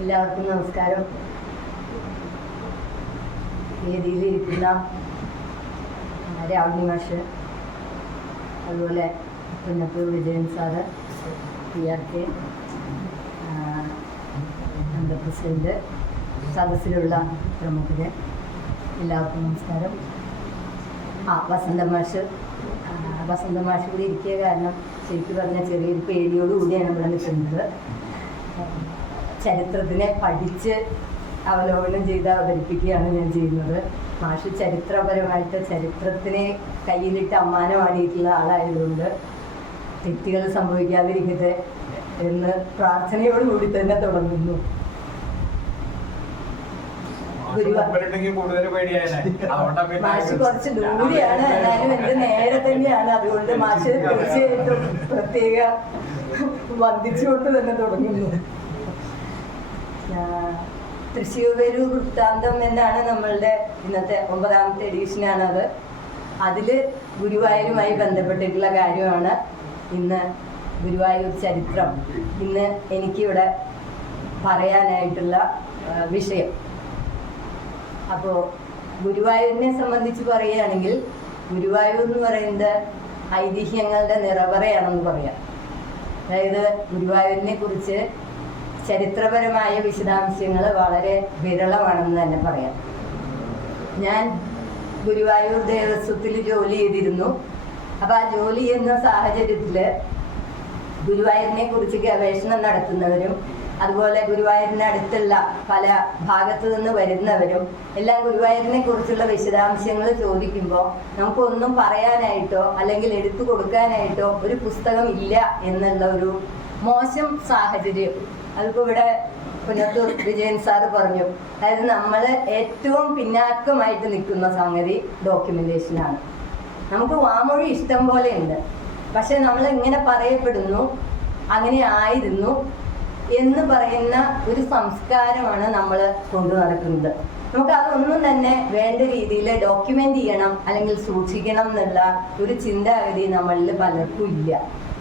എല്ലാവർക്കും നമസ്കാരം. വേദിയിലിരിക്കുന്ന രാഹുൽ മാഷ്, അതുപോലെ പുന്നത്തൂർ വിജയൻ സാറ്, PRK, നമ്മുടെ പ്രസിഡന്റ്, സദസ്സിലുള്ള പ്രമുഖര്, എല്ലാവർക്കും നമസ്കാരം. വസന്ത മാഷ് കൂടി ഇരിക്കുക കാരണം ശരിക്കും പറഞ്ഞാൽ ചെറിയൊരു പേടിയോടുകൂടിയാണ് ഇവിടെ നിൽക്കുന്നത്. ചരിത്രത്തിനെ പഠിച്ച് അവലോകനം ചെയ്ത് അവതരിപ്പിക്കുകയാണ് ഞാൻ ചെയ്യുന്നത്. മാഷ് ചരിത്രപരമായിട്ട് ചരിത്രത്തിനെ കയ്യിലിട്ട് അമ്മാനമാടിയിട്ടുള്ള ആളായതുകൊണ്ട് തെറ്റുകൾ സംഭവിക്കാതിരിക്കട്ടെ എന്ന് പ്രാർത്ഥനയോടുകൂടി തന്നെ തുടങ്ങുന്നു. മാഷ് കുറച്ച് ദൂരെയാണ്, എന്നാലും എന്റെ നേരെ തന്നെയാണ്. അതുകൊണ്ട് മാഷ് തീർച്ചയായിട്ടും പ്രത്യേക വന്ദിച്ചുകൊണ്ട് തന്നെ തുടങ്ങുന്നു. തൃശ്ശൂർ വൃത്താന്തം എന്നാണ് നമ്മളുടെ ഇന്നത്തെ 9ാമത്തെ എഡിഷനാണത്. അതിൽ ഗുരുവായൂരുമായി ബന്ധപ്പെട്ടിട്ടുള്ള കാര്യമാണ് ഇന്ന്. ഗുരുവായൂർ ചരിത്രം ഇന്ന് എനിക്കിവിടെ പറയാനായിട്ടുള്ള വിഷയം. അപ്പോൾ ഗുരുവായൂരിനെ സംബന്ധിച്ച് പറയുകയാണെങ്കിൽ, ഗുരുവായൂർ എന്ന് പറയുന്നത് ഐതിഹ്യങ്ങളുടെ നിറവറയാണെന്ന് പറയാം. അതായത് ഗുരുവായൂരിനെ കുറിച്ച് ചരിത്രപരമായ വിശദാംശങ്ങൾ വളരെ വിരളമാണെന്ന് തന്നെ പറയാം. ഞാൻ ഗുരുവായൂർ ദേവസ്വത്തിൽ ജോലി ചെയ്തിരുന്നു. അപ്പോൾ ആ ജോലി ചെയ്യുന്ന സാഹചര്യത്തിൽ ഗുരുവായൂരിനെ കുറിച്ച് ഗവേഷണം നടത്തുന്നവരും അതുപോലെ ഗുരുവായൂരിന് അടുത്തുള്ള പല ഭാഗത്തു നിന്ന് വരുന്നവരും എല്ലാം ഗുരുവായൂരിനെ കുറിച്ചുള്ള വിശദാംശങ്ങൾ ചോദിക്കുമ്പോൾ നമുക്കൊന്നും പറയാനായിട്ടോ അല്ലെങ്കിൽ എടുത്തു കൊടുക്കാനായിട്ടോ ഒരു പുസ്തകം ഇല്ല എന്നുള്ള ഒരു മോശം സാഹചര്യം. അതിപ്പോൾ ഇവിടെ പുന്നത്തൂർ വിജയൻ സാറ് പറഞ്ഞു. അതായത് നമ്മൾ ഏറ്റവും പിന്നാക്കമായിട്ട് നിൽക്കുന്ന സംഗതി ഡോക്യുമെന്റേഷനാണ്. നമുക്ക് വാമൊഴി ഇഷ്ടം പോലെ ഉണ്ട്, പക്ഷെ നമ്മൾ ഇങ്ങനെ പറയപ്പെടുന്നു, അങ്ങനെ ആയിരുന്നു എന്ന് പറയുന്ന ഒരു സംസ്കാരമാണ് നമ്മൾ കൊണ്ടു നടക്കുന്നത്. നമുക്ക് അതൊന്നും തന്നെ വേണ്ട രീതിയിൽ ഡോക്യുമെന്റ് ചെയ്യണം അല്ലെങ്കിൽ സൂക്ഷിക്കണം എന്നുള്ള ഒരു ചിന്താഗതി നമ്മളിൽ പലർക്കും ഇല്ല.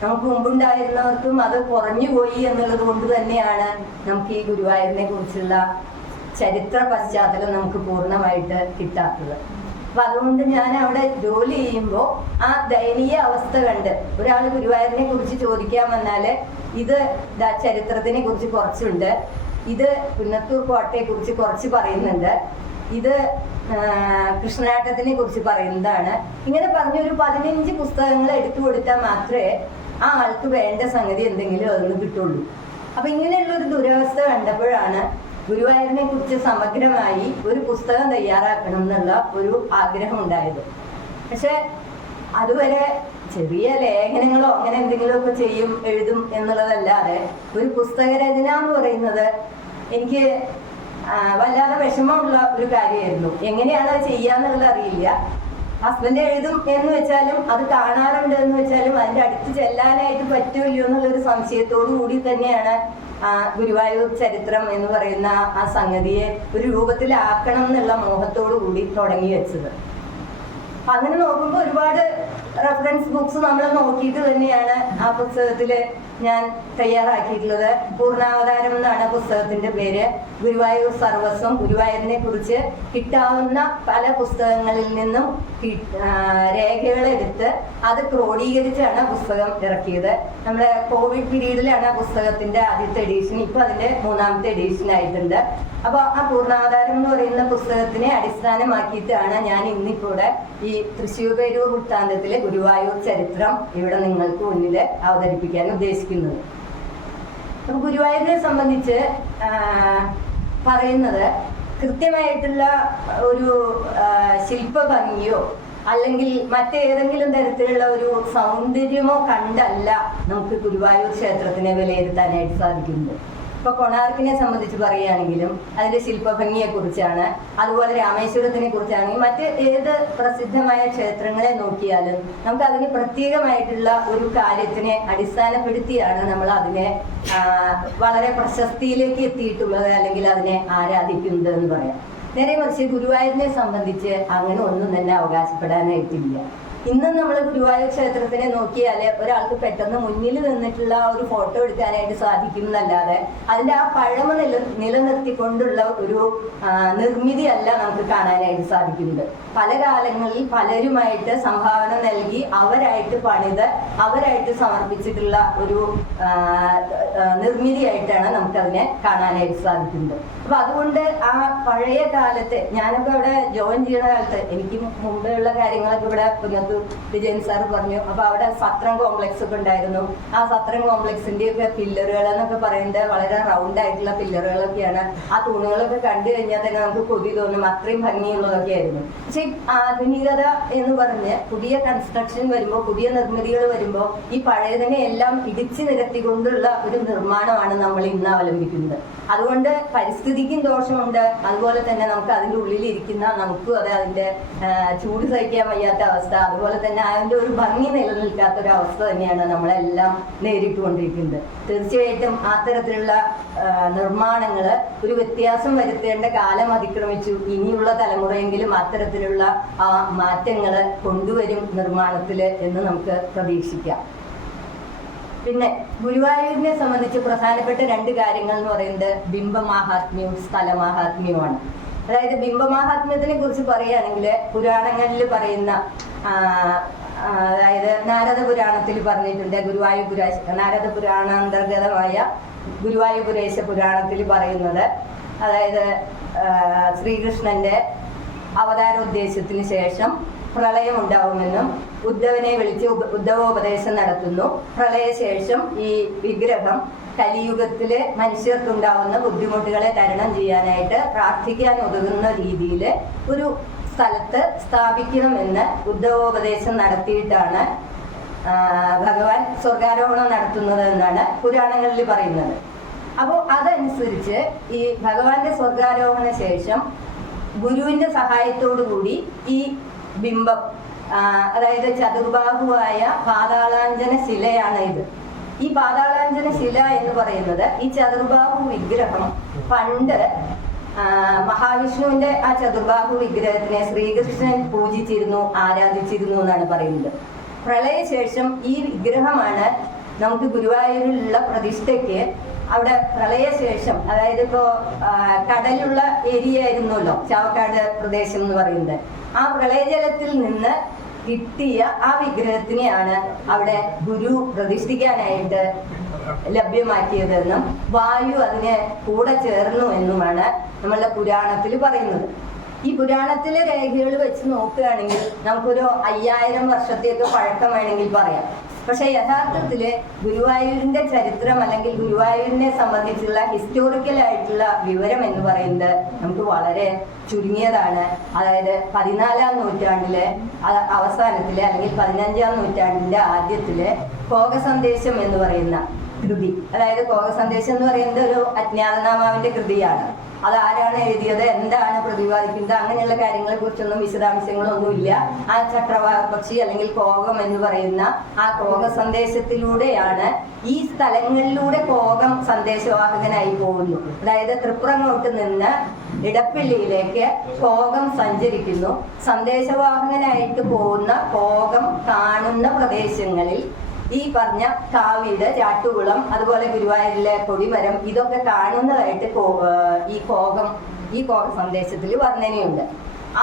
നമുക്ക് മുമ്പുണ്ടായിരുന്നവർക്കും അത് കുറഞ്ഞുപോയി എന്നുള്ളത് കൊണ്ട് തന്നെയാണ് നമുക്ക് ഈ ഗുരുവായൂരിനെ കുറിച്ചുള്ള ചരിത്ര പശ്ചാത്തലം നമുക്ക് പൂർണ്ണമായിട്ട് കിട്ടാത്തത്. അപ്പൊ അതുകൊണ്ട് ഞാൻ അവിടെ ജോലി ചെയ്യുമ്പോൾ ആ ദയനീയ അവസ്ഥ കണ്ട് ഒരാൾ ഗുരുവായൂരിനെ കുറിച്ച് ചോദിക്കാൻ വന്നാല് ഇത് ചരിത്രത്തിനെ കുറിച്ച് കുറച്ചുണ്ട്, ഇത് പുന്നത്തൂർ കോട്ടയെ കുറിച്ച് കുറച്ച് പറയുന്നുണ്ട്, ഇത് കൃഷ്ണനാട്ടത്തിനെ കുറിച്ച് പറയുന്നതാണ്, ഇങ്ങനെ പറഞ്ഞൊരു 15 പുസ്തകങ്ങൾ എടുത്തു കൊടുത്താൽ മാത്രമേ ആ ആൾക്ക് വേണ്ട സംഗതി എന്തെങ്കിലും അതൊന്ന് കിട്ടുള്ളൂ. അപ്പൊ ഇങ്ങനെയുള്ള ഒരു ദുരവസ്ഥ കണ്ടപ്പോഴാണ് ഗുരുവായൂരിനെ കുറിച്ച് സമഗ്രമായി ഒരു പുസ്തകം തയ്യാറാക്കണം എന്നുള്ള ഒരു ആഗ്രഹം ഉണ്ടായത്. പക്ഷെ അതുവരെ ചെറിയ ലേഖനങ്ങളോ അങ്ങനെ എന്തെങ്കിലുമൊക്കെ എഴുതും എന്നുള്ളതല്ലാതെ ഒരു പുസ്തകരചന എന്ന് പറയുന്നത് എനിക്ക് വല്ലാതെ വിഷമമുള്ള ഒരു കാര്യമായിരുന്നു. എങ്ങനെയാണ് അത് ചെയ്യാന്നുള്ളത് അറിയില്ല. ഹസ്ബൻഡ് എഴുതും എന്ന് വെച്ചാലും അത് കാണാറുണ്ട് എന്ന് വെച്ചാലും അതിന്റെ അടുത്ത് ചെല്ലാനായിട്ട് പറ്റുമല്ലോ എന്നുള്ളൊരു സംശയത്തോടു കൂടി തന്നെയാണ് ഗുരുവായൂർ ചരിത്രം എന്ന് പറയുന്ന ആ സംഗതിയെ ഒരു രൂപത്തിലാക്കണം എന്നുള്ള മോഹത്തോടു കൂടി തുടങ്ങി വെച്ചത്. അങ്ങനെ നോക്കുമ്പോൾ ഒരുപാട് റെഫറൻസ് ബുക്സ് നമ്മൾ നോക്കിയിട്ട് തന്നെയാണ് ആ പുസ്തകത്തില് ഞാൻ തയ്യാറാക്കിയിട്ടുള്ളത്. പൂർണ്ണാവതാരം എന്നാണ് പുസ്തകത്തിന്റെ പേര്. ഗുരുവായൂർ സർവസ്വം, ഗുരുവായൂരിനെ കുറിച്ച് കിട്ടാവുന്ന പല പുസ്തകങ്ങളിൽ നിന്നും രേഖകളെടുത്ത് അത് ക്രോഡീകരിച്ചാണ് പുസ്തകം ഇറക്കിയത്. നമ്മുടെ കോവിഡ് പീരീഡിലാണ് ആ പുസ്തകത്തിന്റെ ആദ്യത്തെ എഡിഷൻ. ഇപ്പൊ അതിന്റെ 3ാമത്തെ എഡിഷൻ ആയിട്ടുണ്ട്. അപ്പൊ ആ പൂർണ്ണാവതാരം എന്ന് പറയുന്ന പുസ്തകത്തിനെ അടിസ്ഥാനമാക്കിയിട്ടാണ് ഞാൻ ഇന്നിപ്പോടെ ഈ തൃശ്ശൂർ വൃത്താന്തത്തിലെ ഗുരുവായൂർ ചരിത്രം ഇവിടെ നിങ്ങൾക്ക് മുന്നിൽ അവതരിപ്പിക്കാൻ ഉദ്ദേശിക്കുന്നത്. അപ്പൊ ഗുരുവായൂരിനെ സംബന്ധിച്ച് പറയുന്നത് കൃത്യമായിട്ടുള്ള ഒരു ശില്പഭംഗിയോ അല്ലെങ്കിൽ മറ്റേതെങ്കിലും തരത്തിലുള്ള ഒരു സൗന്ദര്യമോ കണ്ടല്ല നമുക്ക് ഗുരുവായൂർ ക്ഷേത്രത്തിനെ വിലയിരുത്താനായിട്ട് സാധിക്കുന്നത്. ഇപ്പൊ കൊണാർക്കിനെ സംബന്ധിച്ച് പറയുകയാണെങ്കിലും അതിന്റെ ശില്പഭംഗിയെ കുറിച്ചാണ്, അതുപോലെ രാമേശ്വരത്തിനെ കുറിച്ചാണെങ്കിൽ മറ്റ് ഏത് പ്രസിദ്ധമായ ക്ഷേത്രങ്ങളെ നോക്കിയാലും നമുക്ക് അതിന് പ്രത്യേകമായിട്ടുള്ള ഒരു കാര്യത്തിനെ അടിസ്ഥാനപ്പെടുത്തിയാണ് നമ്മൾ അതിനെ വളരെ പ്രശസ്തിയിലേക്ക് എത്തിയിട്ടുള്ളത് അല്ലെങ്കിൽ അതിനെ ആരാധിക്കുന്നത് എന്ന് പറയാം. നേരെ മറിച്ച് ഗുരുവായൂരിനെ സംബന്ധിച്ച് അങ്ങനെ ഒന്നും തന്നെ അവകാശപ്പെടാനായിട്ടില്ല. ഇന്നും നമ്മൾ ഗുരുവായൂർ ക്ഷേത്രത്തിനെ നോക്കിയാൽ ഒരാൾക്ക് പെട്ടെന്ന് മുന്നിൽ നിന്നിട്ടുള്ള ഒരു ഫോട്ടോ എടുക്കാനായിട്ട് സാധിക്കും എന്നല്ലാതെ അതിന്റെ ആ പഴമ നിലനിർത്തിക്കൊണ്ടുള്ള ഒരു നിർമ്മിതി അല്ല നമുക്ക് കാണാനായിട്ട് സാധിക്കുന്നത്. പല കാലങ്ങളിൽ പലരുമായിട്ട് സംഭാവന നൽകി അവരായിട്ട് പണിത് അവരായിട്ട് സമർപ്പിച്ചിട്ടുള്ള ഒരു നിർമ്മിതിയായിട്ടാണ് നമുക്കതിനെ കാണാനായിട്ട് സാധിക്കുന്നത്. അപ്പൊ അതുകൊണ്ട് ആ പഴയ കാലത്തെ, ഞാനൊക്കെ ഇവിടെ ജോയിൻ ചെയ്യുന്ന കാലത്ത് എനിക്ക് മുമ്പെയുള്ള കാര്യങ്ങളൊക്കെ ഇവിടെ വിജയൻ സാർ പറഞ്ഞു. അപ്പൊ അവിടെ സത്രം കോംപ്ലക്സ് ഒക്കെ ഉണ്ടായിരുന്നു. ആ സത്രം കോംപ്ലക്സിന്റെ ഒക്കെ പില്ലറുകൾ എന്നൊക്കെ പറയുന്നത് വളരെ റൗണ്ട് ആയിട്ടുള്ള പില്ലറുകളൊക്കെയാണ്. ആ തൂണുകളൊക്കെ കണ്ടു കഴിഞ്ഞാൽ തന്നെ നമുക്ക് കൊതി തോന്നും, അത്രയും ഭംഗിയുള്ളതൊക്കെ ആയിരുന്നു. പക്ഷെ ആധുനികത എന്ന് പറഞ്ഞ് പുതിയ കൺസ്ട്രക്ഷൻ വരുമ്പോൾ, പുതിയ നിർമ്മിതികൾ വരുമ്പോൾ ഈ പഴയതിനെ എല്ലാം ഇടിച്ചു നിരത്തിക്കൊണ്ടുള്ള ഒരു നിർമ്മാണമാണ് നമ്മൾ ഇന്ന് അവലംബിക്കുന്നത്. അതുകൊണ്ട് പരിസ്ഥിതിക്കും ദോഷമുണ്ട്, അതുപോലെ തന്നെ നമുക്ക് അതിൻ്റെ ഉള്ളിലിരിക്കുന്ന നമുക്കും അത് അതിൻ്റെ ചൂട് സഹിക്കാൻ വയ്യാത്ത അവസ്ഥ, അതുപോലെ തന്നെ അതിൻ്റെ ഒരു ഭംഗി നിലനിൽക്കാത്ത ഒരു അവസ്ഥ തന്നെയാണ് നമ്മളെല്ലാം നേരിട്ടുകൊണ്ടിരിക്കുന്നത്. തീർച്ചയായിട്ടും അത്തരത്തിലുള്ള നിർമ്മാണങ്ങൾ ഒരു വ്യത്യാസം വരുത്തേണ്ട കാലം അതിക്രമിച്ചു. ഇനിയുള്ള തലമുറയെങ്കിലും അത്തരത്തിലുള്ള മാറ്റങ്ങൾ കൊണ്ടുവരും നിർമ്മാണത്തിൽ എന്ന് നമുക്ക് പ്രതീക്ഷിക്കാം. പിന്നെ ഗുരുവായൂരിനെ സംബന്ധിച്ച് പ്രധാനപ്പെട്ട രണ്ട് കാര്യങ്ങൾ എന്ന് പറയുന്നത് ബിംബമാഹാത്മ്യവും സ്ഥലമാഹാത്മ്യവുമാണ്. അതായത് ബിംബമാഹാത്മ്യത്തിനെ കുറിച്ച് പറയുകയാണെങ്കിൽ പുരാണങ്ങളിൽ പറയുന്ന, അതായത് നാരദ പുരാണത്തിൽ പറഞ്ഞിട്ടുണ്ട്. നാരദ പുരാണാന്തർഗതമായ ഗുരുവായൂരേശ പുരാണത്തിൽ പറയുന്നത്, അതായത് ശ്രീകൃഷ്ണന്റെ അവതാരോദ്ദേശത്തിന് ശേഷം പ്രളയം ഉണ്ടാവുമെന്നും ഉദ്ധവനെ വിളിച്ച് ഉദ്ധവോപദേശം നടത്തുന്നു. പ്രളയശേഷം ഈ വിഗ്രഹം കലിയുഗത്തിലെ മനുഷ്യർക്കുണ്ടാവുന്ന ബുദ്ധിമുട്ടുകളെ തരണം ചെയ്യാനായിട്ട് പ്രാർത്ഥിക്കാൻ ഉതകുന്ന രീതിയിൽ ഒരു സ്ഥലത്ത് സ്ഥാപിക്കണമെന്ന് ഉദ്ധവോപദേശം നടത്തിയിട്ടാണ് ഭഗവാൻ സ്വർഗാരോഹണം നടത്തുന്നത് എന്നാണ് പുരാണങ്ങളിൽ പറയുന്നത്. അപ്പോൾ അതനുസരിച്ച് ഈ ഭഗവാന്റെ സ്വർഗാരോഹണ ശേഷം ഗുരുവിന്റെ സഹായത്തോടു കൂടി ഈ ബിംബം, അതായത് ചതുർബാഹുവായ പാതാളാഞ്ജന ശിലയാണ് ഇത്. ഈ പാതാളാഞ്ജന ശില എന്ന് പറയുന്നത്, ഈ ചതുർബാഹു വിഗ്രഹം പണ്ട് മഹാവിഷ്ണുവിന്റെ ആ ചതുർബാഹു വിഗ്രഹത്തിനെ ശ്രീകൃഷ്ണൻ പൂജിച്ചിരുന്നു, ആരാധിച്ചിരുന്നു എന്നാണ് പറയുന്നത്. പ്രളയശേഷം ഈ വിഗ്രഹമാണ് നമുക്ക് ഗുരുവായൂരിലുള്ള പ്രതിഷ്ഠയ്ക്ക് അവിടെ പ്രളയശേഷം, അതായത് ഇപ്പോ കടലുള്ള ഏരിയ ആയിരുന്നല്ലോ ചാവക്കാട് പ്രദേശം എന്ന് പറയുന്നത്, ആ പ്രളയജലത്തിൽ നിന്ന് കിട്ടിയ ആ വിഗ്രഹത്തിനെയാണ് അവിടെ ഗുരു പ്രതിഷ്ഠിക്കാനായിട്ട് ലഭ്യമാക്കിയതെന്നും വായു അതിനെ കൂടെ ചേർന്നു എന്നുമാണ് നമ്മളുടെ പുരാണത്തിൽ പറയുന്നത്. ഈ പുരാണത്തിലെ രേഖകൾ വെച്ച് നോക്കുകയാണെങ്കിൽ നമുക്കൊരു 5000 വർഷത്തേക്ക് പഴക്കം വേണമെങ്കിൽ പറയാം. പക്ഷെ യഥാർത്ഥത്തില് ഗുരുവായൂരിന്റെ ചരിത്രം അല്ലെങ്കിൽ ഗുരുവായൂരിനെ സംബന്ധിച്ചുള്ള ഹിസ്റ്റോറിക്കൽ ആയിട്ടുള്ള വിവരം എന്ന് പറയുന്നത് നമുക്ക് വളരെ ചുരുങ്ങിയതാണ്. അതായത് 14-ാം നൂറ്റാണ്ടിലെ അവസാനത്തിലെ അല്ലെങ്കിൽ 15-ാം നൂറ്റാണ്ടിന്റെ ആദ്യത്തിലെ കോകസന്ദേശം എന്ന് പറയുന്ന കൃതി, അതായത് കോകസന്ദേശം എന്ന് പറയുന്നത് ഒരു അജ്ഞാതനാമാവിന്റെ കൃതിയാണ്. അത് ആരാണ് എഴുതിയത്, എന്താണ് പ്രതിപാദിക്കുന്നത്, അങ്ങനെയുള്ള കാര്യങ്ങളെ കുറിച്ചൊന്നും വിശദാംശങ്ങളൊന്നുമില്ല. ആ ചക്രവാകപക്ഷി അല്ലെങ്കിൽ കോകം എന്ന് പറയുന്ന ആ കോക സന്ദേശത്തിലൂടെയാണ് ഈ സ്ഥലങ്ങളിലൂടെ കോകം സന്ദേശവാഹകനായി പോകുന്നു. അതായത് തൃപ്രങ്ങോട്ട് നിന്ന് ഇടപ്പള്ളിയിലേക്ക് കോകം സഞ്ചരിക്കുന്നു. സന്ദേശവാഹകനായിട്ട് പോകുന്ന കോകം കാണുന്ന പ്രദേശങ്ങളിൽ ഈ പറഞ്ഞ കാവീട്, ചാട്ടുകുളം, അതുപോലെ ഗുരുവായൂരിലെ കൊടിമരം ഇതൊക്കെ കാണുന്നതായിട്ട് ഈ കോക സന്ദേശത്തിൽ വർണ്ണനയുണ്ട്.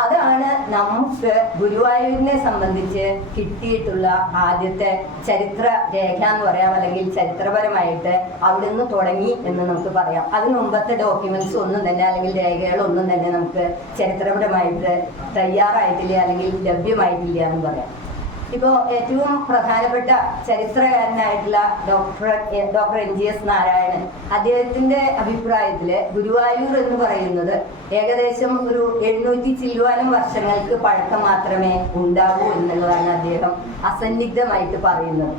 അതാണ് നമുക്ക് ഗുരുവായൂരിനെ സംബന്ധിച്ച് കിട്ടിയിട്ടുള്ള ആദ്യത്തെ ചരിത്ര രേഖ എന്ന് പറയാം, അല്ലെങ്കിൽ ചരിത്രപരമായിട്ട് അവിടുന്ന് തുടങ്ങി എന്ന് നമുക്ക് പറയാം. അതിന് മുമ്പത്തെ ഡോക്യുമെന്റ്സ് ഒന്നും തന്നെ അല്ലെങ്കിൽ രേഖകളൊന്നും തന്നെ നമുക്ക് ചരിത്രപരമായിട്ട് തയ്യാറായിട്ടില്ല അല്ലെങ്കിൽ ലഭ്യമായിട്ടില്ല എന്ന് പറയാം. ഇപ്പോൾ ഏറ്റവും പ്രധാനപ്പെട്ട ചരിത്രകാരനായിട്ടുള്ള ഡോക്ടർ NGS നാരായണൻ, അദ്ദേഹത്തിന്റെ അഭിപ്രായത്തില് ഗുരുവായൂർ എന്ന് പറയുന്നത് ഏകദേശം ഒരു 700 ചില്ലുവാനം വർഷങ്ങൾക്ക് പഴക്കം മാത്രമേ ഉണ്ടാവൂ എന്നുള്ളതാണ് അദ്ദേഹം അസന്നിഗ്ധമായിട്ട് പറയുന്നത്.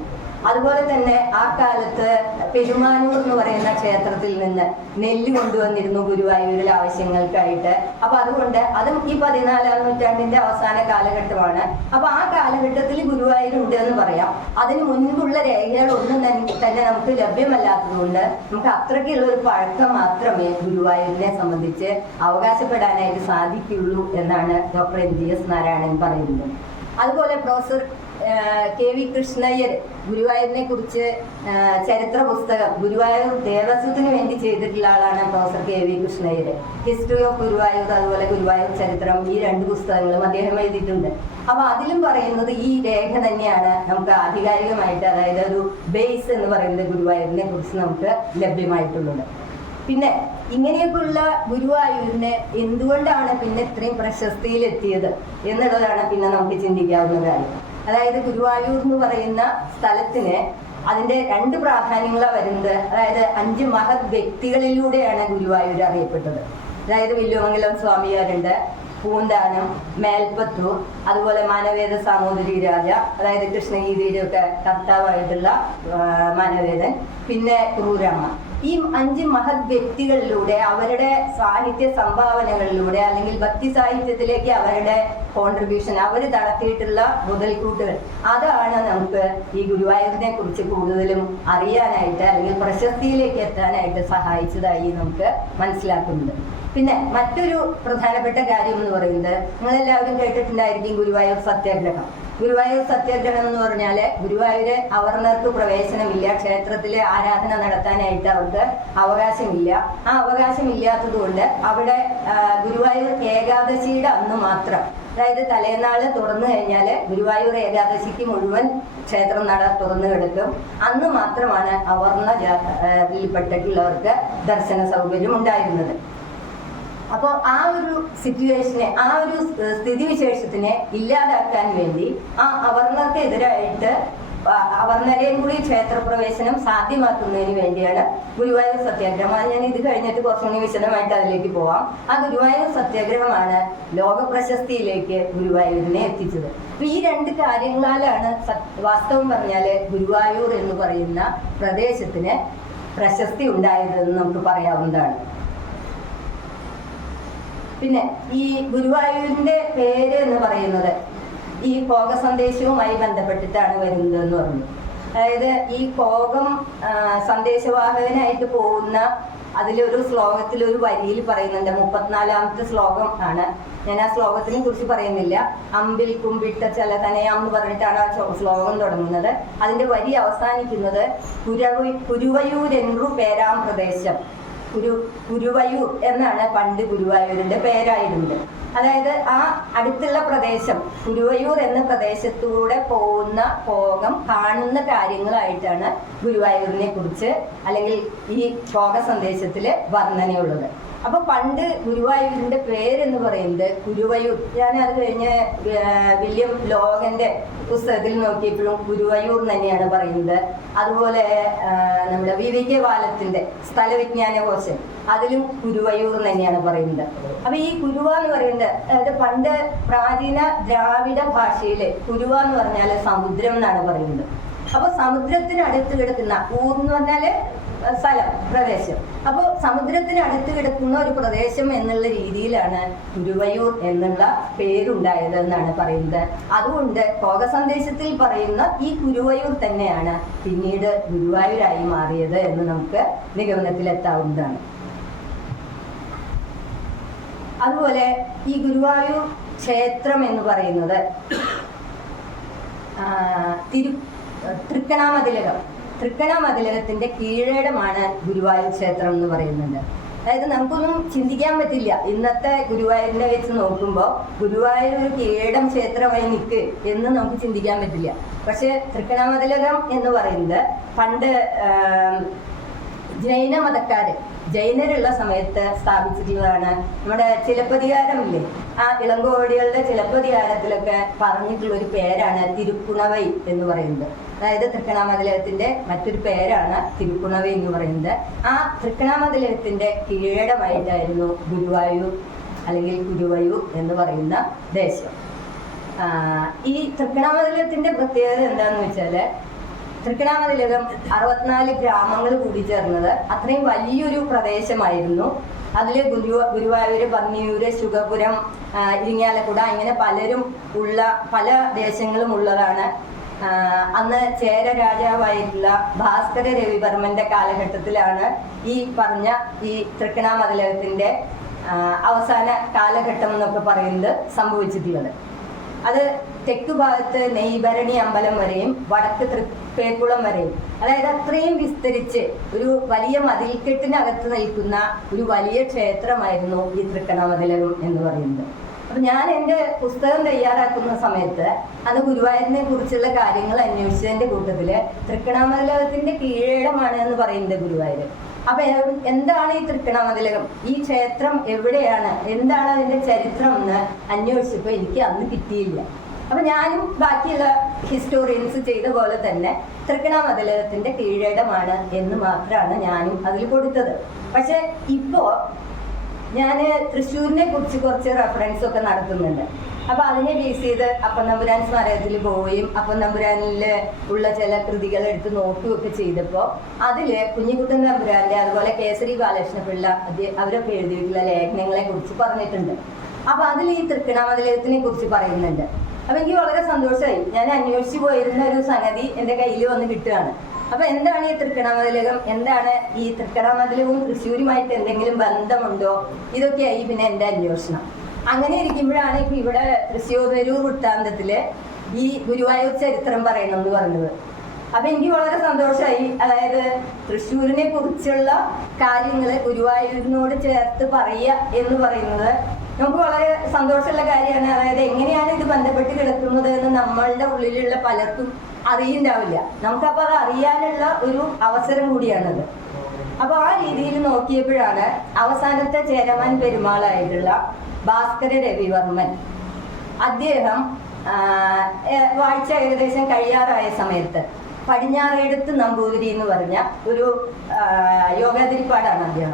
അതുപോലെ തന്നെ ആ കാലത്ത് പെരുമാനൂർ എന്ന് പറയുന്ന ക്ഷേത്രത്തിൽ നിന്ന് നെല്ല് കൊണ്ടുവന്നിരുന്നു ഗുരുവായൂരിലെ ആവശ്യങ്ങൾക്കായിട്ട്. അപ്പൊ അതുകൊണ്ട് അതും ഈ 14-ാം നൂറ്റാണ്ടിന്റെ അവസാന കാലഘട്ടമാണ്. അപ്പൊ ആ കാലഘട്ടത്തിൽ ഗുരുവായൂരുണ്ട് എന്ന് പറയാം. അതിന് മുൻപുള്ള രേഖകളൊന്നും തന്നെ നമുക്ക് ലഭ്യമല്ലാത്തതുകൊണ്ട് നമുക്ക് അത്രയ്ക്കുള്ള ഒരു പഴക്കം മാത്രമേ ഗുരുവായൂരിനെ സംബന്ധിച്ച് അവകാശപ്പെടാനായിട്ട് സാധിക്കുള്ളൂ എന്നാണ് ഡോക്ടർ NGS നാരായണൻ പറയുന്നത്. അതുപോലെ പ്രൊഫസർ KV കൃഷ്ണയ്യർ ഗുരുവായൂരിനെ കുറിച്ച് ചരിത്ര പുസ്തകം ഗുരുവായൂർ ദേവസ്വത്തിന് വേണ്ടി ചെയ്തിട്ടുള്ള ആളാണ് professor KV Krishna Iyer. History of Guruvayur, അതുപോലെ ഗുരുവായൂർ ചരിത്രം, ഈ 2 പുസ്തകങ്ങളും അദ്ദേഹം എഴുതിയിട്ടുണ്ട്. അപ്പൊ അതിലും പറയുന്നത് ഈ രേഖ തന്നെയാണ് നമുക്ക് ആധികാരികമായിട്ട്, അതായത് ഒരു ബേസ് എന്ന് പറയുന്നത് ഗുരുവായൂരിനെ കുറിച്ച് നമുക്ക് ലഭ്യമായിട്ടുള്ളത്. പിന്നെ ഇങ്ങനെയൊക്കെയുള്ള ഗുരുവായൂരിനെ എന്തുകൊണ്ടാണ് പിന്നെ ഇത്രയും പ്രശസ്തിയിലെത്തിയത് എന്നുള്ളതാണ് പിന്നെ നമുക്ക് ചിന്തിക്കാവുന്ന കാര്യം. അതായത് ഗുരുവായൂർ എന്ന് പറയുന്ന സ്ഥലത്തിന് അതിന്റെ 2 പ്രാധാന്യങ്ങളാണ് വരുന്നത്. അതായത് 5 മഹത് വ്യക്തികളിലൂടെയാണ് ഗുരുവായൂർ അറിയപ്പെട്ടത്. അതായത് വില്ലുമംഗലം സ്വാമിയാരുണ്ട്, പൂന്താനം, മേൽപ്പത്തൂർ, അതുപോലെ മാനവേദ സാമൂതിരി രാജ, അതായത് കൃഷ്ണഗീതിയുടെ ഒക്കെ കർത്താവായിട്ടുള്ള മാനവേദൻ, പിന്നെ ക്രൂരമ്മ. ഈ 5 മഹത് വ്യക്തികളിലൂടെ അവരുടെ സാഹിത്യ സംഭാവനകളിലൂടെ അല്ലെങ്കിൽ ഭക്തി സാഹിത്യത്തിലേക്ക് അവരുടെ കോൺട്രിബ്യൂഷൻ, അവർ നടത്തിയിട്ടുള്ള മുതൽക്കൂട്ടുകൾ, അതാണ് നമുക്ക് ഈ ഗുരുവായൂരിനെ കുറിച്ച് കൂടുതലും അറിയാനായിട്ട് അല്ലെങ്കിൽ പ്രശസ്തിയിലേക്ക് എത്താനായിട്ട് സഹായിച്ചതായി നമുക്ക് മനസ്സിലാക്കുന്നത്. പിന്നെ മറ്റൊരു പ്രധാനപ്പെട്ട കാര്യം എന്ന് പറയുന്നത്, നിങ്ങളെല്ലാവരും കേട്ടിട്ടുണ്ടായിരിക്കും ഗുരുവായൂർ സത്യാഗ്രഹം. ഗുരുവായൂർ സത്യാഗ്രഹം എന്ന് പറഞ്ഞാൽ ഗുരുവായൂര് അവർണർക്ക് പ്രവേശനമില്ല, ക്ഷേത്രത്തിലെ ആരാധന നടത്താനായിട്ട് അവർക്ക് അവകാശമില്ല. ആ അവകാശമില്ലാത്തത് കൊണ്ട് അവിടെ ഗുരുവായൂർ ഏകാദശിയുടെ അന്ന് മാത്രം, അതായത് തലേനാള് തുറന്നു കഴിഞ്ഞാൽ ഗുരുവായൂർ ഏകാദശിക്ക് മുഴുവൻ ക്ഷേത്രം നട തുറന്നു കിടക്കും. അന്ന് മാത്രമാണ് അവർണ ജാതിയിൽപ്പെട്ടിട്ടുള്ളവർക്ക് ദർശന സൗകര്യം ഉണ്ടായിരുന്നത്. അപ്പോൾ ആ ഒരു സിറ്റുവേഷനെ, ആ ഒരു സ്ഥിതിവിശേഷത്തിനെ ഇല്ലാതാക്കാൻ വേണ്ടി ആ അവർണർക്കെതിരായിട്ട് അവർണരെയും കൂടി ക്ഷേത്രപ്രവേശനം സാധ്യമാക്കുന്നതിന് വേണ്ടിയാണ് ഗുരുവായൂർ സത്യാഗ്രഹം. ഞാൻ ഇത് കഴിഞ്ഞിട്ട് കുറച്ചുകൂടി വിശദമായിട്ട് അതിലേക്ക് പോവാം. ആ ഗുരുവായൂർ സത്യാഗ്രഹമാണ് ലോക പ്രശസ്തിയിലേക്ക് ഗുരുവായൂരിനെ എത്തിച്ചത്. അപ്പൊ ഈ 2 കാര്യങ്ങളാലാണ് വാസ്തവം പറഞ്ഞാല് ഗുരുവായൂർ എന്ന് പറയുന്ന പ്രദേശത്തിന് പ്രശസ്തി ഉണ്ടായതെന്ന് നമുക്ക് പറയാവുന്നതാണ്. പിന്നെ ഈ ഗുരുവായൂരിന്റെ പേര് എന്ന് പറയുന്നത് ഈ ഭോഗ സന്ദേശവുമായി ബന്ധപ്പെട്ടിട്ടാണ് വരുന്നത് എന്ന് പറഞ്ഞു. അതായത് ഈ ഭോഗം സന്ദേശവാഹകനായിട്ട് പോകുന്ന അതിലൊരു ശ്ലോകത്തിൽ ഒരു വരിയിൽ പറയുന്നുണ്ട്, 34ാമത്തെ ശ്ലോകം ആണ്. ഞാൻ ആ ശ്ലോകത്തിനെ കുറിച്ച് പറയുന്നില്ല. അമ്പിൽ കുമ്പിട്ട ചലതനയാം എന്ന് പറഞ്ഞിട്ടാണ് ആ ശ്ലോകം തുടങ്ങുന്നത്. അതിന്റെ വരി അവസാനിക്കുന്നത് കുരുവയൂരെന്നു പേരാം പ്രദേശം. കുരുവയൂർ എന്നാണ് പണ്ട് ഗുരുവായൂരിന്റെ പേരായിരുന്നത്. അതായത് ആ അടുത്തുള്ള പ്രദേശം കുരുവയൂർ എന്ന പ്രദേശത്തൂടെ പോകുന്ന ഭോഗം കാണുന്ന കാര്യങ്ങളായിട്ടാണ് ഗുരുവായൂരിനെ കുറിച്ച് അല്ലെങ്കിൽ ഈ ഭോഗ സന്ദേശത്തില് വർണ്ണനയുള്ളത്. അപ്പൊ പണ്ട് ഗുരുവായൂരിന്റെ പേരെന്ന് പറയുന്നത് കുരുവയൂർ. ഞാൻ അത് കഴിഞ്ഞ് വില്യം ലോഗന്റെ പുസ്തകത്തിൽ നോക്കിയപ്പോഴും ഗുരുവയൂർ തന്നെയാണ് പറയുന്നത്. അതുപോലെ നമ്മുടെ VVK ബാലത്തിന്റെ സ്ഥലവിജ്ഞാന കോശം, അതിലും ഗുരുവയൂർ തന്നെയാണ് പറയുന്നത്. അപ്പൊ ഈ കുരുവ എന്ന് പറയുന്നത്, അതായത് പണ്ട് പ്രാചീന ദ്രാവിഡ ഭാഷയില് കുരുവ എന്ന് പറഞ്ഞാല് സമുദ്രം എന്നാണ് പറയുന്നത്. അപ്പൊ സമുദ്രത്തിന് അടുത്ത് കിടക്കുന്ന, ഊർ എന്ന് പറഞ്ഞാല് സ്ഥലം, പ്രദേശം. അപ്പോൾ സമുദ്രത്തിന് അടുത്ത് കിടക്കുന്ന ഒരു പ്രദേശം എന്നുള്ള രീതിയിലാണ് ഗുരുവയൂർ എന്നുള്ള പേരുണ്ടായത് എന്നാണ് പറയുന്നത്. അതുകൊണ്ട് ഭോഗ സന്ദേശത്തിൽ പറയുന്ന ഈ ഗുരുവയൂർ തന്നെയാണ് പിന്നീട് ഗുരുവായൂരായി മാറിയത് എന്ന് നമുക്ക് നിഗമനത്തിലെത്താവുന്നതാണ്. അതുപോലെ ഈ ഗുരുവായൂർ ക്ഷേത്രം എന്ന് പറയുന്നത് തൃക്കണാമതിലകത്തിന്റെ കീഴടമാണ് ഗുരുവായൂർ ക്ഷേത്രം എന്ന് പറയുന്നത്. അതായത് നമുക്കൊന്നും ചിന്തിക്കാൻ പറ്റില്ല, ഇന്നത്തെ ഗുരുവായൂരിനെ വെച്ച് നോക്കുമ്പോൾ ഗുരുവായൂർ ഒരു കീഴടം ക്ഷേത്രമായി നിൽക്ക് എന്ന് നമുക്ക് ചിന്തിക്കാൻ പറ്റില്ല. പക്ഷെ തൃക്കണാമതിലകം എന്ന് പറയുന്നത് പണ്ട് ജൈന മതക്കാര്, ജൈനരുള്ള സമയത്ത് സ്ഥാപിച്ചിട്ടുള്ളതാണ്. നമ്മുടെ ചിലപ്പതികാരമില്ലേ, ആ ഇളങ്കോടികളുടെ ചിലപ്പതികാരത്തിലൊക്കെ പറഞ്ഞിട്ടുള്ള ഒരു പേരാണ് തിരുക്കുണവൈ എന്ന് പറയുന്നത്. അതായത് തൃക്കണാമതിലകത്തിന്റെ മറ്റൊരു പേരാണ് തിരുക്കുണവൈ എന്ന് പറയുന്നത്. ആ തൃക്കണാമതിലകത്തിന്റെ കീഴടമായിട്ടായിരുന്നു ഗുരുവായൂർ അല്ലെങ്കിൽ ഗുരുവയൂർ എന്ന് പറയുന്ന ദേശം. ഈ തൃക്കണാമതിലകത്തിന്റെ പ്രത്യേകത എന്താണെന്ന് വെച്ചാല്, തൃക്കണാമതിലകം 64 ഗ്രാമങ്ങൾ കൂടി ചേർന്നത് അത്രയും വലിയൊരു പ്രദേശമായിരുന്നു. അതില് ഗുരുവായൂര്, പന്നിയൂര്, ശുഗപുരം, ഇരിങ്ങാലക്കുട, ഇങ്ങനെ പലരും ഉള്ള പല ദേശങ്ങളും ഉള്ളതാണ്. അന്ന് ചേര രാജാവായിട്ടുള്ള ഭാസ്കര രവിവർമ്മന്റെ കാലഘട്ടത്തിലാണ് ഈ പറഞ്ഞ ഈ തൃക്കണാമതിലകത്തിന്റെ അവസാന കാലഘട്ടം എന്നൊക്കെ പറയുന്നത് സംഭവിച്ചിട്ടുള്ളത്. അത് തെക്ക് ഭാഗത്ത് നെയ്ഭരണി അമ്പലം വരെയും വടക്ക് തൃപ്പേക്കുളം വരെയും, അതായത് അത്രയും വിസ്തരിച്ച് ഒരു വലിയ മതിൽക്കെട്ടിനകത്ത് നിൽക്കുന്ന ഒരു വലിയ ക്ഷേത്രമായിരുന്നു ഈ തൃക്കണ്ണമതിലകം എന്ന് പറയുന്നത്. അപ്പൊ ഞാൻ എൻ്റെ പുസ്തകം തയ്യാറാക്കുന്ന സമയത്ത് അന്ന് ഗുരുവായൂരിനെ കുറിച്ചുള്ള കാര്യങ്ങൾ അന്വേഷിച്ചതിന്റെ കൂട്ടത്തില് തൃക്കണ്ണമതിലകത്തിന്റെ കീഴേടമാണ് എന്ന് പറയുന്നത് ഗുരുവായൂർ. അപ്പൊ എന്താണ് ഈ തൃക്കണ്ണമതിലകം, ഈ ക്ഷേത്രം എവിടെയാണ്, എന്താണ് അതിന്റെ ചരിത്രം എന്ന് അന്വേഷിച്ചപ്പോൾ എനിക്ക് അന്ന് കിട്ടിയില്ല. അപ്പൊ ഞാനും ബാക്കിയുള്ള ഹിസ്റ്റോറിയൻസ് ചെയ്ത പോലെ തന്നെ തൃക്കണ്ണമതിലകത്തിന്റെ കീഴടമാണ് എന്ന് മാത്രമാണ് ഞാനും അതിൽ കൊടുത്തത്. പക്ഷെ ഇപ്പോ ഞാൻ തൃശ്ശൂരിനെ കുറിച്ച് കുറച്ച് റെഫറൻസ് ഒക്കെ നടത്തുന്നുണ്ട്. അപ്പൊ അതിനെ ബേസ് ചെയ്ത് അപ്പനമ്പുരാൻ സ്മാരകത്തിൽ പോവുകയും അപ്പനമ്പുരാനില് ഉള്ള ചില കൃതികൾ എടുത്ത് നോക്കുകയൊക്കെ ചെയ്തപ്പോൾ അതില് കുഞ്ഞിക്കുട്ടൻ തമ്പുരാന്റെ അതുപോലെ കേസരി ബാലകൃഷ്ണപിള്ള അവരൊക്കെ എഴുതിയിട്ടുള്ള ലേഖനങ്ങളെ കുറിച്ച് പറഞ്ഞിട്ടുണ്ട്. അപ്പൊ അതിൽ ഈ തൃക്കണ്ണമതിലകത്തിനെ കുറിച്ച് പറയുന്നുണ്ട്. അപ്പൊ എനിക്ക് വളരെ സന്തോഷമായി. ഞാൻ അന്വേഷിച്ചു പോയിരുന്ന ഒരു സംഗതി എൻ്റെ കയ്യിൽ വന്ന് കിട്ടുകയാണ്. അപ്പൊ എന്താണ് ഈ തൃക്കണ്ണമതിലകം, എന്താണ് ഈ തൃക്കണ്ണമതിലകവും തൃശ്ശൂരുമായിട്ട് എന്തെങ്കിലും ബന്ധമുണ്ടോ, ഇതൊക്കെയായി പിന്നെ എൻ്റെ അന്വേഷണം. അങ്ങനെ ഇരിക്കുമ്പോഴാണ് ഇപ്പൊ ഇവിടെ തൃശ്ശൂർ വൃത്താന്തത്തില് ഈ ഗുരുവായൂർ ചരിത്രം പറയണം എന്ന് പറഞ്ഞത്. അപ്പൊ എനിക്ക് വളരെ സന്തോഷമായി. അതായത് തൃശ്ശൂരിനെ കുറിച്ചുള്ള കാര്യങ്ങൾ ഗുരുവായൂരിനോട് ചേർത്ത് പറയുക എന്ന് പറയുന്നത് നമുക്ക് വളരെ സന്തോഷമുള്ള കാര്യമാണ്. അതായത് എങ്ങനെയാണ് ഇത് ബന്ധപ്പെട്ട് കിടക്കുന്നത് എന്ന് നമ്മളുടെ ഉള്ളിലുള്ള പലർക്കും അറിയുന്നുണ്ടാവില്ല. നമുക്കപ്പോൾ അത് അറിയാനുള്ള ഒരു അവസരം കൂടിയാണത്. അപ്പൊ ആ രീതിയിൽ നോക്കിയപ്പോഴാണ് അവസാനത്തെ ചേരമാൻ പെരുമാളായിട്ടുള്ള ഭാസ്കര രവിവർമ്മൻ, അദ്ദേഹം വാഴ്ച ഏകദേശം കഴിയാറായ സമയത്ത് പടിഞ്ഞാറേടത്ത് നമ്പൂതിരി എന്ന് പറഞ്ഞ ഒരു യോഗാതിരിപ്പാടാണ്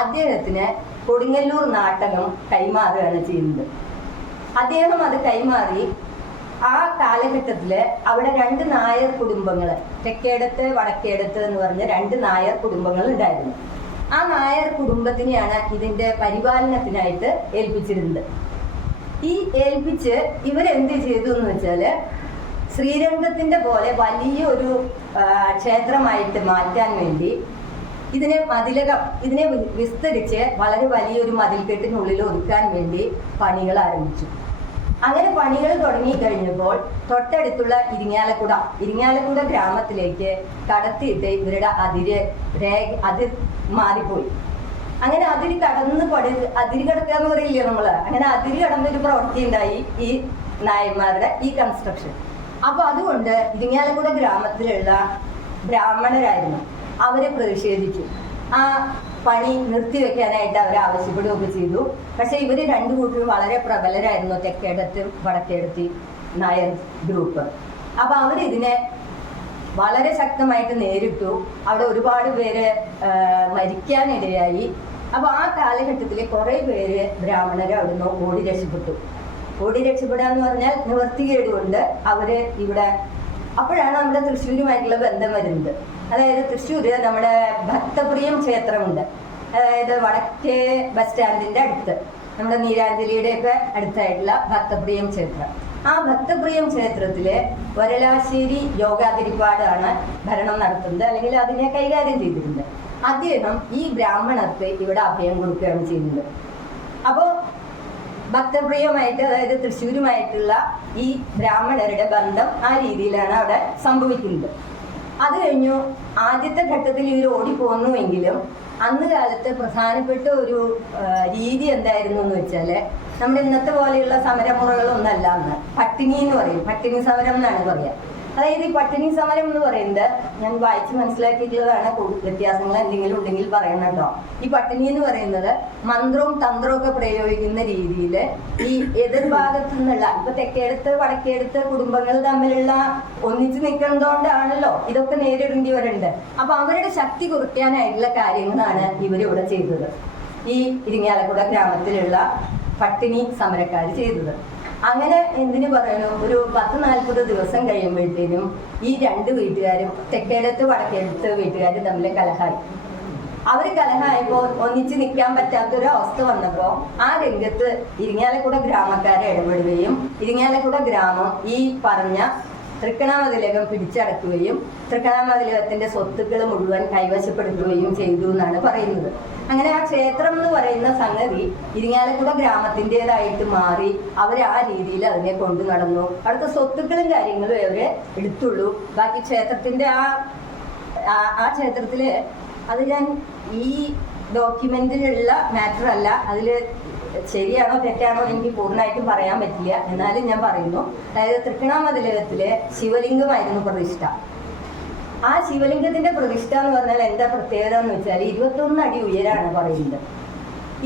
അദ്ദേഹത്തിന് കൊടുങ്ങല്ലൂർ നാട്ടകം കൈമാറുകയാണ് ചെയ്യുന്നത്. അദ്ദേഹം അത് കൈമാറി ആ കാലഘട്ടത്തില് അവിടെ 2 നായർ കുടുംബങ്ങൾ, തെക്കേടത്ത് വടക്കേടത്ത് എന്ന് പറഞ്ഞ 2 നായർ കുടുംബങ്ങൾ ഉണ്ടായിരുന്നു. ആ നായർ കുടുംബത്തിനെയാണ് ഇതിന്റെ പരിപാലനത്തിനായിട്ട് ഏൽപ്പിച്ചിരുന്നത്. ഈ ഏൽപ്പിച്ച് ഇവരെന്ത് ചെയ്തു എന്ന് വെച്ചാല് ശ്രീരംഗത്തിന്റെ പോലെ വലിയൊരു ക്ഷേത്രമായിട്ട് മാറ്റാൻ വേണ്ടി ഇതിനെ വിസ്തരിച്ച് വളരെ വലിയൊരു മതിൽക്കെട്ടിനുള്ളിൽ ഒതുക്കാൻ വേണ്ടി പണികൾ ആരംഭിച്ചു. അങ്ങനെ പണികൾ തുടങ്ങി കഴിഞ്ഞപ്പോൾ തൊട്ടടുത്തുള്ള ഇരിങ്ങാലക്കുട ഗ്രാമത്തിലേക്ക് കടത്തിയിട്ട് ഇവരുടെ അതിര് മാറിപ്പോയി. അങ്ങനെ അതിര് കടക്കുക എന്ന് പറയില്ലേ നമ്മള്, അങ്ങനെ അതിര് കടന്നൊരു പ്രവൃത്തി ഉണ്ടായി ഈ നായന്മാരുടെ ഈ കൺസ്ട്രക്ഷൻ. അപ്പൊ അതുകൊണ്ട് ഇരിങ്ങാലക്കുട ഗ്രാമത്തിലുള്ള ബ്രാഹ്മണരായിരുന്നു, അവരെ പ്രതിഷേധിച്ചു. ആ പണി നിർത്തിവെക്കാനായിട്ട് അവർ ആവശ്യപ്പെടുകയൊക്കെ ചെയ്തു. പക്ഷെ ഇവര് 2 കൂട്ടരും വളരെ പ്രബലരായിരുന്നു, തെക്കേടത്ത് വടക്കേടത്തി നായർ ഗ്രൂപ്പ്. അപ്പൊ അവരിതിനെ വളരെ ശക്തമായിട്ട് നേരിട്ടു. അവിടെ ഒരുപാട് പേര് മരിക്കാനിടയായി. അപ്പൊ ആ കാലഘട്ടത്തിൽ കുറെ പേര് ബ്രാഹ്മണര് അവിടുന്ന് ഓടി രക്ഷപ്പെടാന്ന് പറഞ്ഞാൽ നിവർത്തികേട് കൊണ്ട് അവര് ഇവിടെ. അപ്പോഴാണ് നമ്മുടെ തൃശ്ശൂരുമായിട്ടുള്ള ബന്ധം വരുന്നത്. അതായത് തൃശ്ശൂര് നമ്മുടെ ഭക്തപ്രിയം ക്ഷേത്രമുണ്ട്. അതായത് വടക്കേ ബസ് സ്റ്റാൻഡിന്റെ അടുത്ത്, നമ്മുടെ നീരാഞ്ജലിയുടെ ഒക്കെ അടുത്തായിട്ടുള്ള ഭക്തപ്രിയം ക്ഷേത്രം. ആ ഭക്തപ്രിയം ക്ഷേത്രത്തിലെ വരലാശ്ശേരി യോഗാതിരിപ്പാടാണ് ഭരണം നടത്തുന്നത്, അല്ലെങ്കിൽ അതിനെ കൈകാര്യം ചെയ്തിട്ടുണ്ട്. അദ്ദേഹം ഈ ബ്രാഹ്മണർക്ക് ഇവിടെ അഭയം കൊടുക്കുകയാണ് ചെയ്യുന്നത്. അപ്പോ ഭക്തപ്രിയമായിട്ട്, അതായത് തൃശ്ശൂരുമായിട്ടുള്ള ഈ ബ്രാഹ്മണരുടെ ബന്ധം ആ രീതിയിലാണ് അവിടെ സംഭവിക്കുന്നത്. അത് കഴിഞ്ഞു ആദ്യത്തെ ഘട്ടത്തിൽ ഇവർ ഓടിപ്പോന്നുവെങ്കിലും അന്ന് കാലത്ത് പ്രധാനപ്പെട്ട ഒരു രീതി എന്തായിരുന്നു എന്ന് വെച്ചാൽ, നമ്മുടെ ഇന്നത്തെ പോലെയുള്ള സമരമുറകളൊന്നല്ല അന്ന്. പട്ടിണി എന്ന് പറയും, പട്ടിണി സമരം എന്നാണ് പറയുക. അതായത് ഈ പട്ടിണി സമരം എന്ന് പറയുന്നത് ഞാൻ വായിച്ച് മനസ്സിലാക്കിയിട്ടുള്ളതാണ്. വ്യത്യാസങ്ങൾ എന്തെങ്കിലും ഉണ്ടെങ്കിൽ പറയണം കേട്ടോ. ഈ പട്ടിണി എന്ന് പറയുന്നത് മന്ത്രവും തന്ത്രവും ഒക്കെ പ്രയോഗിക്കുന്ന രീതിയിൽ ഈ എതിർഭാഗത്തു നിന്നുള്ള, ഇപ്പൊ തെക്കേടത്ത് വടക്കേടത്ത് കുടുംബങ്ങൾ തമ്മിലുള്ള ഒന്നിച്ച് നിൽക്കുന്നതുകൊണ്ടാണല്ലോ ഇതൊക്കെ നേരിടേണ്ടി വരുന്നുണ്ട്. അപ്പൊ അവരുടെ ശക്തി കുറയ്ക്കാനായിട്ടുള്ള കാര്യങ്ങളാണ് ഇവരിവിടെ ചെയ്തത്. ഈ ഇരിങ്ങാലക്കുട ഗ്രാമത്തിലുള്ള പട്ടിണി സമരക്കാർ ചെയ്തത്. അങ്ങനെ എന്തിനു പറയുന്നു, ഒരു 10-40 ദിവസം കഴിയുമ്പോഴത്തേനും ഈ 2 വീട്ടുകാരും, തെക്കേടത്ത് വടക്കേടത്ത് വീട്ടുകാരും തമ്മിൽ കലഹായി. കലഹായപ്പോൾ ഒന്നിച്ച് നിൽക്കാൻ പറ്റാത്തൊരു അവസ്ഥ വന്നപ്പോൾ ആ രംഗത്ത് ഇരിങ്ങാലക്കുട ഗ്രാമക്കാരെ ഇടപെടുകയും ഇരിങ്ങാലക്കുട ഗ്രാമം ഈ പറഞ്ഞ തൃക്കണാമതിലകം പിടിച്ചടക്കുകയും തൃക്കണാമതിലകത്തിന്റെ സ്വത്തുക്കൾ മുഴുവൻ കൈവശപ്പെടുത്തുകയും ചെയ്തു എന്നാണ് പറയുന്നത്. അങ്ങനെ ആ ക്ഷേത്രം എന്ന് പറയുന്ന സംഗതി ഇരിങ്ങാലക്കുട ഗ്രാമത്തിൻ്റെതായിട്ട് മാറി അവർ ആ രീതിയിൽ അതിനെ കൊണ്ടു നടന്നു. അവിടുത്തെ സ്വത്തുക്കളും കാര്യങ്ങളും അവരെ എടുത്തുള്ളൂ. ബാക്കി ക്ഷേത്രത്തിന്റെ ആ ക്ഷേത്രത്തില് അത് ഞാൻ ഈ ഡോക്യുമെന്റിലുള്ള മാറ്റർ അല്ല, അതിൽ ശരിയാണോ തെറ്റാണോ എനിക്ക് പൂർണ്ണമായിട്ടും പറയാൻ പറ്റില്ല, എന്നാലും ഞാൻ പറയുന്നു. അതായത് തൃക്കണാമതിലകത്തിലെ ശിവലിംഗമായിരുന്നു പ്രതിഷ്ഠ. ആ ശിവലിംഗത്തിന്റെ പ്രതിഷ്ഠ എന്ന് പറഞ്ഞാൽ എന്താ പ്രത്യേകത എന്ന് വെച്ചാൽ 21 അടി ഉയരാണ് പറയുന്നത്.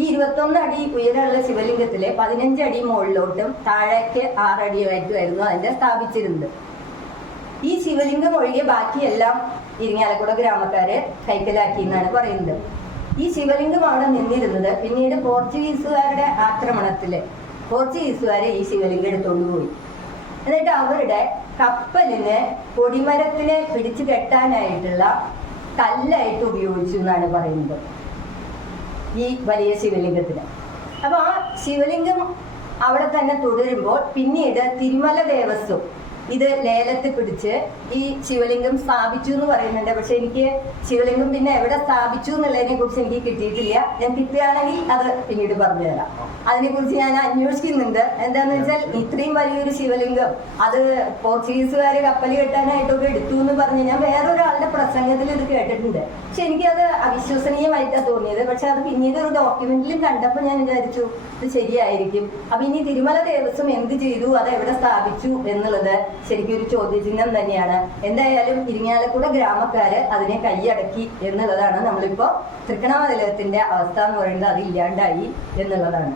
ഈ 21 അടി ഉയരമുള്ള ശിവലിംഗത്തിലെ 15 അടി മുകളിലോട്ടും താഴേക്ക് 6 അടിയുമായിട്ടുമായിരുന്നു അതിന്റെ സ്ഥാപിച്ചിരുന്നത്. ഈ ശിവലിംഗം ഒഴികെ ബാക്കിയെല്ലാം ഇരിങ്ങാലക്കുട ഗ്രാമക്കാരെ കൈക്കലാക്കി എന്നാണ് പറയുന്നത്. ഈ ശിവലിംഗം അവിടെ നിന്നിരുന്നത് പിന്നീട് പോർച്ചുഗീസുകാരുടെ ആക്രമണത്തില് പോർച്ചുഗീസുകാരെ ഈ ശിവലിംഗം എടുത്തുകൊണ്ട് പോയി. എന്നിട്ട് അവരുടെ കപ്പലിന് കൊടിമരത്തിനെ പിടിച്ചു കെട്ടാനായിട്ടുള്ള കല്ലായിട്ട് ഉപയോഗിച്ചു എന്നാണ് പറയുന്നത് ഈ വലിയ ശിവലിംഗത്തിന്. അപ്പൊ ആ ശിവലിംഗം അവിടെ തന്നെ തുടരുമ്പോൾ പിന്നീട് തിരുമല ദേവസ്വം ഇത് ലേലത്തിൽ പിടിച്ച് ഈ ശിവലിംഗം സ്ഥാപിച്ചു എന്ന് പറയുന്നുണ്ട്. പക്ഷെ എനിക്ക് ശിവലിംഗം പിന്നെ എവിടെ സ്ഥാപിച്ചു എന്നുള്ളതിനെ കുറിച്ച് എനിക്ക് കിട്ടിയിട്ടില്ല. ഞാൻ കിട്ടുകയാണെങ്കിൽ അത് പിന്നീട് പറഞ്ഞു തരാം. അതിനെക്കുറിച്ച് ഞാൻ അന്വേഷിക്കുന്നുണ്ട്. എന്താന്ന് വെച്ചാൽ ഇത്രയും വലിയൊരു ശിവലിംഗം അത് പോർച്ചുഗീസുകാര് കപ്പൽ കെട്ടാനായിട്ടൊക്കെ എടുത്തു എന്ന് പറഞ്ഞ് ഞാൻ വേറൊരാളുടെ പ്രസംഗത്തിൽ ഇത് കേട്ടിട്ടുണ്ട്. പക്ഷെ എനിക്കത് അവിശ്വസനീയമായിട്ടാണ് തോന്നിയത്. പക്ഷെ അത് പിന്നീട് ഒരു ഡോക്യുമെന്റിലും കണ്ടപ്പോൾ ഞാൻ വിചാരിച്ചു ഇത് ശരിയായിരിക്കും. അപ്പൊ ഇനി തിരുമല ദേവസ്വം എന്ത് ചെയ്തു, അത് എവിടെ സ്ഥാപിച്ചു എന്നുള്ളത് ശരിക്കും ഒരു ചോദ്യചിഹ്നം തന്നെയാണ്. എന്തായാലും ഇരിങ്ങാലക്കുട ഗ്രാമക്കാര് അതിനെ കൈയടക്കി എന്നുള്ളതാണ്. നമ്മളിപ്പോ തൃക്കണാമതിലകത്തിന്റെ അവസ്ഥ എന്ന് പറയുന്നത് അത് ഇല്ലാണ്ടായി എന്നുള്ളതാണ്.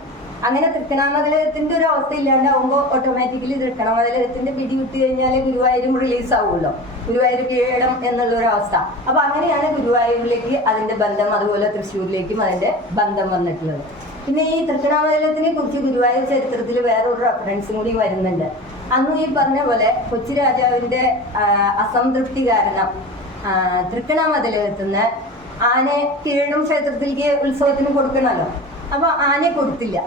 അങ്ങനെ തൃക്കണാമതിലകത്തിന്റെ ഒരു അവസ്ഥ ഇല്ലാണ്ടാവുമ്പോൾ ഓട്ടോമാറ്റിക്കലി തൃക്കണാമതിലകത്തിന്റെ പിടി വിട്ട് കഴിഞ്ഞാൽ ഗുരുവായൂരും റിലീസ് ആവുമല്ലോ, ഗുരുവായൂർ കീഴടം എന്നുള്ള ഒരു അവസ്ഥ. അപ്പൊ അങ്ങനെയാണ് ഗുരുവായൂരിലേക്ക് അതിന്റെ ബന്ധം, അതുപോലെ തൃശ്ശൂരിലേക്കും അതിന്റെ ബന്ധം വന്നിട്ടുള്ളത്. പിന്നെ ഈ തൃക്കണാമതിലകത്തിനെ കുറിച്ച് ഗുരുവായൂർ ചരിത്രത്തിൽ വേറൊരു റെഫറൻസും കൂടി വരുന്നുണ്ട്. അന്ന് ഈ പറഞ്ഞ പോലെ കൊച്ചി രാജാവിന്റെ അസംതൃപ്തി കാരണം തൃക്കണാമതിലകത്തുനിന്ന് ആനയെ കീഴടം ക്ഷേത്രത്തിലേക്ക് ഉത്സവത്തിന് കൊടുക്കണമല്ലോ. അപ്പൊ ആനയെ കൊടുത്തില്ല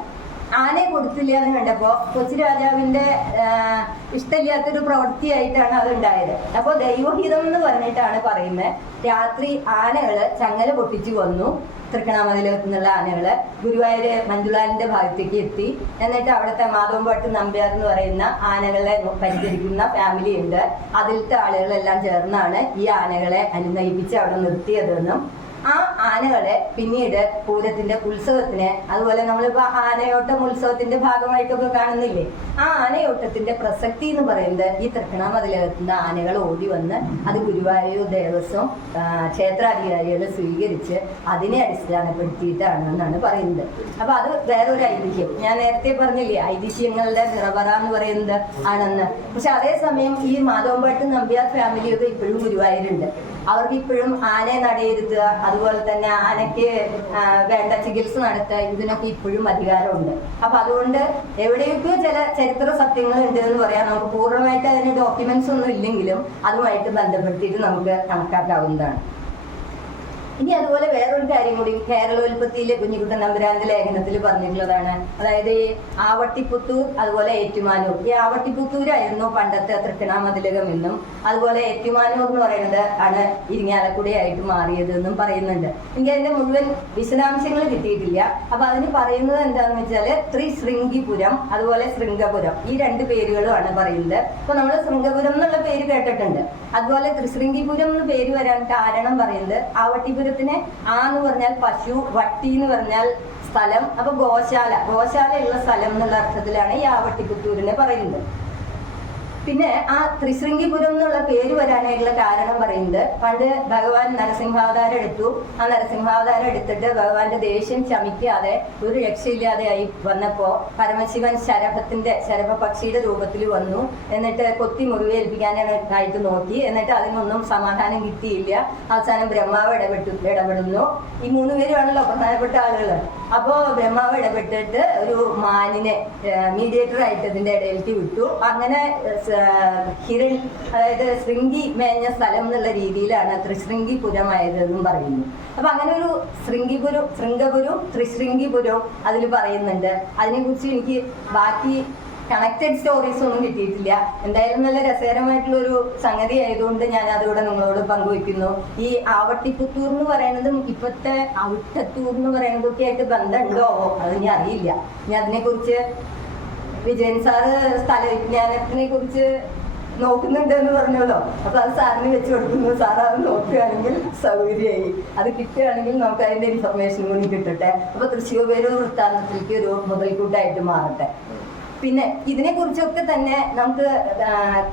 എന്ന് കണ്ടപ്പോ കൊച്ചി രാജാവിന്റെ ഇഷ്ടമില്ലാത്തൊരു പ്രവൃത്തിയായിട്ടാണ് അത് ഉണ്ടായത്. അപ്പൊ ദൈവഹിതം എന്ന് പറഞ്ഞിട്ടാണ് പറയുന്നത്. രാത്രി ആനകള് ചങ്ങല പൊട്ടിച്ചു വന്നു. തൃക്കണാമതിലകത്തു നിന്നുള്ള ആനകള് ഗുരുവായൂര് മഞ്ജുളാലിന്റെ ഭാഗത്തേക്ക് എത്തി. എന്നിട്ട് അവിടുത്തെ മാധവൻപാട്ട് നമ്പ്യാർ എന്ന് പറയുന്ന ആനകളെ പരിചരിക്കുന്ന ഫാമിലി ഉണ്ട്. അതിലത്തെ ആളുകളെല്ലാം ചേർന്നാണ് ഈ ആനകളെ അനുനയിപ്പിച്ച് അവിടെ നിർത്തിയതെന്നും ആ ആനകളെ പിന്നീട് പൂരത്തിന്റെ ഉത്സവത്തിന്, അതുപോലെ നമ്മളിപ്പോ ആനയോട്ടം ഉത്സവത്തിന്റെ ഭാഗമായിട്ടൊക്കെ കാണുന്നില്ലേ, ആ ആനയോട്ടത്തിന്റെ പ്രസക്തി എന്ന് പറയുന്നത് ഈ തൃക്കണാമതിലകത്തുനിന്ന് ആനകൾ ഓടി വന്ന് അത് ഗുരുവായൂർ ദേവസ്വം ക്ഷേത്രാധികാരികൾ സ്വീകരിച്ച് അതിനെ അടിസ്ഥാനപ്പെടുത്തിയിട്ടാണെന്നാണ് പറയുന്നത്. അപ്പൊ അത് വേറൊരു ഐതിഹ്യം. ഞാൻ നേരത്തെ പറഞ്ഞില്ലേ ഐതിഹ്യങ്ങളുടെ നിറവറ എന്ന് പറയുന്നത് ആണെന്ന്. പക്ഷെ അതേസമയം ഈ മാധവൻപാട്ട് നമ്പ്യാർ ഫാമിലിയൊക്കെ ഇപ്പോഴും ഗുരുവായൂരുണ്ട്. അവർക്ക് ഇപ്പോഴും ആനയെ നടയിരുത്തുക, അതുപോലെ തന്നെ ആനയ്ക്ക് വേണ്ട ചികിത്സ നടത്തുക, ഇതിനൊക്കെ ഇപ്പോഴും അധികാരമുണ്ട്. അപ്പൊ അതുകൊണ്ട് എവിടെയൊക്കെയോ ചില ചരിത്ര സത്യങ്ങൾ ഉണ്ട് എന്ന് പറയാം. നമുക്ക് പൂർണ്ണമായിട്ട് അതിന് ഡോക്യുമെന്റ്സ് ഒന്നും ഇല്ലെങ്കിലും അതുമായിട്ട് ബന്ധപ്പെടുത്തിയിട്ട് നമുക്ക് കണക്കാക്കാവുന്നതാണ്. ഇനി അതുപോലെ വേറൊരു കാര്യം കൂടി കേരളോൽപ്പത്തിയിലെ കുഞ്ഞിക്കുട്ടൻ നമ്പുരാന്റെ ലേഖനത്തിൽ പറഞ്ഞിട്ടുള്ളതാണ്. അതായത് ഈ ആവട്ടിപ്പുത്തൂർ അതുപോലെ ഏറ്റുമാനൂർ. ഈ ആവട്ടിപ്പുത്തൂരായിരുന്നു പണ്ടത്തെ തൃക്കണാമതിലകം എന്നും അതുപോലെ ഏറ്റുമാനൂർ എന്ന് പറയുന്നത് ആണ് ഇരിങ്ങാലക്കുടയായിട്ട് മാറിയത് എന്നും പറയുന്നുണ്ട്. എനിക്ക് അതിന്റെ മുഴുവൻ വിശദാംശങ്ങൾ കിട്ടിയിട്ടില്ല. അപ്പൊ അതിന് പറയുന്നത് എന്താണെന്ന് വെച്ചാല് ത്രിശൃംഗിപുരം അതുപോലെ ശൃംഗപുരം, ഈ 2 പേരുകളുമാണ് പറയുന്നത്. അപ്പൊ നമ്മൾ ശൃംഗപുരം എന്നുള്ള പേര് കേട്ടിട്ടുണ്ട്. അതുപോലെ ത്രിശൃംഗിപുരം എന്ന് പേര് വരാൻ കാരണം പറയുന്നത് ആവട്ടിപുരത്തിന് ആ എന്ന് പറഞ്ഞാൽ പശു, വട്ടി എന്ന് പറഞ്ഞാൽ സ്ഥലം, അപ്പൊ ഗോശാല ഉള്ള സ്ഥലം എന്നുള്ള അർത്ഥത്തിലാണ് ഈ ആവട്ടിപുത്തൂരിനെ പറയുന്നത്. പിന്നെ ആ ത്രിശൃംഗിപുരം എന്നുള്ള പേര് വരാനായിട്ടുള്ള കാരണം പറയുന്നത് പണ്ട് ഭഗവാൻ നരസിംഹാവതാരം എടുത്തു. ആ നരസിംഹാവതാരം എടുത്തിട്ട് ഭഗവാന്റെ ദേഷ്യം ശമിക്കാതെ ഒരു രക്ഷയില്ലാതെയായി വന്നപ്പോ പരമശിവൻ ശരഭ പക്ഷിയുടെ രൂപത്തിൽ വന്നു. എന്നിട്ട് കൊത്തി മുറിവേൽപ്പിക്കാനായിട്ട് നോക്കി. എന്നിട്ട് അതിനൊന്നും സമാധാനം കിട്ടിയില്ല. അവസാനം ബ്രഹ്മാവ് ഇടപെടുന്നു. ഈ 3 പേരുമാണല്ലോ പ്രധാനപ്പെട്ട ആളുകൾ. അപ്പോ ബ്രഹ്മാവ് ഇടപെട്ടിട്ട് ഒരു മാനിനെ മീഡിയേറ്റർ ആയിട്ട് ഇതിന്റെ ഇടയിലേക്ക് വിട്ടു. അങ്ങനെ ഹിരൺ, അതായത് ശൃംഗി മേഞ്ഞ സ്ഥലം എന്നുള്ള രീതിയിലാണ് ത്രിശൃംഗിപുരമായത് എന്നും പറയുന്നു. അപ്പൊ അങ്ങനെ ഒരു ശൃംഗപുരം ത്രിശൃംഗിപുരം അതിൽ പറയുന്നുണ്ട്. അതിനെക്കുറിച്ച് എനിക്ക് ബാക്കി കണക്റ്റഡ് സ്റ്റോറീസ് ഒന്നും കിട്ടിയിട്ടില്ല. എന്തായാലും നല്ല രസകരമായിട്ടുള്ള ഒരു സംഗതി ആയതുകൊണ്ട് ഞാൻ അതുകൂടെ നിങ്ങളോട് പങ്കുവയ്ക്കുന്നു. ഈ ആവട്ടിപ്പുത്തൂർ എന്ന് പറയുന്നതും ഇപ്പോഴത്തെ ഔട്ടത്തൂർ എന്ന് പറയുന്നതൊക്കെ ആയിട്ട് ബന്ധമുണ്ടോ അത് ഞാൻ അറിയില്ല. ഞാൻ അതിനെക്കുറിച്ച് വിജയൻ സാറ് സ്ഥലവിജ്ഞാനത്തിനെ കുറിച്ച് നോക്കുന്നുണ്ട് എന്ന് പറഞ്ഞല്ലോ. അപ്പൊ അത് സാറിന് വെച്ച് കൊടുക്കുന്നു. സാർ അത് നോക്കുകയാണെങ്കിൽ സൗകര്യമായി. അത് കിട്ടുകയാണെങ്കിൽ നമുക്ക് അതിന്റെ ഇൻഫർമേഷൻ കൂടി കിട്ടട്ടെ. അപ്പൊ തൃശ്ശൂർ പേരൂർ വൃത്താന്തത്തിലേക്ക് ഒരു മുതൽക്കൂട്ടായിട്ട് മാറട്ടെ. പിന്നെ ഇതിനെ കുറിച്ചൊക്കെ തന്നെ നമുക്ക്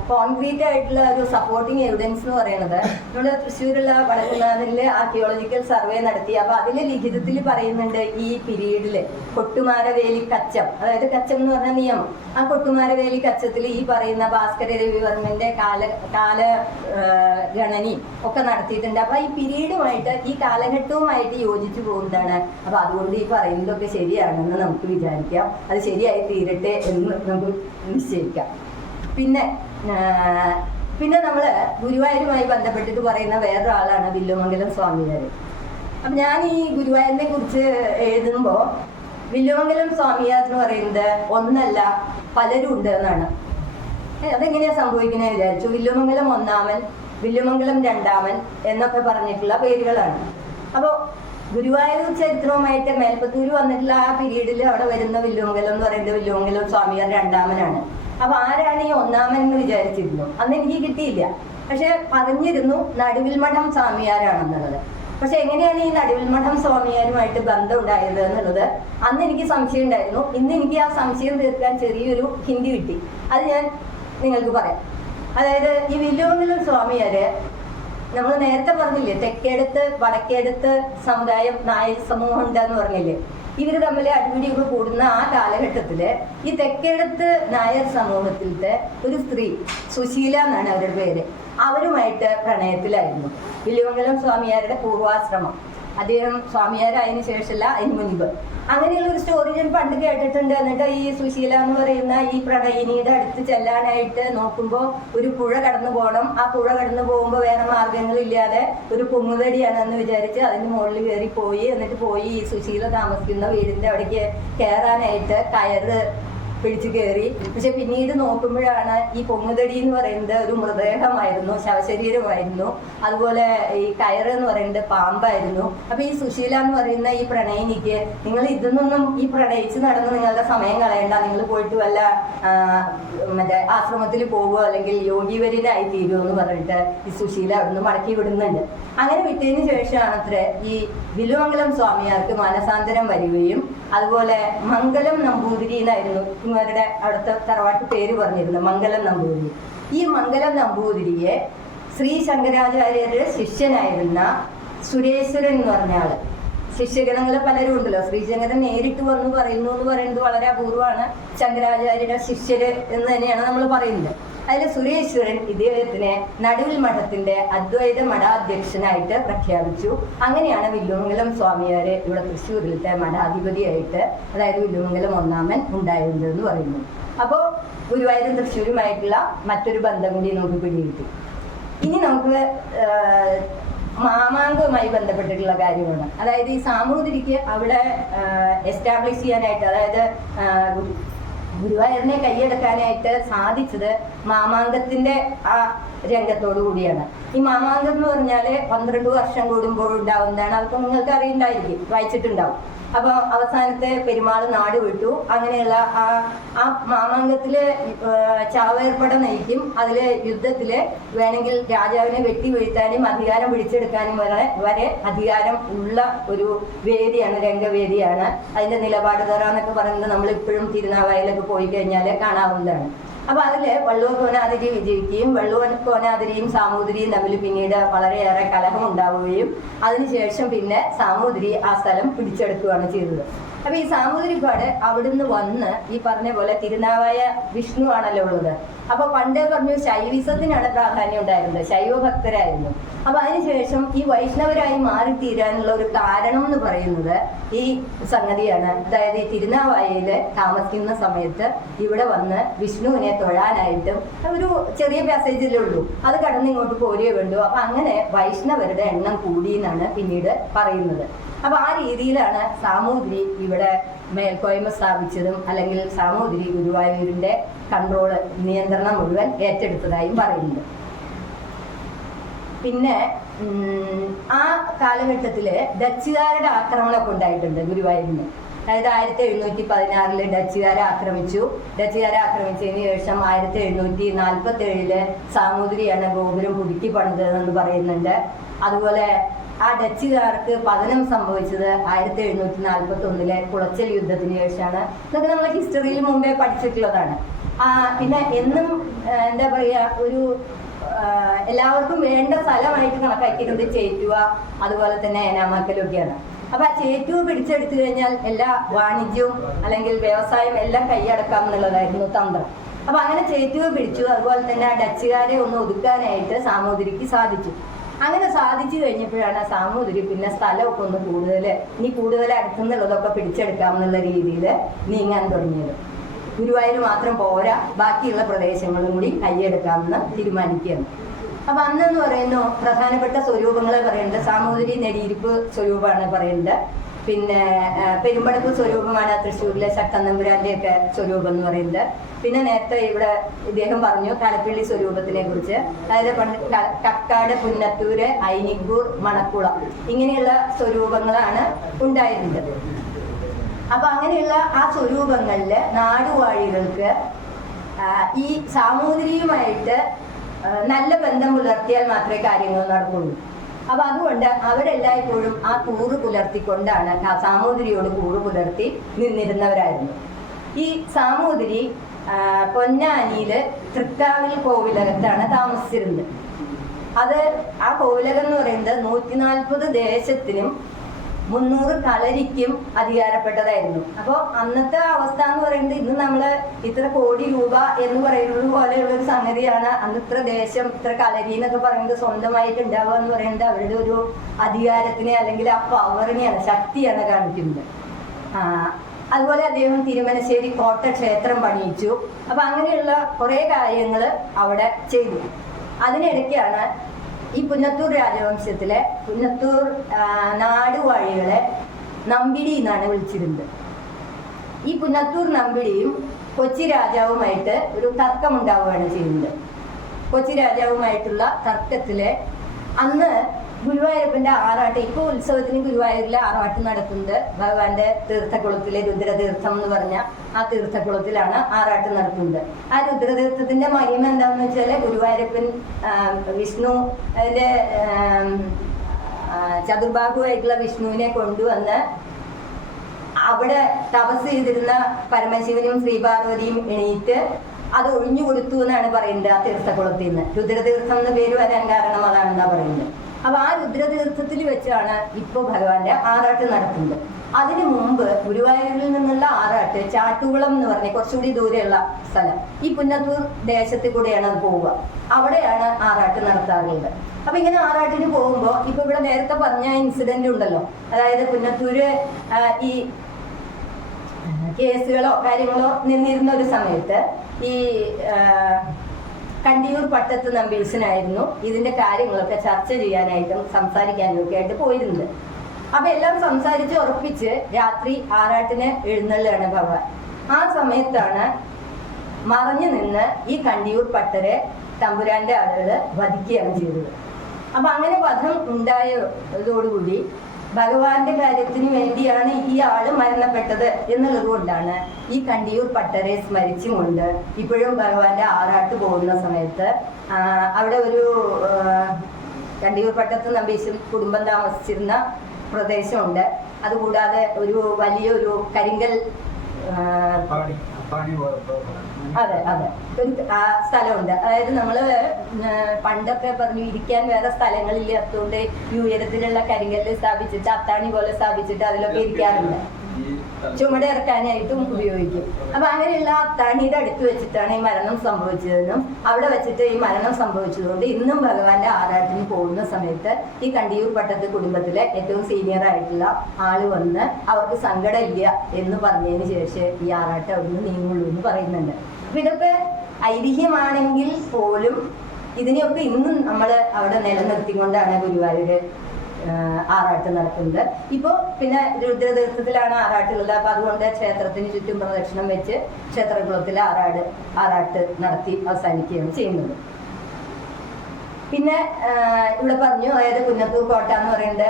കോൺക്രീറ്റ് ആയിട്ടുള്ള ഒരു സപ്പോർട്ടിങ് എവിഡൻസ് എന്ന് പറയുന്നത് നമ്മുടെ തൃശ്ശൂരുള്ള വടക്കുന്നാഥനിലെ ആർക്കിയോളജിക്കൽ സർവേ നടത്തി. അപ്പൊ അതിലെ ലിഖിതത്തിൽ പറയുന്നുണ്ട് ഈ പീരീഡില് കൊട്ടുമാരവേലി കച്ചം, അതായത് കച്ചം എന്ന് പറഞ്ഞ നിയമം, ആ കൊട്ടുമാരവേലി കച്ചത്തിൽ ഈ പറയുന്ന ഭാസ്കര രവിവർമ്മന്റെ കാലഗണനി ഒക്കെ നടത്തിയിട്ടുണ്ട്. അപ്പൊ ഈ പീരീഡുമായിട്ട് ഈ കാലഘട്ടവുമായിട്ട് യോജിച്ചു പോകുന്നതാണ്. അപ്പൊ അതുകൊണ്ട് ഈ പറയുന്നതൊക്കെ ശരിയാണെന്ന് നമുക്ക് വിചാരിക്കാം. അത് ശരിയായി തീരട്ടെ എന്ന് നമുക്ക് നിശ്ചയിക്കാം. പിന്നെ നമ്മള് ഗുരുവായൂരുമായി ബന്ധപ്പെട്ടിട്ട് പറയുന്ന വേറൊരാളാണ് വില്ലുമംഗലം സ്വാമിയാർ. അപ്പൊ ഞാൻ ഈ ഗുരുവായൂരിനെ കുറിച്ച് എഴുതുമ്പോ വില്ലുമംഗലം സ്വാമിയാർ എന്ന് പറയുന്നത് ഒന്നല്ല പലരും ഉണ്ട് എന്നാണ്. അതെങ്ങനെയാ സംഭവിക്കുന്നത് വിചാരിച്ചു. വില്ലുമംഗലം ഒന്നാമൻ, വില്ലുമംഗലം രണ്ടാമൻ എന്നൊക്കെ പറഞ്ഞിട്ടുള്ള പേരുകളാണ്. അപ്പോൾ ഗുരുവായൂർ ചരിത്രവുമായിട്ട് മേൽപ്പത്തൂര് വന്നിട്ടുള്ള ആ പീരീഡിൽ അവിടെ വരുന്ന വില്ലുമംഗലം എന്ന് പറയുന്നത് വില്ലുമംഗലം സ്വാമിയാർ രണ്ടാമനാണ്. അപ്പൊ ആരാണ് ഈ ഒന്നാമൻ എന്ന് വിചാരിച്ചിരുന്നു. അന്ന് എനിക്ക് കിട്ടിയില്ല. പക്ഷെ പറഞ്ഞിരുന്നു നടുവിൽ മഠം സ്വാമിയാരാണെന്നുള്ളത്. പക്ഷെ എങ്ങനെയാണ് ഈ നടുവിൽ മഠം സ്വാമിയാരുമായിട്ട് ബന്ധം ഉണ്ടായത് എന്നുള്ളത് അന്ന് എനിക്ക് സംശയം ഉണ്ടായിരുന്നു. ഇന്ന് എനിക്ക് ആ സംശയം തീർക്കാൻ ചെറിയൊരു ഹിന്ദി കിട്ടി. അത് ഞാൻ നിങ്ങൾക്ക് പറയാം. അതായത് ഈ വില്ലുമംഗലം സ്വാമിയാര് നമ്മൾ നേരത്തെ പറഞ്ഞില്ലേ, തെക്കേടത്ത് വടക്കേടത്ത് സമുദായം നായർ സമൂഹം ഉണ്ടെന്ന് പറഞ്ഞില്ലേ. ഇവര് തമ്മിൽ അടിപിടിയൊക്കെ കൂടുന്ന ആ കാലഘട്ടത്തില് ഈ തെക്കേടത്ത് നായർ സമൂഹത്തിലത്തെ ഒരു സ്ത്രീ സുശീല എന്നാണ് അവരുടെ പേര്, അവരുമായിട്ട് പ്രണയത്തിലായിരുന്നു വില്ലുമംഗലം സ്വാമിയാരുടെ പൂർവാശ്രമം. അദ്ദേഹം സ്വാമിയാരായതിനു ശേഷമല്ല, അതിന് മുൻപ്. അങ്ങനെയുള്ള ഒരു സ്റ്റോറി ഞാൻ പണ്ട് കേട്ടിട്ടുണ്ട്. എന്നിട്ട് ഈ സുശീല എന്ന് പറയുന്ന ഈ പ്രണയിനിയുടെ അടുത്ത് ചെല്ലാനായിട്ട് നോക്കുമ്പോൾ ഒരു പുഴ കടന്നു പോകണം. ആ പുഴ കടന്നു പോകുമ്പോൾ വേറെ മാർഗങ്ങളില്ലാതെ ഒരു പൊങ്ങുതടിയാണെന്ന് വിചാരിച്ച് അതിന് മുകളിൽ കയറി പോയി. എന്നിട്ട് പോയി ഈ സുശീല താമസിക്കുന്ന വീടിന്റെ അവിടേക്ക് കയറാനായിട്ട് കയറ് പിടിച്ചു കയറി. പക്ഷെ പിന്നീട് നോക്കുമ്പോഴാണ് ഈ പൊങ്ങുതടി എന്ന് പറയുന്നത് ഒരു മൃതദേഹമായിരുന്നു, ശവശരീരമായിരുന്നു. അതുപോലെ ഈ കയറ് എന്ന് പറയുന്നത് പാമ്പായിരുന്നു. അപ്പൊ ഈ സുശീല എന്ന് പറയുന്ന ഈ പ്രണയിനിക്ക് നിങ്ങൾ ഇതൊന്നും ഈ പ്രണയിച്ച് നടന്ന് നിങ്ങളുടെ സമയം കളയണ്ട, നിങ്ങൾ പോയിട്ട് വല്ല മറ്റേ ആശ്രമത്തിൽ പോകുമോ അല്ലെങ്കിൽ യോഗിവര്യനായി തീരുമോ എന്ന് പറഞ്ഞിട്ട് ഈ സുശീല അവിടുന്ന് മടക്കി വിടുന്നുണ്ട്. അങ്ങനെ വിട്ടതിന് ശേഷമാണത്രേ ഈ വില്ലുമംഗലം സ്വാമിയാർക്ക് മാനസാന്തരം വരികയും അതുപോലെ മംഗലം നമ്പൂതിരി എന്നായിരുന്നു ഇവരുടെ അവിടുത്തെ തറവാട്ട് പേര് പറഞ്ഞിരുന്നത്, മംഗലം നമ്പൂതിരി. ഈ മംഗലം നമ്പൂതിരിയെ ശ്രീ ശങ്കരാചാര്യരുടെ ശിഷ്യനായിരുന്ന സുരേശ്വരൻ എന്ന് പറഞ്ഞ ആള്, ശിഷ്യഗണങ്ങൾ പലരും ഉണ്ടല്ലോ, ശ്രീശങ്കരൻ നേരിട്ട് വന്ന് പറയുന്നു എന്ന് പറയുന്നത് വളരെ അപൂർവമാണ്. ശങ്കരാചാര്യരുടെ ശിഷ്യര് എന്ന് തന്നെയാണ് നമ്മൾ പറയുന്നത്. അതിൽ സുരേശ്വരൻ ഇദ്ദേഹത്തിനെ നടുവിൽ മഠത്തിന്റെ അദ്വൈത മഠാധ്യക്ഷനായിട്ട് പ്രഖ്യാപിച്ചു. അങ്ങനെയാണ് വില്ലുമംഗലം സ്വാമിയാര് ഇവിടെ തൃശ്ശൂരിലത്തെ മഠാധിപതിയായിട്ട്, അതായത് വില്ലുമംഗലം ഒന്നാമൻ ഉണ്ടായിരുന്നതെന്ന് പറയുന്നു. അപ്പോൾ ഗുരുവായൂരും തൃശ്ശൂരുമായിട്ടുള്ള മറ്റൊരു ബന്ധം കൂടി നമുക്ക് പിടികിട്ടി. ഇനി നമുക്ക് മാമാങ്കവുമായി ബന്ധപ്പെട്ടിട്ടുള്ള കാര്യമാണ്. അതായത് ഈ സാമൂതിരിക്ക് അവിടെ എസ്റ്റാബ്ലിഷ് ചെയ്യാനായിട്ട്, അതായത് ഗുരുവായൂരിനെ കൈയടക്കാനായിട്ട് സാധിച്ചത് മാമാങ്കത്തിന്റെ ആ രംഗത്തോടു കൂടിയാണ്. ഈ മാമാങ്കം എന്ന് പറഞ്ഞാല് 12 വർഷം കൂടുമ്പോൾ ഉണ്ടാവുന്നതാണ്. അതൊക്കെ നിങ്ങൾക്ക് അറിയുണ്ടായിരിക്കും, വായിച്ചിട്ടുണ്ടാവും. അപ്പൊ അവസാനത്തെ പെരുമാൾ നാട് വിട്ടു. അങ്ങനെയുള്ള ആ മാമാങ്കത്തില് ചാവേർപ്പട നയിക്കും. അതില് യുദ്ധത്തില് വേണമെങ്കിൽ രാജാവിനെ വെട്ടി വീഴ്ത്താനും അധികാരം പിടിച്ചെടുക്കാനും വരെ അധികാരം ഉള്ള ഒരു വേദിയാണ്, രംഗവേദിയാണ്. അതിന്റെ നിലപാട് തറാന്നൊക്കെ പറയുന്നത് നമ്മൾ ഇപ്പോഴും തിരുനാവായിലൊക്കെ പോയി കഴിഞ്ഞാൽ കാണാവുന്നതാണ്. അപ്പൊ അതില് വള്ളുവ കോനാതിരി വിജയിക്കുകയും വള്ളുവ കോനാതിരിയും സാമൂതിരിയും തമ്മിൽ പിന്നീട് വളരെയേറെ കലഹം ഉണ്ടാവുകയും അതിനുശേഷം പിന്നെ സാമൂതിരി ആ സ്ഥലം പിടിച്ചെടുക്കുകയാണ് ചെയ്തത്. അപ്പൊ ഈ സാമൂതിരിപ്പാട് അവിടുന്ന് വന്ന് ഈ പറഞ്ഞ പോലെ തിരുനാവായ വിഷ്ണു ആണല്ലോ ഉള്ളത്. അപ്പൊ പണ്ടേ പറഞ്ഞു ശൈവിസത്തിനാണ് പ്രാധാന്യം ഉണ്ടായിരുന്നത്, ശൈവഭക്തരായിരുന്നു. അപ്പൊ അതിനുശേഷം ഈ വൈഷ്ണവരായി മാറിത്തീരാനുള്ള ഒരു കാരണം എന്ന് പറയുന്നത് ഈ സംഗതിയാണ്. അതായത് ഈ തിരുനാവായയില് താമസിക്കുന്ന സമയത്ത് ഇവിടെ വന്ന് വിഷ്ണുവിനെ തൊഴാനായിട്ടും ഒരു ചെറിയ പാസേജിലേ ഉള്ളൂ, അത് കടന്ന് ഇങ്ങോട്ട് പോരുകയേ വേണ്ടു. അപ്പൊ അങ്ങനെ വൈഷ്ണവരുടെ എണ്ണം കൂടി എന്നാണ് പിന്നീട് പറയുന്നത്. അപ്പൊ ആ രീതിയിലാണ് സാമൂതിരി ഇവിടെ മേൽക്കോയ്മ സ്ഥാപിച്ചതും, അല്ലെങ്കിൽ സാമൂതിരി ഗുരുവായൂരിന്റെ കൺട്രോള്, നിയന്ത്രണം മുഴുവൻ ഏറ്റെടുത്തതായും പറയുന്നുണ്ട്. പിന്നെ ആ കാലഘട്ടത്തില് ഡച്ചുകാരുടെ ആക്രമണമൊക്കെ ഉണ്ടായിട്ടുണ്ട് ഗുരുവായൂരിന്. അതായത് 1716 ഡച്ചുകാരെ ആക്രമിച്ചു. ഡച്ചുകാരെ ആക്രമിച്ചതിന് ശേഷം 1747 സാമൂതിരിയാണ് ഗോപുരം പുതുക്കി പണിതതെന്ന് പറയുന്നുണ്ട്. അതുപോലെ ആ ഡച്ചുകാർക്ക് പതനം സംഭവിച്ചത് 1741 കുളച്ചൽ യുദ്ധത്തിന് ശേഷമാണ്. ഇതൊക്കെ നമ്മൾ ഹിസ്റ്ററിയിൽ മുമ്പേ പഠിച്ചിട്ടുള്ളതാണ്. പിന്നെ എന്നും എന്താ പറയുക, ഒരു എല്ലാവർക്കും വേണ്ട സ്ഥലമായിട്ട് കണക്കാക്കിയിരുന്നത് ചേറ്റുവ, അതുപോലെ തന്നെ ഏനാമാക്കലൊക്കെയാണ്. അപ്പൊ ആ ചേറ്റുവ പിടിച്ചെടുത്തു കഴിഞ്ഞാൽ എല്ലാ വാണിജ്യവും അല്ലെങ്കിൽ വ്യവസായം എല്ലാം കൈയടക്കാം എന്നുള്ളതായിരുന്നു തന്ത്രം. അപ്പൊ അങ്ങനെ ചേറ്റുവ പിടിച്ചു. അതുപോലെ തന്നെ ആ ഡച്ചുകാരെ ഒന്ന് ഒതുക്കാനായിട്ട് സാമൂതിരിക്ക് സാധിച്ചു. അങ്ങനെ സാധിച്ചു കഴിഞ്ഞപ്പോഴാണ് സാമൂതിരി പിന്നെ സ്ഥലമൊക്കെ ഒന്ന് ഇനി കൂടുതൽ അടുത്തുനിന്നുള്ളതൊക്കെ പിടിച്ചെടുക്കാം എന്നുള്ള രീതിയിൽ നീങ്ങാൻ തുടങ്ങിയത്. ഗുരുവായൂർ മാത്രം പോരാ, ബാക്കിയുള്ള പ്രദേശങ്ങളും കൂടി കൈയെടുക്കാമെന്ന് തീരുമാനിക്കുകയാണ്. അപ്പൊ അന്നെന്ന് പറയുന്നു പ്രധാനപ്പെട്ട സ്വരൂപങ്ങളെ പറയുന്നത് സാമൂതിരി നെടിയിരിപ്പ് സ്വരൂപമാണ് പറയുന്നത്. പിന്നെ പെരുമ്പടപ്പ് സ്വരൂപമാണ് തൃശ്ശൂരിലെ ശക്തനമ്പുരാന്റെ ഒക്കെ സ്വരൂപം എന്ന് പറയുന്നത്. പിന്നെ നേരത്തെ ഇവിടെ ഇദ്ദേഹം പറഞ്ഞു തലപ്പിള്ളി സ്വരൂപത്തിനെ കുറിച്ച്. അതായത് പണ്ട് കക്കാട്, പുന്നത്തൂര്, ഐനിക്കൂർ, മണക്കുളം ഇങ്ങനെയുള്ള സ്വരൂപങ്ങളാണ് ഉണ്ടായിരുന്നത്. അപ്പൊ അങ്ങനെയുള്ള ആ സ്വരൂപങ്ങളില് നാടുവാഴികൾക്ക് ഈ സാമൂതിരിയുമായിട്ട് നല്ല ബന്ധം പുലർത്തിയാൽ മാത്രമേ കാര്യങ്ങൾ നടക്കുള്ളൂ. അപ്പൊ അതുകൊണ്ട് അവരെല്ലായ്പ്പോഴും ആ കൂറ് പുലർത്തിക്കൊണ്ടാണ്, സാമൂതിരിയോട് കൂറ് പുലർത്തി നിന്നിരുന്നവരായിരുന്നു. ഈ സാമൂതിരി പൊന്നാനിയില് തൃക്കാവിൽ കോവിലകത്താണ് താമസിച്ചിരുന്നത്. അത് ആ കോവിലകം എന്ന് പറയുന്നത് 140 ദേശത്തിനും 300 കളരിക്കും അധികാരപ്പെട്ടതായിരുന്നു. അപ്പോൾ അന്നത്തെ അവസ്ഥ എന്ന് പറയുന്നത് ഇന്ന് നമ്മള് ഇത്ര കോടി രൂപ എന്ന് പറയുന്നത് പോലെയുള്ള ഒരു സംഗതിയാണ്. അന്ന് ഇത്ര ദേശം, ഇത്ര കളരി എന്നൊക്കെ പറയുന്നത് സ്വന്തമായിട്ട് ഉണ്ടാവുക എന്ന് പറയുന്നത് അവരുടെ ഒരു അധികാരത്തിനെ അല്ലെങ്കിൽ ആ പവറിനെയാണ്, ശക്തിയാണ് കാണിക്കുന്നത്. അതുപോലെ അദ്ദേഹം തിരുമനശ്ശേരി കോട്ട ക്ഷേത്രം പണിയിച്ചു. അപ്പൊ അങ്ങനെയുള്ള കുറെ കാര്യങ്ങൾ അവിടെ ചെയ്തു. അതിനിടയ്ക്കാണ് ഈ പുന്നത്തൂർ രാജവംശത്തിലെ പുന്നത്തൂർ നാടുവാഴികളെ നമ്പിടി എന്നാണ് വിളിച്ചിരുന്നത്. ഈ പുന്നത്തൂർ നമ്പിടിയും കൊച്ചി രാജാവുമായിട്ട് ഒരു തർക്കം ഉണ്ടാവുകയാണ് ചെയ്യുന്നത്. കൊച്ചി രാജാവുമായിട്ടുള്ള തർക്കത്തില് അന്ന് ഗുരുവായൂരപ്പന്റെ ആറാട്ട്, ഇപ്പോൾ ഉത്സവത്തിന് ഗുരുവായൂരിൽ ആറാട്ട് നടത്തുന്നത് ഭഗവാന്റെ തീർത്ഥക്കുളത്തിലെ രുദ്രതീർത്ഥം എന്ന് പറഞ്ഞ ആ തീർത്ഥക്കുളത്തിലാണ് ആറാട്ട് നടത്തുന്നത്. ആ രുദ്രതീർത്ഥത്തിന്റെ മഹിമ എന്താണെന്ന് വെച്ചാല് ഗുരുവായൂരപ്പൻ വിഷ്ണു അതിന്റെ ചതുർബാഹുവായിട്ടുള്ള വിഷ്ണുവിനെ കൊണ്ടുവന്ന് അവിടെ തപസ് ചെയ്തിരുന്ന പരമശിവനും ശ്രീപാർവതിയും എണീറ്റ് അത് ഒഴിഞ്ഞു കൊടുത്തു എന്നാണ് പറയുന്നത്. ആ തീർത്ഥക്കുളത്തിൽ നിന്ന് രുദ്രതീർത്ഥം എന്ന് പേര് വരാൻ കാരണം അതാണെന്നാ പറയുന്നത്. അപ്പൊ ആ രുദ്രതീർത്ഥത്തിൽ വെച്ചാണ് ഇപ്പൊ ഭഗവാന്റെ ആറാട്ട് നടത്തുന്നത്. അതിനു മുമ്പ് ഗുരുവായൂരിൽ നിന്നുള്ള ആറാട്ട് ചാട്ടുകുളം എന്ന് പറഞ്ഞ കുറച്ചുകൂടി ദൂരെയുള്ള സ്ഥലം, ഈ പുന്നത്തൂർ ദേശത്തിൽ കൂടെയാണ് അത് പോവുക. അവിടെയാണ് ആറാട്ട് നടത്താറുള്ളത്. അപ്പൊ ഇങ്ങനെ ആറാട്ടിന് പോകുമ്പോ ഇപ്പൊ ഇവിടെ നേരത്തെ പറഞ്ഞ ഇൻസിഡന്റ് ഉണ്ടല്ലോ, അതായത് പുന്നത്തൂര് ഈ കേസുകളോ കാര്യങ്ങളോ നിന്നിരുന്ന ഒരു സമയത്ത് ഈ കണ്ടിയൂർ പട്ടത്ത് നമ്പീശനായിരുന്നു ഇതിന്റെ കാര്യങ്ങളൊക്കെ ചർച്ച ചെയ്യാനായിട്ടും സംസാരിക്കാനും ഒക്കെ ആയിട്ട് പോയിരുന്നത്. അപ്പൊ എല്ലാം സംസാരിച്ച് ഉറപ്പിച്ച് രാത്രി ആറാട്ടിന് എഴുന്നള്ളുകയാണ് ഭഗവാൻ. ആ സമയത്താണ് മറഞ്ഞു നിന്ന് ഈ കണ്ടിയൂർ പട്ടരെ തമ്പുരാന്റെ ആളുകൾ വധിക്കുകയാണ് ചെയ്തത്. അപ്പൊ അങ്ങനെ വധം ഉണ്ടായതോടുകൂടി ഭഗവാന്റെ കാര്യത്തിന് വേണ്ടിയാണ് ഈ ആള് മരണപ്പെട്ടത് എന്നുള്ളത് കൊണ്ടാണ് ഈ കണ്ടിയൂർ പട്ടരെ സ്മരിച്ചുകൊണ്ട് ഇപ്പോഴും ഭഗവാന്റെ ആറാട്ട് പോകുന്ന സമയത്ത് അവിടെ ഒരു കണ്ടിയൂർ പട്ടത്ത് നമ്പീശൻ കുടുംബം താമസിച്ചിരുന്ന പ്രദേശമുണ്ട്. അതുകൂടാതെ ഒരു വലിയൊരു കരിങ്കൽ അതെ ഒരു സ്ഥലമുണ്ട്. അതായത് നമ്മള് പണ്ടൊക്കെ പറഞ്ഞു ഇരിക്കാൻ വേറെ സ്ഥലങ്ങളില്ലാത്തതുകൊണ്ട് ഈ ഉയരത്തിലുള്ള കരിങ്കല്ല് സ്ഥാപിച്ചിട്ട് അത്താണി പോലെ സ്ഥാപിച്ചിട്ട് അതിലൊക്കെ ഇരിക്കാറുണ്ട്. ചുമട് ഇറക്കാനായിട്ടും ഉപയോഗിക്കും. അപ്പൊ അങ്ങനെയുള്ള അത്താണിയുടെ അടുത്ത് വെച്ചിട്ടാണ് ഈ മരണം സംഭവിച്ചതെന്നും അവിടെ വെച്ചിട്ട് ഈ മരണം സംഭവിച്ചതുകൊണ്ട് ഇന്നും ഭഗവാന്റെ ആറാട്ടിന് പോകുന്ന സമയത്ത് ഈ കണ്ടിയൂർ പട്ടത്ത് കുടുംബത്തിലെ ഏറ്റവും സീനിയർ ആയിട്ടുള്ള ആള് വന്ന് അവർക്ക് സങ്കടം ഇല്ല എന്ന് പറഞ്ഞതിന് ശേഷം ഈ ആറാട്ട് അവിടുന്ന് നീങ്ങുള്ളൂ എന്ന് പറയുന്നുണ്ട്. അപ്പൊ ഇതൊക്കെ ഐതിഹ്യമാണെങ്കിൽ പോലും ഇതിനെയൊക്കെ ഇന്നും നമ്മൾ അവിടെ നിലനിർത്തിക്കൊണ്ടാണ് ഗുരുവായൂര് ആറാട്ട് നടക്കുന്നത്. ഇപ്പോൾ പിന്നെ രുദ്രതീർത്ഥത്തിലാണ് ആറാട്ടുള്ളത്. അപ്പം അതുകൊണ്ട് ക്ഷേത്രത്തിന് ചുറ്റും പ്രദക്ഷിണം വെച്ച് ക്ഷേത്രകുളത്തിൽ ആറാട്ട് നടത്തി അവസാനിക്കുകയാണ് ചെയ്യുന്നത്. പിന്നെ ഇവിടെ പറഞ്ഞു, അതായത് പുന്നത്തൂർ കോട്ട എന്ന് പറയുന്നത്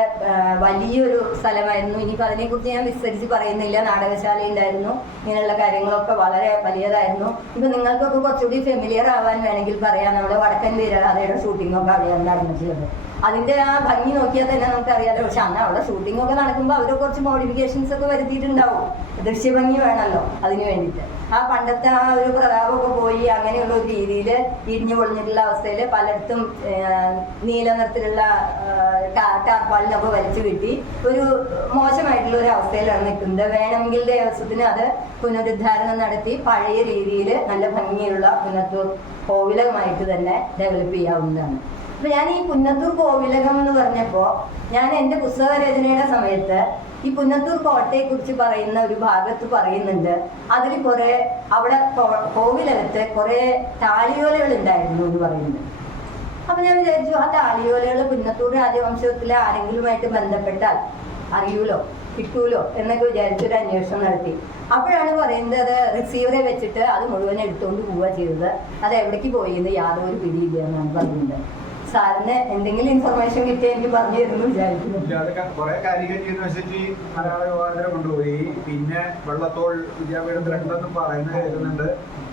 വലിയൊരു സ്ഥലമായിരുന്നു. ഇനിയിപ്പോൾ അതിനെക്കുറിച്ച് ഞാൻ വിസ്തരിച്ച് പറയുന്നില്ല. നാടകശാല ഉണ്ടായിരുന്നു, ഇങ്ങനെയുള്ള കാര്യങ്ങളൊക്കെ വളരെ വലിയതായിരുന്നു. ഇപ്പം നിങ്ങൾക്കൊക്കെ കുറച്ചുകൂടി ഫെമിലിയർ ആവാൻ വേണമെങ്കിൽ പറയാം, നമ്മുടെ വടക്കൻ വീരകഥയുടെ ഷൂട്ടിങ്ങൊക്കെ അവിടെയാണ് നടന്നിട്ടുള്ളത്. അതിൻ്റെ ആ ഭംഗി നോക്കിയാൽ തന്നെ നമുക്കറിയാലോ. പക്ഷെ അന്ന് അവിടെ ഷൂട്ടിംഗ് ഒക്കെ നടക്കുമ്പോൾ അവർ കുറച്ച് മോഡിഫിക്കേഷൻസ് ഒക്കെ വരുത്തിയിട്ടുണ്ടാവും. ദൃശ്യഭംഗി വേണമല്ലോ അതിന് വേണ്ടിയിട്ട്. ആ പണ്ടത്തെ ആ ഒരു പ്രതാപമൊക്കെ പോയി അങ്ങനെയുള്ള ഒരു രീതിയിൽ ഇടിഞ്ഞു പൊളിഞ്ഞിട്ടുള്ള അവസ്ഥയിൽ പലയിടത്തും നീല നിറത്തിലുള്ള ടാർപ്പാളിനൊക്കെ വലിച്ചു കിട്ടി ഒരു മോശമായിട്ടുള്ള ഒരു അവസ്ഥയിലാണ് നിൽക്കുന്നത്. വേണമെങ്കിൽ ദേവസ്വത്തിന് അത് പുനരുദ്ധാരണം നടത്തി പഴയ രീതിയിൽ നല്ല ഭംഗിയുള്ള പുന്നത്തൂർ കോവിലകമായിട്ട് തന്നെ ഡെവലപ്പ് ചെയ്യാവുന്നതാണ്. അപ്പൊ ഞാൻ ഈ പുന്നത്തൂർ കോവിലകം എന്ന് പറഞ്ഞപ്പോൾ ഞാൻ എൻ്റെ പുസ്തക രചനയുടെ സമയത്ത് ഈ പുന്നത്തൂർ കോട്ടയെ കുറിച്ച് പറയുന്ന ഒരു ഭാഗത്ത് പറയുന്നുണ്ട്, അതിൽ കുറെ അവിടെ കോവിലകത്ത് കുറെ താളിയോലകൾ ഉണ്ടായിരുന്നു എന്ന് പറയുന്നുണ്ട്. അപ്പൊ ഞാൻ വിചാരിച്ചു, ആ താളിയോലകൾ പുന്നത്തൂർ രാജവംശത്തിലെ ആരെങ്കിലുമായിട്ട് ബന്ധപ്പെട്ടാൽ അറിയൂലോ, കിട്ടൂലോ എന്നൊക്കെ വിചാരിച്ചൊരു അന്വേഷണം നടത്തി. അപ്പോഴാണ് പറയുന്നത് അത് റിസീവറെ വെച്ചിട്ട് അത് മുഴുവൻ എടുത്തുകൊണ്ട് പോവുക ചെയ്തത്. അത് എവിടേക്ക് പോയിന്ന് യാതൊരു പിടിയില്ല എന്നാണ് പറയുന്നത്. സാറിന് എന്തെങ്കിലും ഇൻഫർമേഷൻ കിട്ടിയ എനിക്ക് പറഞ്ഞു തരുന്നു വിചാരിക്കുന്നു. കുറെ കാലിക്കറ്റ് യൂണിവേഴ്സിറ്റി മലയാള യുവാന്തരം കൊണ്ടുപോയി. പിന്നെ വെള്ളത്തോൾ വിദ്യാപീഠത്തിലുണ്ടെന്നും പറയുന്നത് കേൾക്കുന്നുണ്ട്.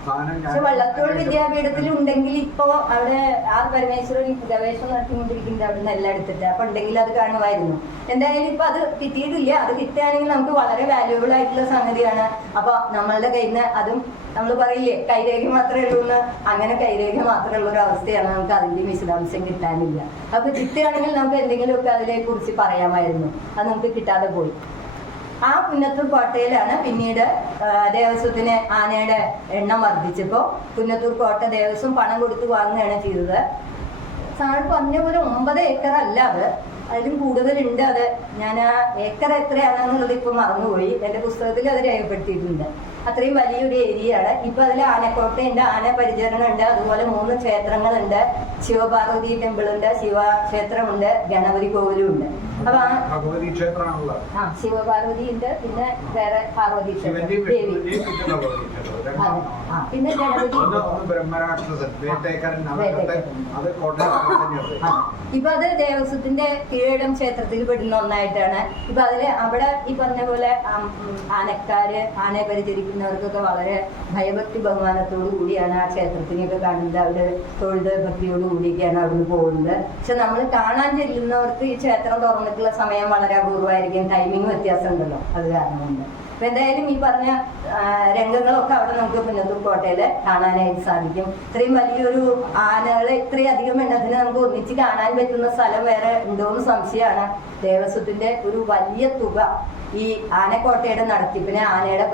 പക്ഷെ വള്ളത്തോൾ വിദ്യാപീഠത്തിൽ ഉണ്ടെങ്കിൽ ഇപ്പോ അവിടെ ആർ പരമേശ്വരൻ ഗവേഷണം നടത്തിക്കൊണ്ടിരിക്കുന്നത് അവിടെ നിന്ന് എല്ലാം എടുത്തിട്ട്. അപ്പൊ ഉണ്ടെങ്കിൽ അത് കാണുമായിരുന്നു. എന്തായാലും ഇപ്പൊ അത് കിട്ടിയിട്ടില്ല. അത് കിട്ടുകയാണെങ്കിൽ നമുക്ക് വളരെ വാല്യുബിൾ ആയിട്ടുള്ള സംഗതിയാണ്. അപ്പൊ നമ്മളുടെ കയ്യിൽ നിന്ന് അതും നമ്മൾ പറയില്ലേ കൈരേഖ മാത്രമേ ഉള്ളൂ എന്ന്, അങ്ങനെ കൈരേഖ മാത്രമേ ഉള്ള ഒരു അവസ്ഥയാണ്. നമുക്ക് അതിന്റെ വിശദാംശം കിട്ടാനില്ല. അപ്പൊ കിട്ടുകയാണെങ്കിൽ നമുക്ക് എന്തെങ്കിലുമൊക്കെ അതിനെ കുറിച്ച് പറയാമായിരുന്നു. അത് നമുക്ക് കിട്ടാതെ പോയി. ആ പുന്നത്തൂർ കോട്ടയിലാണ് പിന്നീട് ദേവസ്വത്തിന് ആനയുടെ എണ്ണം വർദ്ധിച്ചപ്പോൾ പുന്നത്തൂർ കോട്ട ദേവസ്വം പണം കൊടുത്ത് വാങ്ങുകയാണ് ചെയ്തത്. സാറ് പറഞ്ഞ പോലെ 9 ഏക്കർ അല്ല, അത് അതിലും കൂടുതലുണ്ട്. അത് ഞാൻ ആ ഏക്കർ എത്രയാണെന്നുള്ളത് ഇപ്പം മറന്നുപോയി. എൻ്റെ പുസ്തകത്തിൽ അത് രേഖപ്പെടുത്തിയിട്ടുണ്ട്. അത്രയും വലിയൊരു ഏരിയയാണ്. ഇപ്പം അതിൽ ആനക്കോട്ടയുണ്ട്, ആന പരിചരണം ഉണ്ട്, അതുപോലെ 3 ക്ഷേത്രങ്ങളുണ്ട്. ശിവപാർവതി ടെമ്പിളുണ്ട്, ശിവക്ഷേത്രമുണ്ട്, ഗണപതി കോവിലും ഉണ്ട്. അപ്പൊ ശിവപാർവതി ഉണ്ട്, പിന്നെ വേറെ പാർവതി ക്ഷേത്രം, ദേവി, പിന്നെ ഗണപതി. ഇപ്പൊ അത് ദേവസ്വത്തിന്റെ കീഴടം ക്ഷേത്രത്തിൽ പെടുന്ന ഒന്നായിട്ടാണ്. ഇപ്പൊ അതില് അവിടെ ഈ പറഞ്ഞ പോലെ ആനക്കാര്, ആനയെ പരിചരിക്കുന്നവർക്കൊക്കെ വളരെ ഭയഭക്തി ബഹുമാനത്തോടു കൂടിയാണ് ആ ക്ഷേത്രത്തിനെയൊക്കെ കാണുന്നത്. അവിടെ തൊഴുത് ഭക്തിയോട് കൂടിയൊക്കെയാണ് അവിടുന്ന് പോകുന്നത്. പക്ഷെ നമ്മൾ കാണാൻ ചെല്ലുന്നവർക്ക് ഈ ക്ഷേത്രം തുറന്നിട്ടുള്ള സമയം വളരെ അപൂർവമായിരിക്കും. ടൈമിങ് വ്യത്യാസം ഉണ്ടല്ലോ, അത് കാരണം കൊണ്ട്. അപ്പൊ എന്തായാലും ഈ പറഞ്ഞ രംഗങ്ങളൊക്കെ അവിടെ നമുക്ക് പുന്നത്തൂർ കോട്ടയിൽ കാണാനായിട്ട് സാധിക്കും. ഇത്രയും വലിയൊരു ആനകളെ ഇത്രയും അധികം എണ്ണത്തിന് നമുക്ക് ഒന്നിച്ച് കാണാൻ പറ്റുന്ന സ്ഥലം വേറെ ഉണ്ടോയെന്ന് സംശയമാണ്. ദേവസ്വത്തിന്റെ ഒരു വലിയ തുക ഈ ആനക്കോട്ടയുടെ നടത്തിപ്പിന്, ആനയുടെ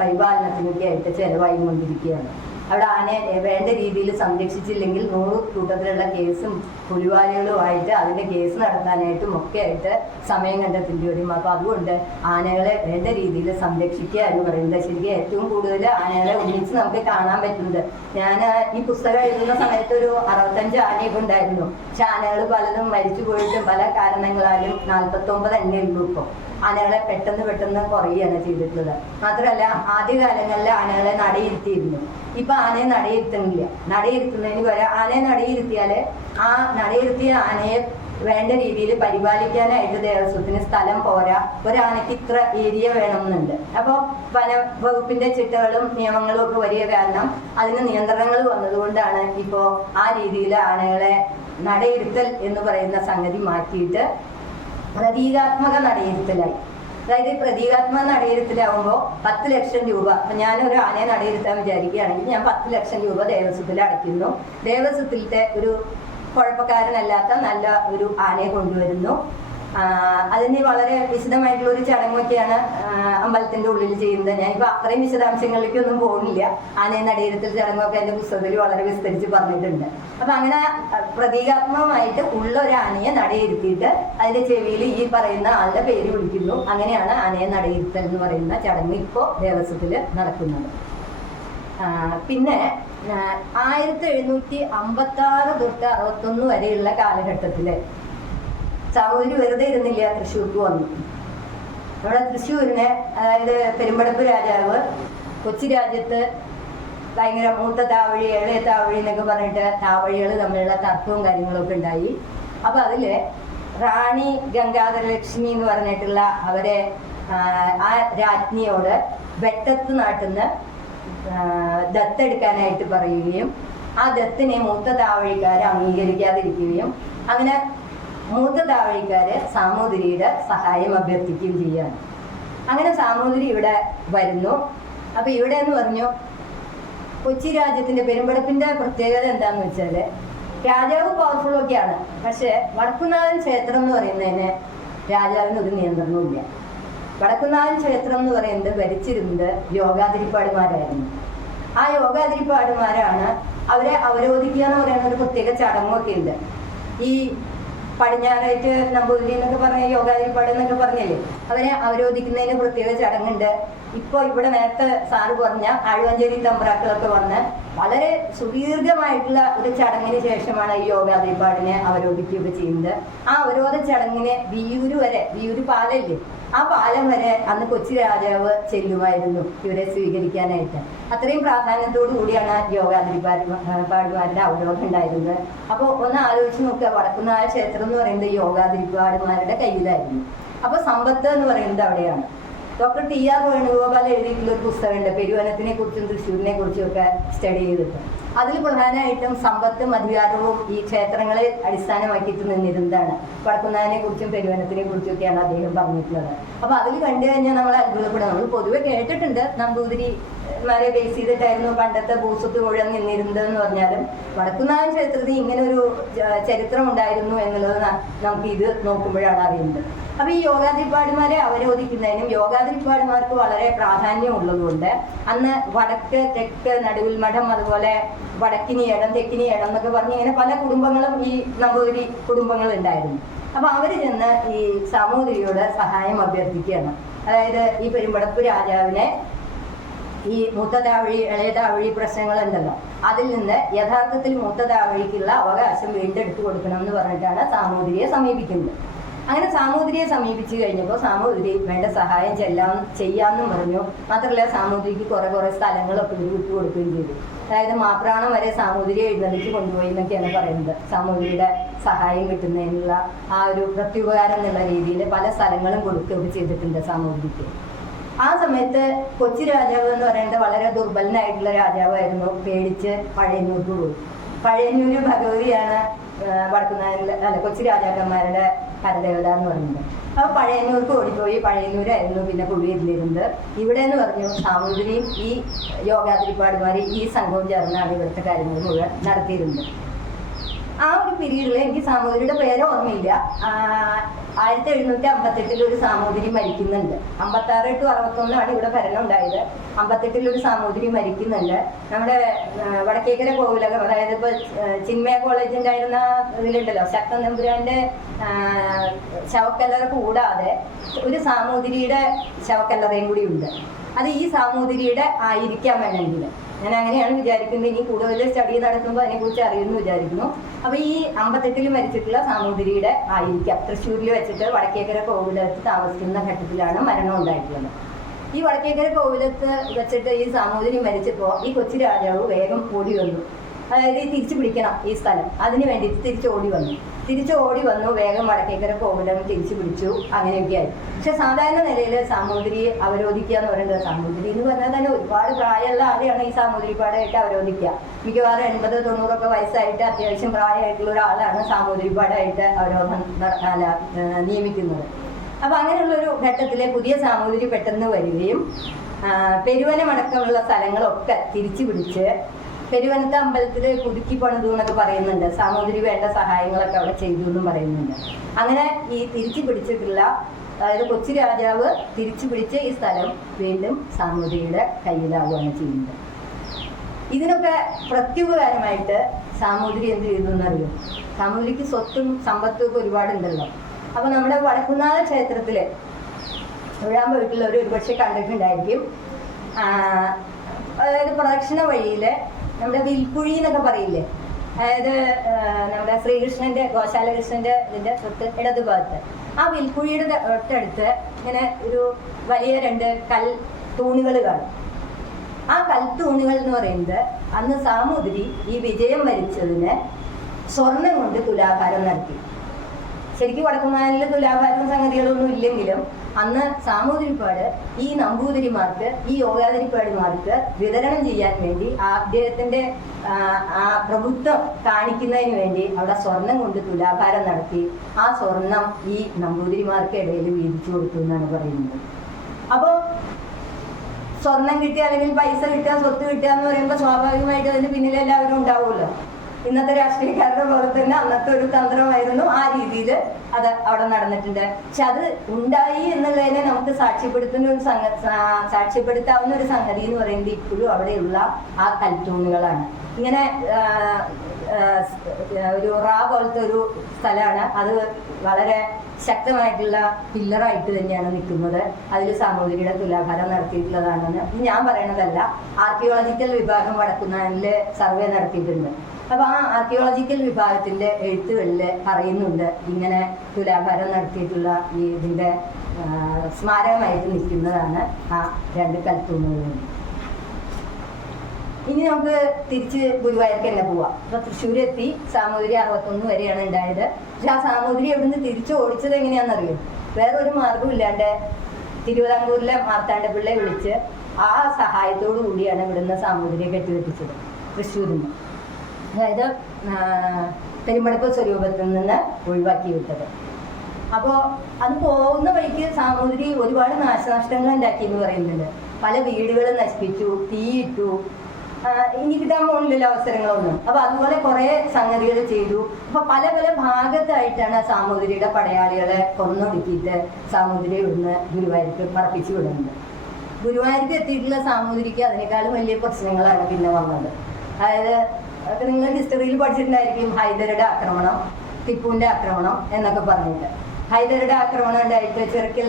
പരിപാലനത്തിനൊക്കെ ആയിട്ട് ചെലവായി കൊണ്ടിരിക്കുകയാണ്. അവിടെ ആനയെ വേണ്ട രീതിയിൽ സംരക്ഷിച്ചില്ലെങ്കിൽ 100 കൂട്ടത്തിലുള്ള കേസും പുലിവാലികളുമായിട്ട് അതിൻ്റെ കേസ് നടത്താനായിട്ടും ഒക്കെ ആയിട്ട് സമയം കണ്ടെത്തേണ്ടി വരും. അപ്പോൾ അതുകൊണ്ട് ആനകളെ വേണ്ട രീതിയിൽ സംരക്ഷിക്കുക എന്ന് പറയുന്നത് ശരിക്കും ഏറ്റവും കൂടുതൽ ആനകളെ ഒന്നിച്ച് നമുക്ക് കാണാൻ പറ്റുന്നത്. ഞാൻ ഈ പുസ്തകം എഴുതുന്ന സമയത്ത് ഒരു 65 ആനയൊക്കെ ഉണ്ടായിരുന്നു. പക്ഷെ ആനകൾ പലതും മരിച്ചു പോയിട്ടും പല കാരണങ്ങളാലും 49 എണ്ണേ ഉള്ളൂ. ഇപ്പോൾ ആനകളെ പെട്ടെന്ന് കുറയുകയാണ് ചെയ്തിട്ടുള്ളത്. മാത്രമല്ല ആദ്യകാലങ്ങളിൽ ആനകളെ നടയിരുത്തിയിരുന്നു. ഇപ്പൊ ആനയെ നടയിരുത്തുന്നില്ല. നടയിരുത്തുന്നതിന് പകരം ആനയെ നടയിരുത്തിയാൽ ആ നടയിരുത്തിയ ആനയെ വേണ്ട രീതിയിൽ പരിപാലിക്കാനായിട്ട് ദേവസ്വത്തിന് സ്ഥലം പോരാ. ഒരാനയ്ക്ക് ഇത്ര ഏരിയ വേണമെന്നുണ്ട്. അപ്പോൾ വന വകുപ്പിന്റെ ചിട്ടകളും നിയമങ്ങളും ഒക്കെ വലിയ കാരണം അതിന് നിയന്ത്രണങ്ങൾ വന്നതുകൊണ്ടാണ് ഇപ്പോൾ ആ രീതിയിൽ ആനകളെ നടയിരുത്തൽ എന്ന് പറയുന്ന സംഗതി മാറ്റിയിട്ട് പ്രതീകാത്മക നടയിരുത്തലായി. അതായത് പ്രതീകാത്മക നടയിരുത്തലാവുമ്പോൾ 10 ലക്ഷം രൂപ, അപ്പം ഞാനൊരു ആനയെ നടയിരുത്താൻ വിചാരിക്കുകയാണെങ്കിൽ ഞാൻ 10 ലക്ഷം രൂപ ദേവസ്വത്തിൽ അടയ്ക്കുന്നു. ദേവസ്വത്തിലത്തെ ഒരു കുഴപ്പക്കാരനല്ലാത്ത നല്ല ഒരു ആനയെ കൊണ്ടുവരുന്നു. അതിന് വളരെ വിശദമായിട്ടുള്ള ഒരു ചടങ്ങൊക്കെയാണ് അമ്പലത്തിന്റെ ഉള്ളിൽ ചെയ്യുന്നത്. ഞാനിപ്പോൾ അത്രയും വിശദാംശങ്ങളിലേക്കൊന്നും പോകുന്നില്ല. ആനയെ നടയിരുത്തൽ ചടങ്ങൊക്കെ എൻ്റെ പുസ്തകത്തിൽ വളരെ വിസ്തരിച്ച് പറഞ്ഞിട്ടുണ്ട്. അപ്പം അങ്ങനെ പ്രതീകാത്മകമായിട്ട് ഉള്ള ഒരു ആനയെ നടയിരുത്തിയിട്ട് അതിന്റെ ചെവിയിൽ ഈ പറയുന്ന ആളുടെ പേര് വിളിക്കുന്നു. അങ്ങനെയാണ് ആനയെ നടയിരുത്തൽ എന്ന് പറയുന്ന ചടങ്ങ് ഇപ്പോൾ ദേവസ്വത്തിൽ നടക്കുന്നത്. പിന്നെ 1756 തൊട്ട് 61 വരെയുള്ള കാലഘട്ടത്തിൽ സാമൂതിരി വെറുതെ ഇരുന്നില്ല, തൃശ്ശൂർക്ക് വന്നു. നമ്മുടെ തൃശ്ശൂരിനെ, അതായത് പെരുമ്പടപ്പ് രാജാവ് കൊച്ചി രാജ്യത്ത് ഭയങ്കര മൂത്ത താവഴി, ഇളയ താവഴി എന്നൊക്കെ പറഞ്ഞിട്ട് താവഴികൾ തമ്മിലുള്ള തർക്കവും കാര്യങ്ങളൊക്കെ ഉണ്ടായി. അപ്പൊ അതില് റാണി ഗംഗാധര ലക്ഷ്മി എന്ന് പറഞ്ഞിട്ടുള്ള അവരെ ആ രാജ്ഞിയോട് വെട്ടത്ത് നാട്ടിന്ന് ദത്തെടുക്കാനായിട്ട് പറയുകയും ആ ദത്തിനെ മൂത്ത താവഴിക്കാരെ അംഗീകരിക്കാതിരിക്കുകയും അങ്ങനെ മൂത്ത താവഴിക്കാര് സാമൂതിരിയുടെ സഹായം അഭ്യർത്ഥിക്കുകയും ചെയ്യാണ്. അങ്ങനെ സാമൂതിരി ഇവിടെ വരുന്നു. അപ്പൊ ഇവിടെ എന്ന് പറഞ്ഞു, കൊച്ചി രാജ്യത്തിന്റെ പെരുമ്പടപ്പിന്റെ പ്രത്യേകത എന്താന്ന് വെച്ചാല് രാജാവ് പവർഫുൾ ഒക്കെയാണ്, പക്ഷെ വടക്കുന്നാഥൻ ക്ഷേത്രം എന്ന് പറയുന്നതിന് രാജാവിന് ഒരു നിയന്ത്രണവും ഇല്ല. വടക്കുന്നാഥൻ ക്ഷേത്രം എന്ന് പറയുന്നത് ഭരിച്ചിരുന്നത് യോഗാതിരിപ്പാടുമാരായിരുന്നു. ആ യോഗാതിരിപ്പാടുമാരാണ് അവരെ അവരോധിക്കുക എന്ന് പറയുന്ന ഒരു പ്രത്യേക ചടങ്ങൊക്കെ ഉണ്ട്. ഈ പടിഞ്ഞാറേറ്റ് നമ്പൂതിരി എന്നൊക്കെ പറഞ്ഞ യോഗാതിരിപ്പാട് എന്നൊക്കെ പറഞ്ഞില്ലേ, അവരെ അവരോധിക്കുന്നതിന് പ്രത്യേക ചടങ്ങുണ്ട്. ഇപ്പൊ ഇവിടെ നേരത്തെ സാറ് പറഞ്ഞ ആഴുവഞ്ചേരി തമ്പ്രാക്കളൊക്കെ വന്ന് വളരെ സുദീർഘമായിട്ടുള്ള ഒരു ചടങ്ങിന് ശേഷമാണ് ഈ യോഗാതിരിപ്പാടിനെ അവരോധിക്കുകയൊക്കെ ചെയ്യുന്നത്. ആ അവരോധ ചടങ്ങിന് വിയൂര് പാലല്ലേ, ആ പാലം വരെ അന്ന് കൊച്ചി രാജാവ് ചെല്ലുമായിരുന്നു ഇവരെ സ്വീകരിക്കാനായിട്ട്. അത്രയും പ്രാധാന്യത്തോടു കൂടിയാണ് യോഗാതിരിപ്പാടുമാരുടെ അവരോധം ഉണ്ടായിരുന്നത്. അപ്പോൾ ഒന്ന് ആലോചിച്ച് നോക്കുക, വടക്കുന്നാഥ ക്ഷേത്രം എന്ന് പറയുന്നത് യോഗാതിരിപ്പാടുമാരുടെ കയ്യിലായിരുന്നു. അപ്പൊ സമ്പത്ത് എന്ന് പറയുന്നത് അവിടെയാണ്. ഡോക്ടർ ടി.ആർ. വേണുഗോപാൽ എഴുതിയിട്ടുള്ള ഒരു പുസ്തകമുണ്ട്, പെരുവനത്തിനെ കുറിച്ചും തൃശ്ശൂരിനെ കുറിച്ചും ഒക്കെ സ്റ്റഡി ചെയ്തിട്ട്. അതിൽ പ്രധാനമായിട്ടും സമ്പത്തും അധികാരവും ഈ ക്ഷേത്രങ്ങളെ അടിസ്ഥാനമാക്കിയിട്ട് നിന്നിരുന്നതാണ്. വടക്കുന്നാഥനെ കുറിച്ചും പെരുവനത്തിനെ കുറിച്ചും ഒക്കെയാണ് അദ്ദേഹം പറഞ്ഞിട്ടുള്ളത്. അപ്പൊ അതിൽ കണ്ടു കഴിഞ്ഞാൽ നമ്മൾ അത്ഭുതപ്പെടും. നമ്മൾ പൊതുവെ കേട്ടിട്ടുണ്ട് നമ്പൂതിരിമാരെ ബേസ് ചെയ്തിട്ടായിരുന്നു പണ്ടത്തെ ഭൂസ്വത്ത് മുഴുവൻ നിന്നിരുന്നത് എന്ന് പറഞ്ഞാലും വടക്കുന്നാഥൻ ക്ഷേത്രത്തിൽ ഇങ്ങനെ ഒരു ചരിത്രം ഉണ്ടായിരുന്നു എന്നുള്ളത് നമുക്ക് ഇത് നോക്കുമ്പോഴാണ് അറിയുന്നത്. അപ്പൊ ഈ യോഗാതിരിപ്പാടുമാരെ അവരോധിക്കുന്നതിനും യോഗാതിരിപ്പാടുമാർക്ക് വളരെ പ്രാധാന്യം ഉള്ളതുകൊണ്ട് അന്ന് വടക്ക്, തെക്ക്, നടുവിൽ മഠം, അതുപോലെ വടക്കിനി ഇടം, തെക്കിനി ഇടം എന്നൊക്കെ പറഞ്ഞ് ഇങ്ങനെ പല കുടുംബങ്ങളും ഈ നമ്പൂതിരി കുടുംബങ്ങൾ ഉണ്ടായിരുന്നു. അപ്പൊ അവര് ചെന്ന് ഈ സാമൂതിരിയോട് സഹായം അഭ്യർത്ഥിക്കുകയാണ്. അതായത് ഈ പെരുമ്പടപ്പ് രാജാവിനെ ഈ മൂത്ത താവഴി, ഇളയ താവഴി പ്രശ്നങ്ങളുണ്ടല്ലോ, അതിൽ നിന്ന് യഥാർത്ഥത്തിൽ മൂത്ത താവഴിക്കുള്ള അവകാശം വീണ്ടെടുത്തു കൊടുക്കണം എന്ന് പറഞ്ഞിട്ടാണ് സാമൂതിരിയെ സമീപിക്കുന്നത്. അങ്ങനെ സാമൂതിരിയെ സമീപിച്ചു കഴിഞ്ഞപ്പോൾ സാമൂതിരി വേണ്ട സഹായം ചെയ്യാമെന്നും പറഞ്ഞു. മാത്രമല്ല സാമൂതിരിക്ക് കുറെ സ്ഥലങ്ങളൊക്കെ വിട്ടുകൊടുക്കുകയും ചെയ്തു. അതായത് മാപ്രാണം വരെ സാമൂതിരിയെ എഴുന്നള്ളിച്ച് കൊണ്ടുപോയി എന്നൊക്കെയാണ് പറയുന്നത്. സാമൂതിരിയുടെ സഹായം കിട്ടുന്നതിനുള്ള ആ ഒരു പ്രത്യുപകാരം എന്നുള്ള രീതിയിൽ പല സ്ഥലങ്ങളും കൊടുക്കുകയൊക്കെ ചെയ്തിട്ടുണ്ട് സാമൂതിരിക്ക്. ആ സമയത്ത് കൊച്ചി രാജാവ് എന്ന് പറയുന്നത് വളരെ ദുർബലനായിട്ടുള്ള രാജാവായിരുന്നു. പേടിച്ച് പഴയന്നൂർക്ക് പോയി. പഴയന്നൂര് ഭഗവതിയാണ് കൊച്ചി രാജാക്കന്മാരുടെ പരദേവത എന്ന് പറയുന്നത്. അപ്പൊ പഴയന്നൂർക്ക് ഓടിപ്പോയി. പഴയന്നൂരായിരുന്നു പിന്നെ പുള്ളി ഇരുന്നിരുന്നത്. ഇവിടെ എന്ന് പറഞ്ഞു സാമൂതിരിയും ഈ യോഗാതിരിപ്പാടുമാരി ഈ സംഘവും ചേർന്നാണ് ഇവിടുത്തെ കാര്യങ്ങൾ മുഴുവൻ നടത്തിയിരുന്നത്. ആ ഒരു പീരീഡിൽ എനിക്ക് സാമൂതിരിയുടെ പേര് ഓർമ്മയില്ല. 1758 ഒരു സാമൂതിരി മരിക്കുന്നുണ്ട്. 56 to 61 ഇവിടെ ഭരണം ഉണ്ടായത്. 58 ഒരു സാമൂതിരി മരിക്കുന്നുണ്ട്. നമ്മുടെ വടക്കേക്കര കോവിലകം, അതായത് ഇപ്പൊ ചിന്മയ കോളേജ് ഉണ്ടായിരുന്ന ഇതിലുണ്ടല്ലോ, ശക്തൻ തമ്പുരാന്റെ ശവക്കല്ലറ കൂടാതെ ഒരു സാമൂതിരിയുടെ ശവക്കല്ലറയും കൂടി ഉണ്ട്. അത് ഈ സാമൂതിരിയുടെ ആയിരിക്കാൻ വേണമെങ്കിൽ ഞാൻ അങ്ങനെയാണ് വിചാരിക്കുന്നത്. ഇനി കൂടുതൽ സ്റ്റഡി നടത്തുമ്പോൾ അതിനെക്കുറിച്ച് അറിയുമെന്ന് വിചാരിക്കുന്നു. അപ്പൊ ഈ 58 മരിച്ചിട്ടുള്ള സാമൂതിരിയുടെ ആയിരിക്കാം. തൃശ്ശൂരിൽ വെച്ചിട്ട് വടക്കേക്കര കോവിലത്ത് താമസിക്കുന്ന ഘട്ടത്തിലാണ് മരണം ഉണ്ടായിട്ടുള്ളത്. ഈ വടക്കേക്കര കോവിലത്ത് വെച്ചിട്ട് ഈ സാമൂതിരി മരിച്ചപ്പോൾ ഈ കൊച്ചി രാജാവ് വേഗം ഓടി വന്നു. അതായത് തിരിച്ചു പിടിക്കണം ഈ സ്ഥലം, അതിന് വേണ്ടിയിട്ട് തിരിച്ചു ഓടി വന്നു. വേഗം വടക്കേക്കര കോവിലം തിരിച്ചു പിടിച്ചു. അങ്ങനെയൊക്കെയായി. പക്ഷെ സാധാരണ നിലയിൽ സാമൂതിരിയെ അവരോധിക്കുക എന്ന് പറയുന്നത്, സാമൂതിരി എന്ന് പറഞ്ഞാൽ തന്നെ ഒരുപാട് പ്രായമുള്ള ആളെയാണ് ഈ സാമൂതിരിപ്പാടായിട്ട് അവരോധിക്കുക. മിക്കവാറും 80-90 വയസ്സായിട്ട് അത്യാവശ്യം പ്രായമായിട്ടുള്ള ഒരാളാണ് സാമൂതിരിപ്പാടായിട്ട് അവരോധം നിയമിക്കുന്നത്. അപ്പൊ അങ്ങനെയുള്ളൊരു ഘട്ടത്തിലെ പുതിയ സാമൂതിരി പെട്ടെന്ന് വരികയും പെരുവനമടക്കമുള്ള സ്ഥലങ്ങളൊക്കെ തിരിച്ചു പിടിച്ച് പെരുവനത്തെ അമ്പലത്തിൽ പുതുക്കി പണിതു എന്നൊക്കെ പറയുന്നുണ്ട്. സാമൂതിരി വേണ്ട സഹായങ്ങളൊക്കെ അവിടെ ചെയ്തു എന്നും പറയുന്നുണ്ട്. അങ്ങനെ ഈ തിരിച്ചു പിടിച്ചിട്ടുള്ള, അതായത് കൊച്ചി രാജാവ് തിരിച്ചു പിടിച്ച ഈ സ്ഥലം വീണ്ടും സാമൂതിരിയുടെ കയ്യിലാവുകയാണ് ചെയ്യുന്നത്. ഇതിനൊക്കെ പ്രത്യുപകാരമായിട്ട് സാമൂതിരി എന്ത് ചെയ്തു എന്നറിയോ? സാമൂതിരിക്ക് സ്വത്തും സമ്പത്തും ഒക്കെ ഒരുപാടുണ്ടല്ലോ. അപ്പൊ നമ്മുടെ വടക്കുന്നാഥ ക്ഷേത്രത്തില് തൊഴാൻ പോയിട്ടുള്ളവർ ഒരുപക്ഷെ കണ്ടിട്ടുണ്ടായിരിക്കും. അതായത് പ്രദക്ഷിണ വഴിയില് നമ്മുടെ വിൽക്കുഴി എന്നൊക്കെ പറയില്ലേ, അതായത് നമ്മുടെ ശ്രീകൃഷ്ണന്റെ ഗോശാല കൃഷ്ണന്റെ ഇതിന്റെ തൊട്ട് ഇടത് ഭാഗത്ത് ആ വിൽക്കുഴിയുടെ തൊട്ടടുത്ത് ഇങ്ങനെ ഒരു വലിയ 2 കൽ തൂണുകൾ കാണും. ആ കൽത്തൂണുകൾ എന്ന് പറയുന്നത് അന്ന് സാമൂതിരി ഈ വിജയം വരിച്ചതിന് സ്വർണം കൊണ്ട് തുലാഭാരം നടത്തി. ശരിക്കും വടക്കുന്നാനിൽ തുലാഭാരം സംഗതികളൊന്നും ഇല്ലെങ്കിലും അന്ന് സാമൂതിരിപ്പാട് ഈ നമ്പൂതിരിമാർക്ക് ഈ യോഗാതിരിപ്പാടുമാർക്ക് വിതരണം ചെയ്യാൻ വേണ്ടി അദ്ദേഹത്തിന്റെ ആ പ്രഭുത്വം കാണിക്കുന്നതിന് വേണ്ടി അവിടെ സ്വർണം കൊണ്ട് തുലാഭാരം നടത്തി ആ സ്വർണം ഈ നമ്പൂതിരിമാർക്ക് ഇടയിൽ വീതിച്ചു കൊടുത്തു എന്നാണ് പറയുന്നത്. അപ്പോൾ സ്വർണം കിട്ടുക അല്ലെങ്കിൽ പൈസ കിട്ടുക സ്വത്ത് കിട്ടുക എന്ന് പറയുമ്പോൾ സ്വാഭാവികമായിട്ട് അതിന് പിന്നിൽ എല്ലാവരും ഉണ്ടാവുമല്ലോ. ഇന്നത്തെ രാഷ്ട്രീയക്കാരുടെ പോലെ തന്നെ അന്നത്തെ ഒരു തന്ത്രമായിരുന്നു. ആ രീതിയിൽ അത് അവിടെ നടന്നിട്ടുണ്ട്. പക്ഷെ അത് ഉണ്ടായി എന്നുള്ളതിനെ നമുക്ക് സാക്ഷ്യപ്പെടുത്താവുന്ന ഒരു സംഗതി എന്ന് പറയുന്നത് ഇപ്പോഴും അവിടെയുള്ള ആ കൽത്തൂണുകളാണ്. ഇങ്ങനെ ഒരു പോലത്തെ ഒരു സ്ഥലമാണ്. അത് വളരെ ശക്തമായിട്ടുള്ള പില്ലറായിട്ട് തന്നെയാണ് നിൽക്കുന്നത്. അതിൽ സാമൂതിരിയുടെ തുലാഭാരം നടത്തിയിട്ടുള്ളതാണെന്ന് ഞാൻ പറയണതല്ല, ആർക്കിയോളജിക്കൽ വിഭാഗം വടക്കുന്നാനില് സർവേ നടത്തിയിട്ടുണ്ട്. അപ്പൊ ആ ആർക്കിയോളജിക്കൽ വിഭാഗത്തിന്റെ എഴുത്തുകളിൽ പറയുന്നുണ്ട് ഇങ്ങനെ തുലാഭാരം നടത്തിയിട്ടുള്ള ഈ ഇതിന്റെ സ്മാരകമായിട്ട് നിൽക്കുന്നതാണ് ആ 2 കൽത്തൂണുകൾ. ഇനി നമുക്ക് തിരിച്ച് ഗുരുവായൂർക്ക് തന്നെ പോവാം. അപ്പൊ തൃശ്ശൂരെത്തി സാമൂതിരി 61 വരെയാണ് ഉണ്ടായത്. പക്ഷെ ആ സാമൂതിരി എവിടുന്ന് തിരിച്ചു ഓടിച്ചത് എങ്ങനെയാണെന്നറിയോ? വേറൊരു മാർഗം ഇല്ലാണ്ട് തിരുവിതാംകൂറിലെ മാർത്താണ്ഡപിള്ളയെ വിളിച്ച് ആ സഹായത്തോടു കൂടിയാണ് ഇവിടുന്ന് സാമൂതിരിയെ കെട്ടിവെട്ടിച്ചത് തൃശ്ശൂരിൽ നിന്ന്. അതായത് പെരുമ്പടപ്പ് സ്വരൂപത്തിൽ നിന്ന് ഒഴിവാക്കി വിട്ടത്. അപ്പോൾ അത് പോകുന്ന വഴിക്ക് സാമൂതിരി ഒരുപാട് നാശനഷ്ടങ്ങൾ ഉണ്ടാക്കി എന്ന് പറയുന്നുണ്ട്. പല വീടുകളും നശിപ്പിച്ചു, തീയിട്ടു, ഇനി കിട്ടാൻ പോകുന്നില്ലല്ലോ അവസരങ്ങളൊന്നും. അപ്പൊ അതുപോലെ കുറെ സംഗതികൾ ചെയ്തു. അപ്പൊ പല പല ഭാഗത്തായിട്ടാണ് സാമൂതിരിയുടെ പടയാളികളെ കൊന്നൊടുക്കിയിട്ട് സാമൂതിരി ഇവിടുന്ന് ഗുരുവായൂർക്ക് പറപ്പിച്ചു വിടുന്നത്. ഗുരുവായൂർക്ക് എത്തിയിട്ടുള്ള സാമൂതിരിക്ക് അതിനേക്കാളും വലിയ പ്രശ്നങ്ങളാണ് പിന്നെ വന്നത്. അതായത് അതൊക്കെ നിങ്ങൾ ഹിസ്റ്ററിയിൽ പഠിച്ചിട്ടുണ്ടായിരിക്കും. ഹൈദരുടെ ആക്രമണം, ടിപ്പുവിന്റെ ആക്രമണം എന്നൊക്കെ പറഞ്ഞിട്ട്. ഹൈദരുടെ ആക്രമണം ഉണ്ടായിട്ട് ചെറുക്കൽ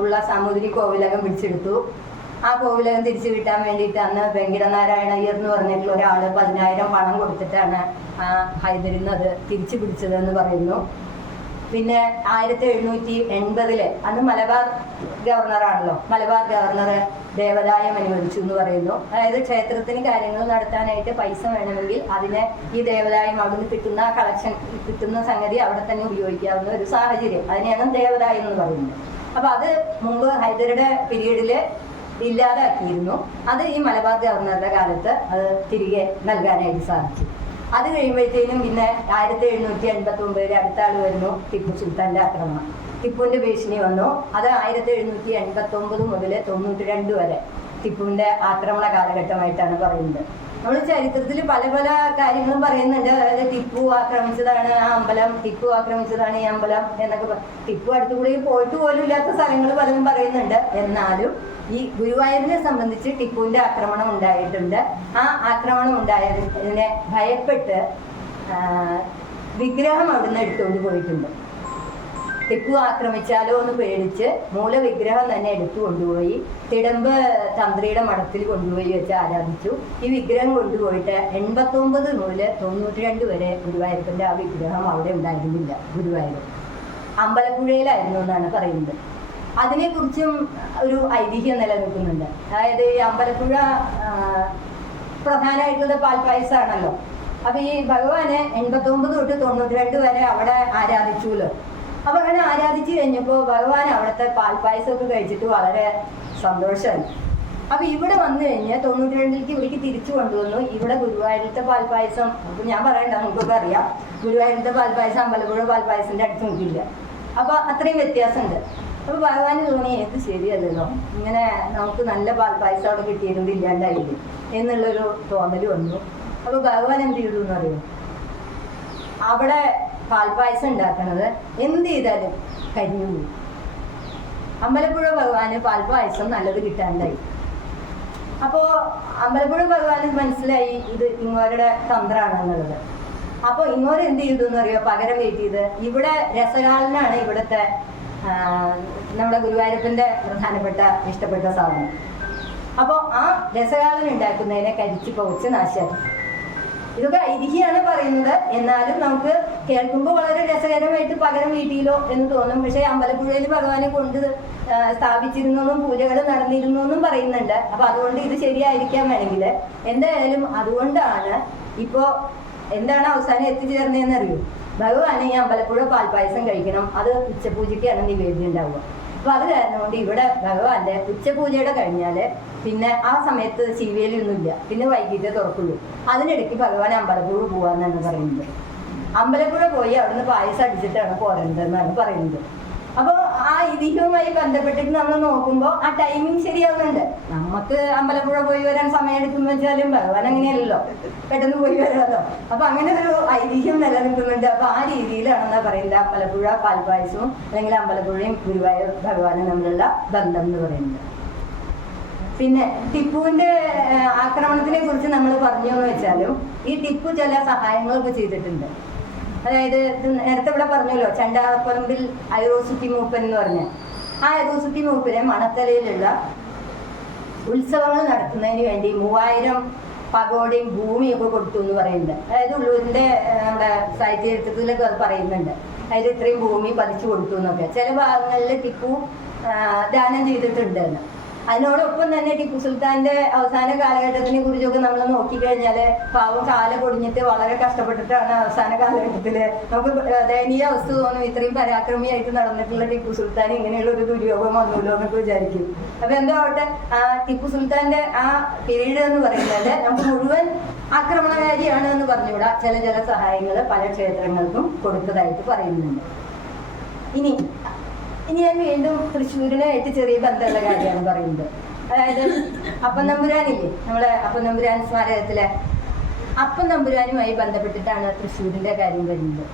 ഉള്ള സാമൂതിരി കോവിലകം പിടിച്ചെടുത്തു. ആ കോവിലകം തിരിച്ചു കിട്ടാൻ വേണ്ടിയിട്ട് അന്ന് വെങ്കിടനാരായണ അയ്യർ എന്ന് പറഞ്ഞിട്ടുള്ള ഒരാള് 10,000 പണം കൊടുത്തിട്ടാണ് ആ ഹൈദരിൽ നിന്ന് അത് തിരിച്ചു പിടിച്ചതെന്ന് പറയുന്നു. പിന്നെ 1780 അന്ന് മലബാർ ഗവർണറാണല്ലോ, മലബാർ ഗവർണർ ദേവദായം അനുവദിച്ചു എന്ന് പറയുന്നു. അതായത് ക്ഷേത്രത്തിന് കാര്യങ്ങൾ നടത്താനായിട്ട് പൈസ വേണമെങ്കിൽ അതിനെ ഈ ദേവദായം അവിടുന്ന് കിട്ടുന്ന കളക്ഷൻ കിട്ടുന്ന സംഗതി അവിടെ തന്നെ ഉപയോഗിക്കാവുന്ന ഒരു സാഹചര്യം, അതിനെയാണ് ദേവദായം എന്ന് പറയുന്നത്. അപ്പൊ അത് മുമ്പ് ഹൈദരുടെ പീരീഡില് ഇല്ലാതാക്കിയിരുന്നു. അത് ഈ മലബാർ ഗവർണറുടെ കാലത്ത് അത് തിരികെ നൽകാനായിട്ട് സാധിച്ചു. അത് കഴിയുമ്പോഴത്തേനും പിന്നെ 1789 അടുത്ത ആൾ വരുന്നു, ടിപ്പു സുൽത്താന്റെ ആക്രമണം. ടിപ്പുവിന്റെ ഭീഷണി വന്നു. അത് 1789 മുതൽ 92 വരെ ടിപ്പുവിന്റെ ആക്രമണ കാലഘട്ടമായിട്ടാണ് പറയുന്നത്. നമ്മൾ ചരിത്രത്തിൽ പല പല കാര്യങ്ങളും പറയുന്നുണ്ട്. അതായത് ടിപ്പു ആക്രമിച്ചതാണ് ആ അമ്പലം, ടിപ്പു ആക്രമിച്ചതാണ് ഈ അമ്പലം എന്നൊക്കെ. ടിപ്പു അടുത്തുകൂടി പോയിട്ട് പോലും ഇല്ലാത്ത സ്ഥലങ്ങൾ പലരും പറയുന്നുണ്ട്. എന്നാലും ഈ ഗുരുവായൂരിനെ സംബന്ധിച്ച് ടിപ്പുവിന്റെ ആക്രമണം ഉണ്ടായിട്ടുണ്ട്. ആ ആക്രമണം ഉണ്ടായതിനെ ഭയപ്പെട്ട് വിഗ്രഹം അവിടുന്ന് എടുത്തുകൊണ്ട് പോയിട്ടുണ്ട്. ടിപ്പു ആക്രമിച്ചാലോ എന്ന് പേടിച്ച് മൂലവിഗ്രഹം തന്നെ എടുത്തു കൊണ്ടുപോയി തിടമ്പ് തന്ത്രിയുടെ മഠത്തിൽ കൊണ്ടുപോയി വെച്ച് ആരാധിച്ചു. ഈ വിഗ്രഹം കൊണ്ടുപോയിട്ട് 89 മുതൽ 92 വരെ ഗുരുവായൂരപ്പന്റെ ആ വിഗ്രഹം അവിടെ ഉണ്ടായിരുന്നില്ല. ഗുരുവായൂർ അമ്പലപ്പുഴയിലായിരുന്നു എന്നാണ് പറയുന്നത്. അതിനെക്കുറിച്ചും ഒരു ഐതിഹ്യം നിലനിൽക്കുന്നുണ്ട്. അതായത് ഈ അമ്പലപ്പുഴ പ്രധാനമായിട്ടുള്ളത് പാൽപ്പായസമാണല്ലോ. അപ്പൊ ഈ ഭഗവാനെ 89 തൊട്ട് 92 വരെ അവിടെ ആരാധിച്ചുല്ലോ. അപ്പൊ അങ്ങനെ ആരാധിച്ചു കഴിഞ്ഞപ്പോൾ ഭഗവാൻ അവിടുത്തെ പാൽപ്പായസമൊക്കെ കഴിച്ചിട്ട് വളരെ സന്തോഷമായി. അപ്പൊ ഇവിടെ വന്നു കഴിഞ്ഞ് 92 ഇവിടേക്ക് തിരിച്ചു കൊണ്ടുവന്നു. ഇവിടെ ഗുരുവായൂരത്തെ പാൽപ്പായസം, അപ്പൊ ഞാൻ പറയണ്ട, നമുക്കൊക്കെ അറിയാം, ഗുരുവായൂരത്തെ പാൽപ്പായസം അമ്പലപ്പുഴ പാൽപ്പായസത്തിന്റെ അടുത്ത് നോക്കില്ല. അപ്പൊ അത്രയും വ്യത്യാസമുണ്ട്. അപ്പൊ ഭഗവാന് തോന്നി ഇത് ശരിയല്ലല്ലോ, ഇങ്ങനെ നമുക്ക് നല്ല പാൽപ്പായസം അവിടെ കിട്ടിയിരുന്നത് ഇല്ലാണ്ടായില്ലേ എന്നുള്ളൊരു തോന്നൽ വന്നു. അപ്പൊ ഭഗവാൻ എന്ത് ചെയ്തു എന്നറിയോ? അവിടെ പാൽപ്പായസം ഉണ്ടാക്കണത് എന്ത് ചെയ്താലും കരിഞ്ഞു പോയി. അമ്പലപ്പുഴ ഭഗവാന് പാൽപ്പായസം നല്ലത് കിട്ടാണ്ടായി. അപ്പോ അമ്പലപ്പുഴ ഭഗവാന് മനസ്സിലായി ഇത് ഇങ്ങോരുടെ തന്ത്രമാണെന്നുള്ളത്. അപ്പൊ ഇങ്ങോട്ട് എന്ത് ചെയ്തു എന്നറിയോ? പകരം വീട്ടിയത് ഇവിടെ രസകാലനാണ് ഇവിടുത്തെ നമ്മുടെ ഗുരുവായൂരപ്പന്റെ പ്രധാനപ്പെട്ട ഇഷ്ടപ്പെട്ട സാധനം. അപ്പോൾ ആ രസകാലൻ ഉണ്ടാക്കുന്നതിനെ കരിച്ച് പൊളിച്ച് നാശാക്കി. ഇതൊക്കെ ഐതിഹ്യമാണ് പറയുന്നത്. എന്നാലും നമുക്ക് കേൾക്കുമ്പോൾ വളരെ രസകരമായിട്ട് പകരം വീട്ടിലോ എന്ന് തോന്നും. പക്ഷെ അമ്പലപ്പുഴയിൽ ഭഗവാനെ കൊണ്ട് സ്ഥാപിച്ചിരുന്നെന്നും പൂജകൾ നടന്നിരുന്നു എന്നും പറയുന്നുണ്ട്. അപ്പൊ അതുകൊണ്ട് ഇത് ശരിയായിരിക്കാൻ വേണമെങ്കിൽ എന്തായാലും അതുകൊണ്ടാണ് ഇപ്പോ എന്താണ് അവസാനം എത്തിച്ചേർന്നതെന്ന് അറിയൂ. ഭഗവാനെ ഈ അമ്പലപ്പുഴ പാൽപ്പായസം കഴിക്കണം, അത് ഉച്ചപൂജയ്ക്കാണ് നിവേദ്യം ഉണ്ടാവുക. അപ്പൊ അത് കാരണം കൊണ്ട് ഇവിടെ ഭഗവാന്റെ ഉച്ചപൂജയുടെ കഴിഞ്ഞാല് പിന്നെ ആ സമയത്ത് ശിവേലിയൊന്നുമില്ല, പിന്നെ വൈകിട്ടേ തുറക്കുള്ളൂ. അതിനിടയ്ക്ക് ഭഗവാൻ അമ്പലപ്പുഴ പോവാന്നാണ് പറയുന്നത്. അമ്പലപ്പുഴ പോയി അവിടുന്ന് പായസം അടിച്ചിട്ടാണ് പോരേണ്ടതെന്നാണ് പറയുന്നത്. അപ്പോൾ ആ ഐതിഹ്യവുമായി ബന്ധപ്പെട്ടിട്ട് നമ്മൾ നോക്കുമ്പോൾ ആ ടൈമിങ് ശരിയാവുന്നുണ്ട്. നമുക്ക് അമ്പലപ്പുഴ പോയി വരാൻ സമയം എടുക്കുമെന്ന് വെച്ചാലും ഭഗവാൻ അങ്ങനെയല്ലല്ലോ, പെട്ടെന്ന് പോയി വരാമല്ലോ. അപ്പൊ അങ്ങനെ ഒരു ഐതിഹ്യം നിലനിൽക്കുന്നുണ്ട്. അപ്പൊ ആ രീതിയിലാണെന്നാ പറയുന്നത് അമ്പലപ്പുഴ പാൽപ്പായസവും അല്ലെങ്കിൽ അമ്പലപ്പുഴയും ഗുരുവായൂർ ഭഗവാനും തമ്മിലുള്ള ബന്ധം എന്ന് പറയുന്നത്. പിന്നെ ടിപ്പുവിന്റെ ആക്രമണത്തിനെ കുറിച്ച് നമ്മൾ പറഞ്ഞു എന്ന് വെച്ചാലും ഈ ടിപ്പു ചില സഹായങ്ങളൊക്കെ ചെയ്തിട്ടുണ്ട്. അതായത് നേരത്തെ ഇവിടെ പറഞ്ഞല്ലോ, ചണ്ടാളപ്പറമ്പിൽ ഐറോസുറ്റി മൂപ്പൻ എന്ന് പറഞ്ഞ ആ ഐറോസുറ്റി മൂപ്പനെ മണത്തലയിലുള്ള ഉത്സവങ്ങൾ നടത്തുന്നതിന് വേണ്ടി 3000 പകോടയും ഭൂമിയൊക്കെ കൊടുത്തു എന്ന് പറയുന്നുണ്ട്. അതായത് ഉള്ളൂരിന്റെ നമ്മുടെ സാഹിത്യത്തിലൊക്കെ അത് പറയുന്നുണ്ട്. അതിൽ ഇത്രയും ഭൂമി പതിച്ചു കൊടുത്തു എന്നൊക്കെ ചില ഭാഗങ്ങളിൽ ടിപ്പു ദാനം ചെയ്തിട്ടുണ്ട് എന്ന്. അതിനോടൊപ്പം തന്നെ ടിപ്പു സുൽത്താന്റെ അവസാന കാലഘട്ടത്തിനെ കുറിച്ചൊക്കെ നമ്മൾ നോക്കിക്കഴിഞ്ഞാല് പാവം കാല പൊടിഞ്ഞിട്ട് വളരെ കഷ്ടപ്പെട്ടിട്ടാണ് അവസാന കാലഘട്ടത്തില് നമുക്ക് ദയനീയ അവസ്ഥ തോന്നും. ഇത്രയും പരാക്രമിയായിട്ട് നടന്നിട്ടുള്ള ടിപ്പു സുൽത്താൻ ഇങ്ങനെയുള്ള ഒരു ദുര്യോഗം വന്നല്ലോ എന്നൊക്കെ വിചാരിക്കും. അപ്പൊ എന്തോ ആവട്ടെ, ആ ടിപ്പു സുൽത്താന്റെ ആ പീരീഡ് എന്ന് പറയുന്നത് നമുക്ക് മുഴുവൻ ആക്രമണകാരിയാണ് എന്ന് പറഞ്ഞുകൂടാ. ചില സഹായങ്ങൾ പല ക്ഷേത്രങ്ങൾക്കും കൊടുത്തതായിട്ട് പറയുന്നുണ്ട്. ഇനി ഞാൻ വീണ്ടും തൃശ്ശൂരിനായിട്ട് ചെറിയ ബന്ധമുള്ള കാര്യമാണ് പറയുന്നത്. അതായത് അപ്പൻ തമ്പുരാനില്ലേ, നമ്മളെ അപ്പൻ തമ്പുരാൻ സ്മാരകത്തിലെ അപ്പൻ തമ്പുരാനുമായി ബന്ധപ്പെട്ടിട്ടാണ് തൃശ്ശൂരിന്റെ കാര്യം വരുന്നത്.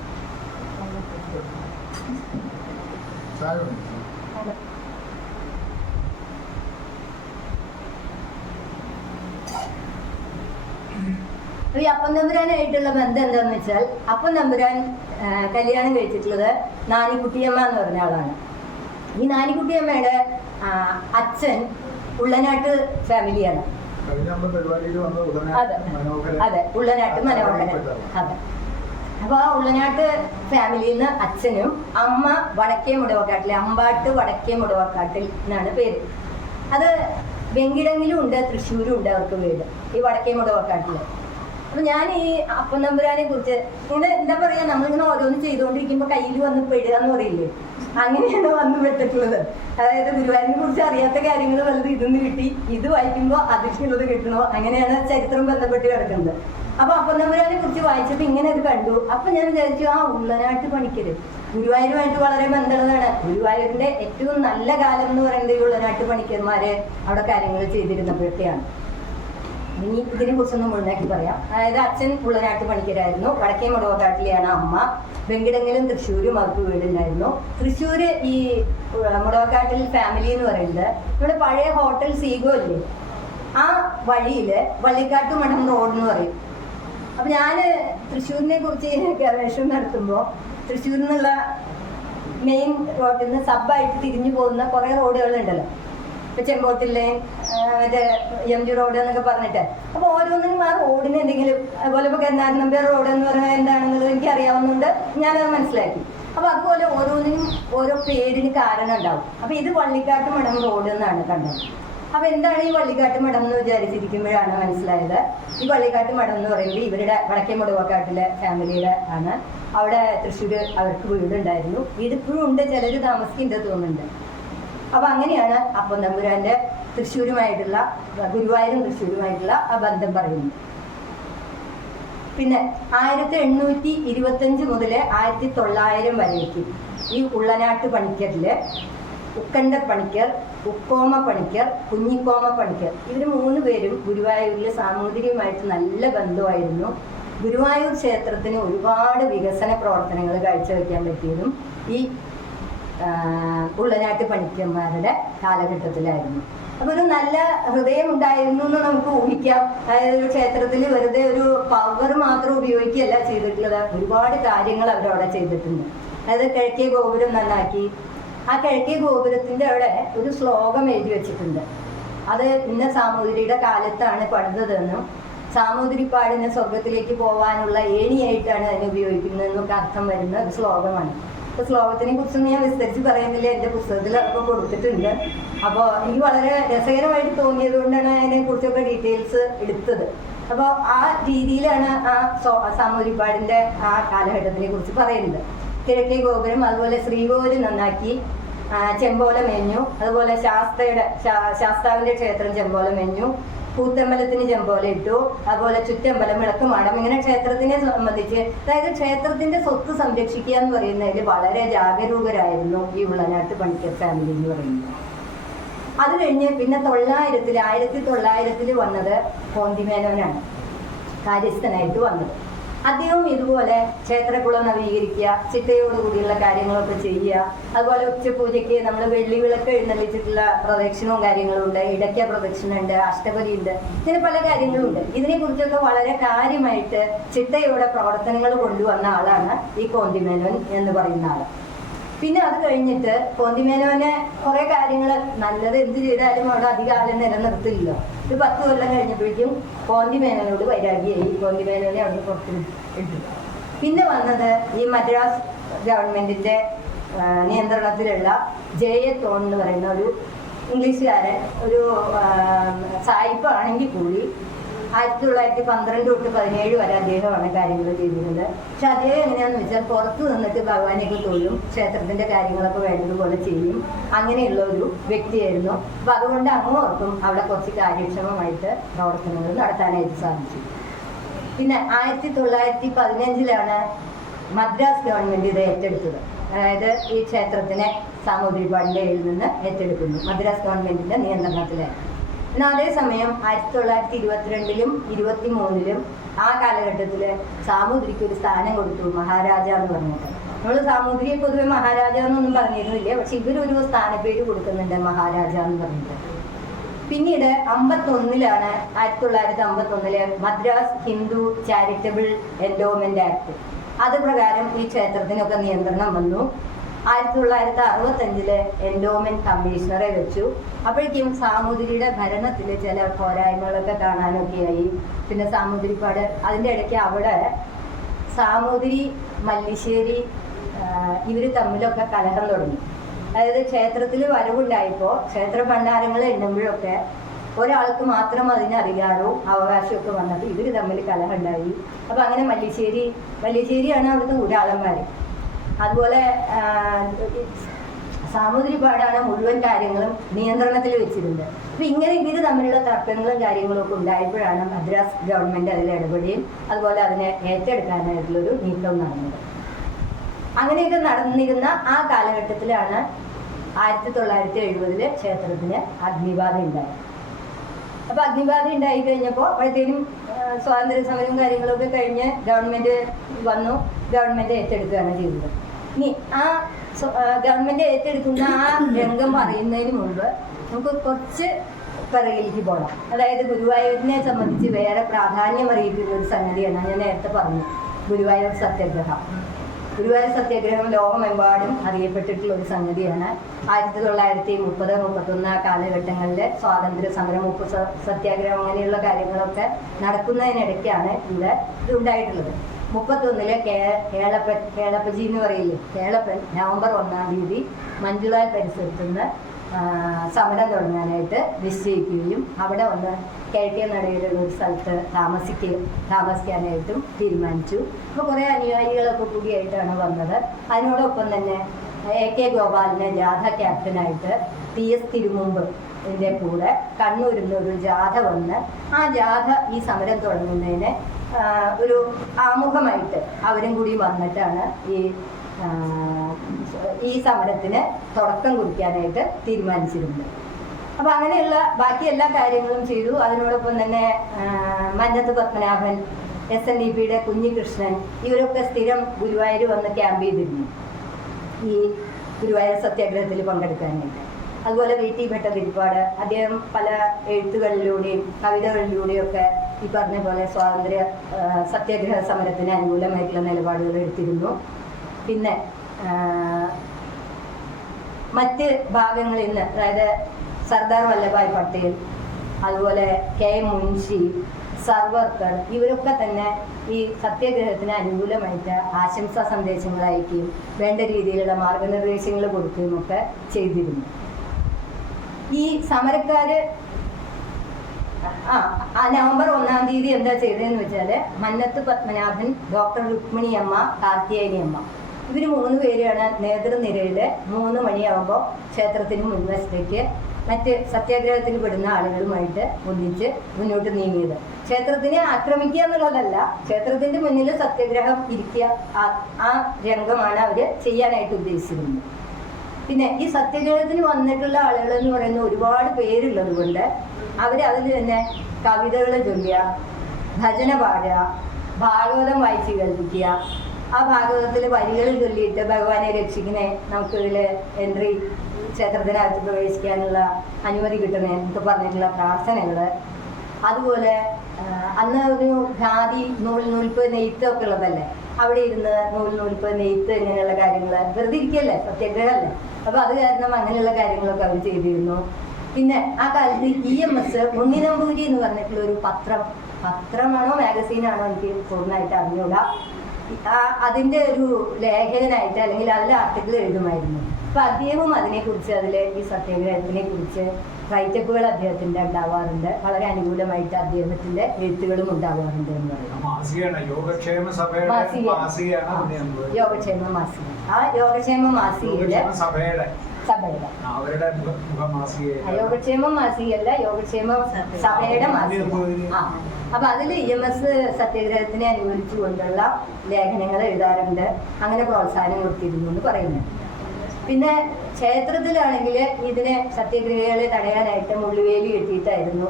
ഈ അപ്പൻ തമ്പുരാനായിട്ടുള്ള ബന്ധം എന്താന്ന് വെച്ചാൽ അപ്പൻ തമ്പുരാൻ കല്യാണം കഴിച്ചിട്ടുള്ളത് നാനിക്കുട്ടിയമ്മ എന്ന് പറഞ്ഞ ആളാണ്. ഈ നാനിക്കുട്ടിയമ്മയുടെ അച്ഛൻ ഉള്ളനാട്ട് ഫാമിലിയാണ്. അതെ, ഉള്ളനാട്ട് മനോഹരൻ. അതെ. അപ്പൊ ആ ഉള്ളനാട്ട് ഫാമിലിയിൽ നിന്ന് അച്ഛനും അമ്മ വടക്കേ മുടവക്കാട്ടിലെ അമ്പാട്ട് വടക്കേ മുടവക്കാട്ടിൽ എന്നാണ് പേര്. അത് വെങ്കിടങ്ങിലും ഉണ്ട്, തൃശ്ശൂരും ഉണ്ട് അവർക്ക് വീട്, ഈ വടക്കേ മുടവക്കാട്ടില്. അപ്പൊ ഞാൻ ഈ അപ്പൻ തമ്പുരാനെ കുറിച്ച് ഇങ്ങനെ എന്താ പറയാ, നമ്മളിങ്ങനെ ഓരോന്ന് ചെയ്തുകൊണ്ടിരിക്കുമ്പോ കയ്യിൽ വന്ന് പെടുക എന്ന് പറയില്ലേ, അങ്ങനെയാണ് വന്ന് പെട്ടിട്ടുള്ളത്. അതായത് ഗുരുവായൂരിനെ കുറിച്ച് അറിയാത്ത കാര്യങ്ങൾ വലുത് ഇതൊന്ന് കിട്ടി, ഇത് വായിക്കുമ്പോൾ അതിർക്കുള്ളത് കിട്ടണോ, അങ്ങനെയാണ് ചരിത്രം ബന്ധപ്പെട്ട് കിടക്കുന്നത്. അപ്പൊ അപ്പൻ തമ്പുരാനെ കുറിച്ച് വായിച്ചപ്പോ ഇങ്ങനെ അത് കണ്ടു. അപ്പൊ ഞാൻ വിചാരിച്ചു, ആ ഉള്ളനാട്ട് പണിക്കര് ഗുരുവായൂരുമായിട്ട് വളരെ ബന്ധമുള്ളതാണ്. ഗുരുവായൂരിന്റെ ഏറ്റവും നല്ല കാലം എന്ന് പറയുന്നത് ഈ ഉള്ളനാട്ട് പണിക്കന്മാര് അവിടെ കാര്യങ്ങൾ ചെയ്തിരുന്നപ്പോഴൊക്കെയാണ്. ഇനി ഇതിനെ കുറിച്ചൊന്നും മുഴുവനാക്കി പറയാം. അതായത് അച്ഛൻ ഉള്ളനാട്ട് പണിക്കരായിരുന്നു, വടക്കേ മുടവക്കാട്ടിലെയാണ് അമ്മ. വെങ്കിടങ്ങിലും തൃശ്ശൂരും അവർക്ക് വീടുണ്ടായിരുന്നു. തൃശ്ശൂര് ഈ മുടവക്കാട്ടിൽ ഫാമിലി എന്ന് പറയുന്നത് നമ്മുടെ പഴയ ഹോട്ടൽ സീഗോ ഇല്ലേ, ആ വഴിയില് വള്ളിക്കാട്ട് മഠം റോഡ് എന്ന് പറയും. അപ്പൊ ഞാന് തൃശ്ശൂരിനെ കുറിച്ച് ഗവേഷണം നടത്തുമ്പോൾ തൃശ്ശൂരിൽ നിന്നുള്ള മെയിൻ റോഡിൽ നിന്ന് സബായിട്ട് തിരിഞ്ഞു പോകുന്ന കുറെ റോഡുകളുണ്ടല്ലോ, ഇപ്പൊ ചെമ്പോട്ടിലെ മറ്റേ എം ജി റോഡ് എന്നൊക്കെ പറഞ്ഞിട്ട്. അപ്പൊ ഓരോന്നിനും ആ റോഡിന് എന്തെങ്കിലും, അതുപോലെ ഇപ്പൊ കരുനാഗനമ്പേർ റോഡ് എന്ന് പറയുന്നത് എന്താണെന്നുള്ളത് എനിക്ക് അറിയാവുന്നതുകൊണ്ട് ഞാനത് മനസ്സിലാക്കി. അപ്പൊ അതുപോലെ ഓരോന്നിനും ഓരോ പേരിന് കാരണം ഉണ്ടാവും. അപ്പൊ ഇത് വള്ളിക്കാട്ട് മഠം റോഡ് എന്നാണ് കണ്ടത്. അപ്പൊ എന്താണ് ഈ വള്ളിക്കാട്ട് മഠം എന്ന് വിചാരിച്ചിരിക്കുമ്പോഴാണ് മനസ്സിലായത്, ഈ വള്ളിക്കാട്ട് മഠം എന്ന് പറയുമ്പോൾ ഇവരുടെ വടക്കേ മുടവക്കാട്ടിലെ ഫാമിലിയുടെ ആണ്. അവിടെ തൃശ്ശൂര് അവർക്ക് വീടുണ്ടായിരുന്നു, വീട് ഇപ്പോഴും ഉണ്ട്, ചിലർ താമസിക്കുന്നുണ്ട് തോന്നുന്നുണ്ട്. അപ്പൊ അങ്ങനെയാണ് അപ്പൻ തമ്പുരാന്റെ തൃശ്ശൂരുമായിട്ടുള്ള, ഗുരുവായൂരും തൃശ്ശൂരുമായിട്ടുള്ള ആ ബന്ധം പറയുന്നത്. പിന്നെ 1825 മുതൽ 1900 വരേക്കും ഈ ഉള്ളനാട്ട് പണിക്കരില് ഉക്കണ്ട പണിക്കർ, ഉക്കോമ പണിക്കർ, കുഞ്ഞിക്കോമ പണിക്കർ, ഇവർ 3 പേരും ഗുരുവായൂരിൽ സാമൂതിരിയുമായിട്ട് നല്ല ബന്ധമായിരുന്നു. ഗുരുവായൂർ ക്ഷേത്രത്തിന് ഒരുപാട് വികസന പ്രവർത്തനങ്ങൾ കാഴ്ചവെക്കാൻ പറ്റിയതും ഈ ഉള്ളനാട്ട് പണിക്കന്മാരുടെ കാലഘട്ടത്തിലായിരുന്നു. അപ്പൊ ഒരു നല്ല ഹൃദയം ഉണ്ടായിരുന്നു എന്ന് നമുക്ക് ഊഹിക്കാം. അതായത് ഒരു ക്ഷേത്രത്തിൽ വെറുതെ ഒരു പവർ മാത്രം ഉപയോഗിക്കുകയല്ല ചെയ്തിട്ടുള്ളത്, ഒരുപാട് കാര്യങ്ങൾ അവരവിടെ ചെയ്തിട്ടുണ്ട്. അതായത് കിഴക്കേ ഗോപുരം നന്നാക്കി, ആ കിഴക്കേ ഗോപുരത്തിന്റെ അവിടെ ഒരു ശ്ലോകം എഴുതി വെച്ചിട്ടുണ്ട്. അത് ഇന്ന സാമൂതിരിയുടെ കാലത്താണ് പണിതതെന്നും സാമൂതിരിപ്പാടിന് സ്വർഗത്തിലേക്ക് പോകാനുള്ള ഏണിയായിട്ടാണ് അതിനെ ഉപയോഗിക്കുന്നത് എന്നൊക്കെ അർത്ഥം വരുന്ന ഒരു ശ്ലോകമാണ്. അപ്പോൾ ശ്ലോകത്തിനെ കുറിച്ചൊന്നും ഞാൻ വിസ്തരിച്ച് പറയുന്നില്ല, എൻ്റെ പുസ്തകത്തിൽ അതൊക്കെ കൊടുത്തിട്ടുണ്ട്. അപ്പോൾ എനിക്ക് വളരെ രസകരമായിട്ട് തോന്നിയത് കൊണ്ടാണ് അതിനെക്കുറിച്ചൊക്കെ ഡീറ്റെയിൽസ് എടുത്തത്. അപ്പോൾ ആ രീതിയിലാണ് ആ സാമൂതിരിപ്പാടിൻ്റെ ആ കാലഘട്ടത്തിനെ കുറിച്ച് പറയുന്നത്. കിഴക്കേ ഗോപുരം, അതുപോലെ ശ്രീകോവിൽ നന്നാക്കി, ചെമ്പോല മേഞ്ഞു, അതുപോലെ ശാസ്താവിൻ്റെ ക്ഷേത്രം ചെമ്പോല മേഞ്ഞു, കൂത്തമ്പലത്തിന് ചെമ്പോല ഇട്ടു, അതുപോലെ ചുറ്റമ്പലം, വിളക്കുമാടം, ഇങ്ങനെ ക്ഷേത്രത്തിനെ സംബന്ധിച്ച്, അതായത് ക്ഷേത്രത്തിന്റെ സ്വത്ത് സംരക്ഷിക്കുക എന്ന് പറയുന്നതിൽ വളരെ ജാഗരൂകരായിരുന്നു ഈ ഉള്ളനാട്ട് പണിക്കർ ഫാമിലി എന്ന് പറയുന്നത്. അത് കഴിഞ്ഞ് പിന്നെ 1900 വന്നത് കോന്തിമേനോനാണ് കാര്യസ്ഥനായിട്ട് വന്നത്. അദ്ദേഹം ഇതുപോലെ ക്ഷേത്രക്കുളം നവീകരിക്കുക, ചിട്ടയോടുകൂടിയുള്ള കാര്യങ്ങളൊക്കെ ചെയ്യുക, അതുപോലെ ഉച്ചപൂജയ്ക്ക് നമ്മൾ വെള്ളി വിളക്ക് എഴുന്നള്ളിച്ചിട്ടുള്ള പ്രദക്ഷിണവും കാര്യങ്ങളും ഉണ്ട്, ഇടയ്ക്ക പ്രദക്ഷിണം ഉണ്ട്, അഷ്ടപതി ഉണ്ട്, ഇങ്ങനെ പല കാര്യങ്ങളുണ്ട്. ഇതിനെക്കുറിച്ചൊക്കെ വളരെ കാര്യമായിട്ട് ചിട്ടയോടെ പ്രവർത്തനങ്ങൾ കൊണ്ടുവന്ന ആളാണ് ഈ കോന്തിമേനോൻ എന്ന് പറയുന്ന ആൾ. പിന്നെ അത് കഴിഞ്ഞിട്ട് കോന്തിമേനോനെ കുറേ കാര്യങ്ങൾ നല്ലത് എന്ത് ചെയ്താലും അവിടെ അധികാലം നിലനിർത്തില്ലല്ലോ. ഒരു 10 കൊല്ലം കഴിഞ്ഞപ്പോഴേക്കും കോന്തിമേനോനോട് വൈരാഗ്യമായി. കോന്തിമേനോനെ അവിടെ പുറത്ത് ഇട്ടു. പിന്നെ വന്നത് ഈ മദ്രാസ് ഗവൺമെന്റിന്റെ നിയന്ത്രണത്തിലുള്ള ജെ.എ. തോൺ എന്ന് പറയുന്ന ഒരു ഇംഗ്ലീഷുകാരൻ, ഒരു സായിപ്പ് ആണെങ്കിൽ കൂടി 1912 തൊട്ട് 17 വരെ അദ്ദേഹമാണ് കാര്യങ്ങൾ ചെയ്തിരുന്നത്. പക്ഷെ അദ്ദേഹം എങ്ങനെയാണെന്ന് വെച്ചാൽ പുറത്തു നിന്നിട്ട് ഭഗവാനെയൊക്കെ തൊഴും, ക്ഷേത്രത്തിന്റെ കാര്യങ്ങളൊക്കെ വേണ്ടതുപോലെ ചെയ്യും, അങ്ങനെയുള്ള ഒരു വ്യക്തിയായിരുന്നു. അപ്പൊ അതുകൊണ്ട് അങ്ങോട്ടും അവിടെ കുറച്ച് കാര്യക്ഷമമായിട്ട് പ്രവർത്തനങ്ങൾ നടത്താനായിട്ട് സാധിച്ചു. പിന്നെ 1915 മദ്രാസ് ഗവൺമെന്റ് ഇത് ഏറ്റെടുത്തത്. അതായത് ഈ ക്ഷേത്രത്തിനെ സാമൂതിരിപ്പാടിന്റെ കയ്യിൽ നിന്ന് ഏറ്റെടുക്കുന്നു, മദ്രാസ് ഗവൺമെന്റിന്റെ നിയന്ത്രണത്തിലായിരുന്നു. എന്നാൽ അതേസമയം 1922 23 ആ കാലഘട്ടത്തിൽ സാമൂതിരിക്ക് ഒരു സ്ഥാനം കൊടുത്തു, മഹാരാജ എന്ന് പറഞ്ഞിട്ട്. നമ്മൾ സാമൂതിരിയെ പൊതുവെ മഹാരാജ എന്നൊന്നും പറഞ്ഞിരുന്നില്ല, പക്ഷെ ഇവരൊരു സ്ഥാനപ്പേര് കൊടുക്കുന്നുണ്ട്, മഹാരാജ എന്ന് പറഞ്ഞിട്ട്. പിന്നീട് 1951 Madras Hindu charitable endowment act, അത് പ്രകാരം ഈ ക്ഷേത്രത്തിനൊക്കെ നിയന്ത്രണം വന്നു. 1965 എൻഡോമെന്റ് കമ്മീഷണറെ വെച്ചു. അപ്പോഴേക്കും സാമൂതിരിയുടെ ഭരണത്തിൽ ചില പോരായ്മകളൊക്കെ കാണാനൊക്കെയായി. പിന്നെ സാമൂതിരിപ്പാട് അതിൻ്റെ ഇടയ്ക്ക് അവിടെ സാമൂതിരി, മല്ലിശ്ശേരി ഇവർ തമ്മിലൊക്കെ കലഹം തുടങ്ങി. അതായത് ക്ഷേത്രത്തിൽ വരവുണ്ടായപ്പോൾ ക്ഷേത്ര ഭണ്ഡാരങ്ങൾ എണ്ണുമ്പോഴൊക്കെ ഒരാൾക്ക് മാത്രം അതിന് അധികാരവും അവകാശമൊക്കെ വന്നത് ഇവർ തമ്മിൽ കലഹം ഉണ്ടായി. അപ്പം അങ്ങനെ മല്ലിശ്ശേരിയാണ് അവിടുത്തെ ഊരാളന്മാർ. അതുപോലെ സാമൂതിരിപ്പാടാണ് മുഴുവൻ കാര്യങ്ങളും നിയന്ത്രണത്തിൽ വെച്ചിരുന്നത്. അപ്പം ഇങ്ങനെ ഇവർ തമ്മിലുള്ള തർക്കങ്ങളും കാര്യങ്ങളും ഒക്കെ ഉണ്ടായപ്പോഴാണ് മദ്രാസ് ഗവൺമെൻറ് അതിൽ ഇടപെടുകയും അതുപോലെ അതിനെ ഏറ്റെടുക്കാനായിട്ടുള്ളൊരു നീക്കം നടന്നത്. അങ്ങനെയൊക്കെ നടന്നിരുന്ന ആ കാലഘട്ടത്തിലാണ് 1970 ക്ഷേത്രത്തിന് അഗ്നിബാധ ഉണ്ടായത്. അപ്പോൾ അഗ്നിബാധ ഉണ്ടായി കഴിഞ്ഞപ്പോൾ അപ്പോഴത്തേനും സ്വാതന്ത്ര്യ സമരവും കാര്യങ്ങളൊക്കെ കഴിഞ്ഞ് ഗവൺമെൻറ് വന്നു, ഗവൺമെൻറ് ഏറ്റെടുക്കുകയാണ് ചെയ്തത്. ഇനി ആ ഗവൺമെൻറ് ഏറ്റെടുക്കുന്ന ആ രംഗം അറിയുന്നതിന് മുമ്പ് നമുക്ക് കുറച്ച് പിറകിലേക്ക് പോകണം. അതായത് ഗുരുവായൂരിനെ സംബന്ധിച്ച് വേറെ പ്രാധാന്യം അറിയിക്കുന്ന ഒരു സംഗതിയാണ് ഞാൻ നേരത്തെ പറഞ്ഞു, ഗുരുവായൂർ സത്യാഗ്രഹം. ഗുരുവായൂർ സത്യാഗ്രഹം ലോകമെമ്പാടും അറിയപ്പെട്ടിട്ടുള്ള ഒരു സംഗതിയാണ്. 1930-31 കാലഘട്ടങ്ങളിലെ സ്വാതന്ത്ര്യ സമരം, ഉപ്പ് സത്യാഗ്രഹം, അങ്ങനെയുള്ള കാര്യങ്ങളൊക്കെ നടക്കുന്നതിനിടയ്ക്കാണ് ഇത് ഉണ്ടായിട്ടുള്ളത്. 31 കേളപ്പജി എന്ന് പറയില്ലേ, കേളപ്പൻ നവംബർ 1 മഞ്ജുളാൽ പരിസരത്തു നിന്ന് സമരം തുടങ്ങാനായിട്ട് നിശ്ചയിക്കുകയും അവിടെ വന്ന് കിഴക്കേ നടയിലുള്ള ഒരു സ്ഥലത്ത് താമസിക്കാനായിട്ടും തീരുമാനിച്ചു. അപ്പോൾ കുറേ അനുയായികളൊക്കെ കൂടിയായിട്ടാണ് വന്നത്. അതിനോടൊപ്പം തന്നെ AK ഗോപാലിനെ ജാഥ ക്യാപ്റ്റനായിട്ട് PS തിരുമുമ്പ് ഇതിൻ്റെ കൂടെ കണ്ണൂരിൽ നിന്ന് ഒരു ജാഥ വന്ന് ആ ജാഥ ഈ സമരം തുടങ്ങുന്നതിന് ഒരു ആമുഖമായിട്ട് അവരും കൂടി വന്നിട്ടാണ് ഈ സമരത്തിന് തുടക്കം കുറിക്കാനായിട്ട് തീരുമാനിച്ചിരുന്നത്. അപ്പോൾ അങ്ങനെയുള്ള ബാക്കി എല്ലാ കാര്യങ്ങളും ചെയ്തു. അതിനോടൊപ്പം തന്നെ മന്നത്ത് പത്മനാഭൻ, SNDPയുടെ കുഞ്ഞികൃഷ്ണൻ, ഇവരൊക്കെ സ്ഥിരം ഗുരുവായൂർ വന്ന് ക്യാമ്പ് ചെയ്തിരുന്നു ഈ ഗുരുവായൂർ സത്യാഗ്രഹത്തിൽ പങ്കെടുക്കാനായിട്ട്. അതുപോലെ VT ഭട്ടതിരിപ്പാട്, അദ്ദേഹം പല എഴുത്തുകളിലൂടെയും കവിതകളിലൂടെയും ഒക്കെ ഈ പറഞ്ഞ പോലെ സ്വാതന്ത്ര്യ സത്യാഗ്രഹ സമരത്തിന് അനുകൂലമായിട്ടുള്ള നിലപാടുകൾ എടുത്തിരുന്നു. പിന്നെ മറ്റ് ഭാഗങ്ങളിൽ നിന്ന്, അതായത് സർദാർ വല്ലഭായ് പട്ടേൽ, അതുപോലെ KM മുൻഷി, സർവർക്കർ ഇവരൊക്കെ തന്നെ ഈ സത്യാഗ്രഹത്തിന് അനുകൂലമായിട്ട് ആശംസാ സന്ദേശങ്ങൾ അയക്കുകയും വേണ്ട രീതിയിലുള്ള മാർഗനിർദ്ദേശങ്ങൾ കൊടുക്കുകയും ഒക്കെ ചെയ്തിരുന്നു. ഈ സമരക്കാര് നവംബർ 1-ാം തീയതി എന്താ ചെയ്തതെന്ന് വെച്ചാൽ മന്നത്ത് പത്മനാഭൻ, ഡോക്ടർ രുക്മിണിയമ്മ, കാർത്തിയായനിയമ്മ ഇവർ 3 പേരാണ് നേതൃനിരയുടെ 3 മണിയാകുമ്പോൾ ക്ഷേത്രത്തിന് മുൻവശത്തേക്ക് മറ്റ് സത്യാഗ്രഹത്തിൽ പെടുന്ന ആളുകളുമായിട്ട് ഒന്നിച്ച് മുന്നോട്ട് നീങ്ങിയത്. ക്ഷേത്രത്തിനെ ആക്രമിക്കുക എന്നുള്ളതല്ല, ക്ഷേത്രത്തിന്റെ മുന്നിൽ സത്യാഗ്രഹം ഇരിക്കുക, ആ രംഗമാണ് അവർ ചെയ്യാനായിട്ട് ഉദ്ദേശിച്ചിരുന്നത്. പിന്നെ ഈ സത്യാഗ്രഹത്തിന് വന്നിട്ടുള്ള ആളുകൾ എന്ന് പറയുന്ന ഒരുപാട് പേരുള്ളത് കൊണ്ട് അതിൽ തന്നെ കവിതകൾ ചൊല്ലുക, ഭജന പാടുക, ഭാഗവതം വായിച്ച് കേൾപ്പിക്കുക, ആ ഭാഗവതത്തിൽ വരികൾ ചൊല്ലിയിട്ട് ഭഗവാനെ രക്ഷിക്കണേ, നമുക്കിതിൽ എൻട്രി ക്ഷേത്രത്തിനകത്ത് പ്രവേശിക്കാനുള്ള അനുമതി കിട്ടണേ എന്നൊക്കെ പറഞ്ഞിട്ടുള്ള പ്രാർത്ഥനകൾ. അതുപോലെ അന്ന് ഒരു ഖാദി നൂൽപ്പ് നെയ്ത്തൊക്കെ ഉള്ളതല്ലേ, അവിടെ ഇരുന്ന് നൂൽപ്പ് നെയ്ത്ത് ഇങ്ങനെയുള്ള കാര്യങ്ങൾ വെറുതെ ഇരിക്കല്ലേ, സത്യാഗ്രഹമല്ലേ, അപ്പോൾ അത് കാരണം അങ്ങനെയുള്ള കാര്യങ്ങളൊക്കെ അവർ ചെയ്തിരുന്നു. പിന്നെ ആ കാലത്ത് EMS ഉണ്ണിനമ്പൂരി എന്ന് പറഞ്ഞിട്ടുള്ള ഒരു പത്രമാണോ മാഗസീനാണോ എനിക്ക് പൂർണ്ണമായിട്ട് അറിഞ്ഞൂടാ, അതിൻ്റെ ഒരു ലേഖകനായിട്ട് അല്ലെങ്കിൽ അതിൽ ആർട്ടിക്കിൾ എഴുതുമായിരുന്നു. അപ്പം അദ്ദേഹവും അതിനെക്കുറിച്ച് ഈ സത്യാഗ്രഹത്തിനെ കുറിച്ച് റൈറ്റപ്പുകൾ അദ്ദേഹത്തിൻ്റെ ഉണ്ടാവാറുണ്ട്. വളരെ അനുകൂലമായിട്ട് അദ്ദേഹത്തിൻ്റെ എഴുത്തുകളും ഉണ്ടാവാറുണ്ട് എന്ന് പറയുന്നത് യോഗക്ഷേമ മാസിക. ആ യോഗക്ഷേമ മാസികയിലെ യോഗക്ഷേമ മാസികയല്ല, യോഗക്ഷേമ സഭയുടെ മാസിക. അപ്പൊ അതിൽ EMS സത്യാഗ്രഹത്തിനെ അനുകൂലിച്ചുകൊണ്ടുള്ള ലേഖനങ്ങൾ എഴുതാറുണ്ട്. അങ്ങനെ പ്രോത്സാഹനം കൊടുത്തിരുന്നു എന്ന് പറയുന്നു. പിന്നെ ക്ഷേത്രത്തിലാണെങ്കിൽ ഇതിനെ സത്യാഗ്രഹികളെ തടയാനായിട്ട് മുള്ളുവേലി കെട്ടിയിട്ടായിരുന്നു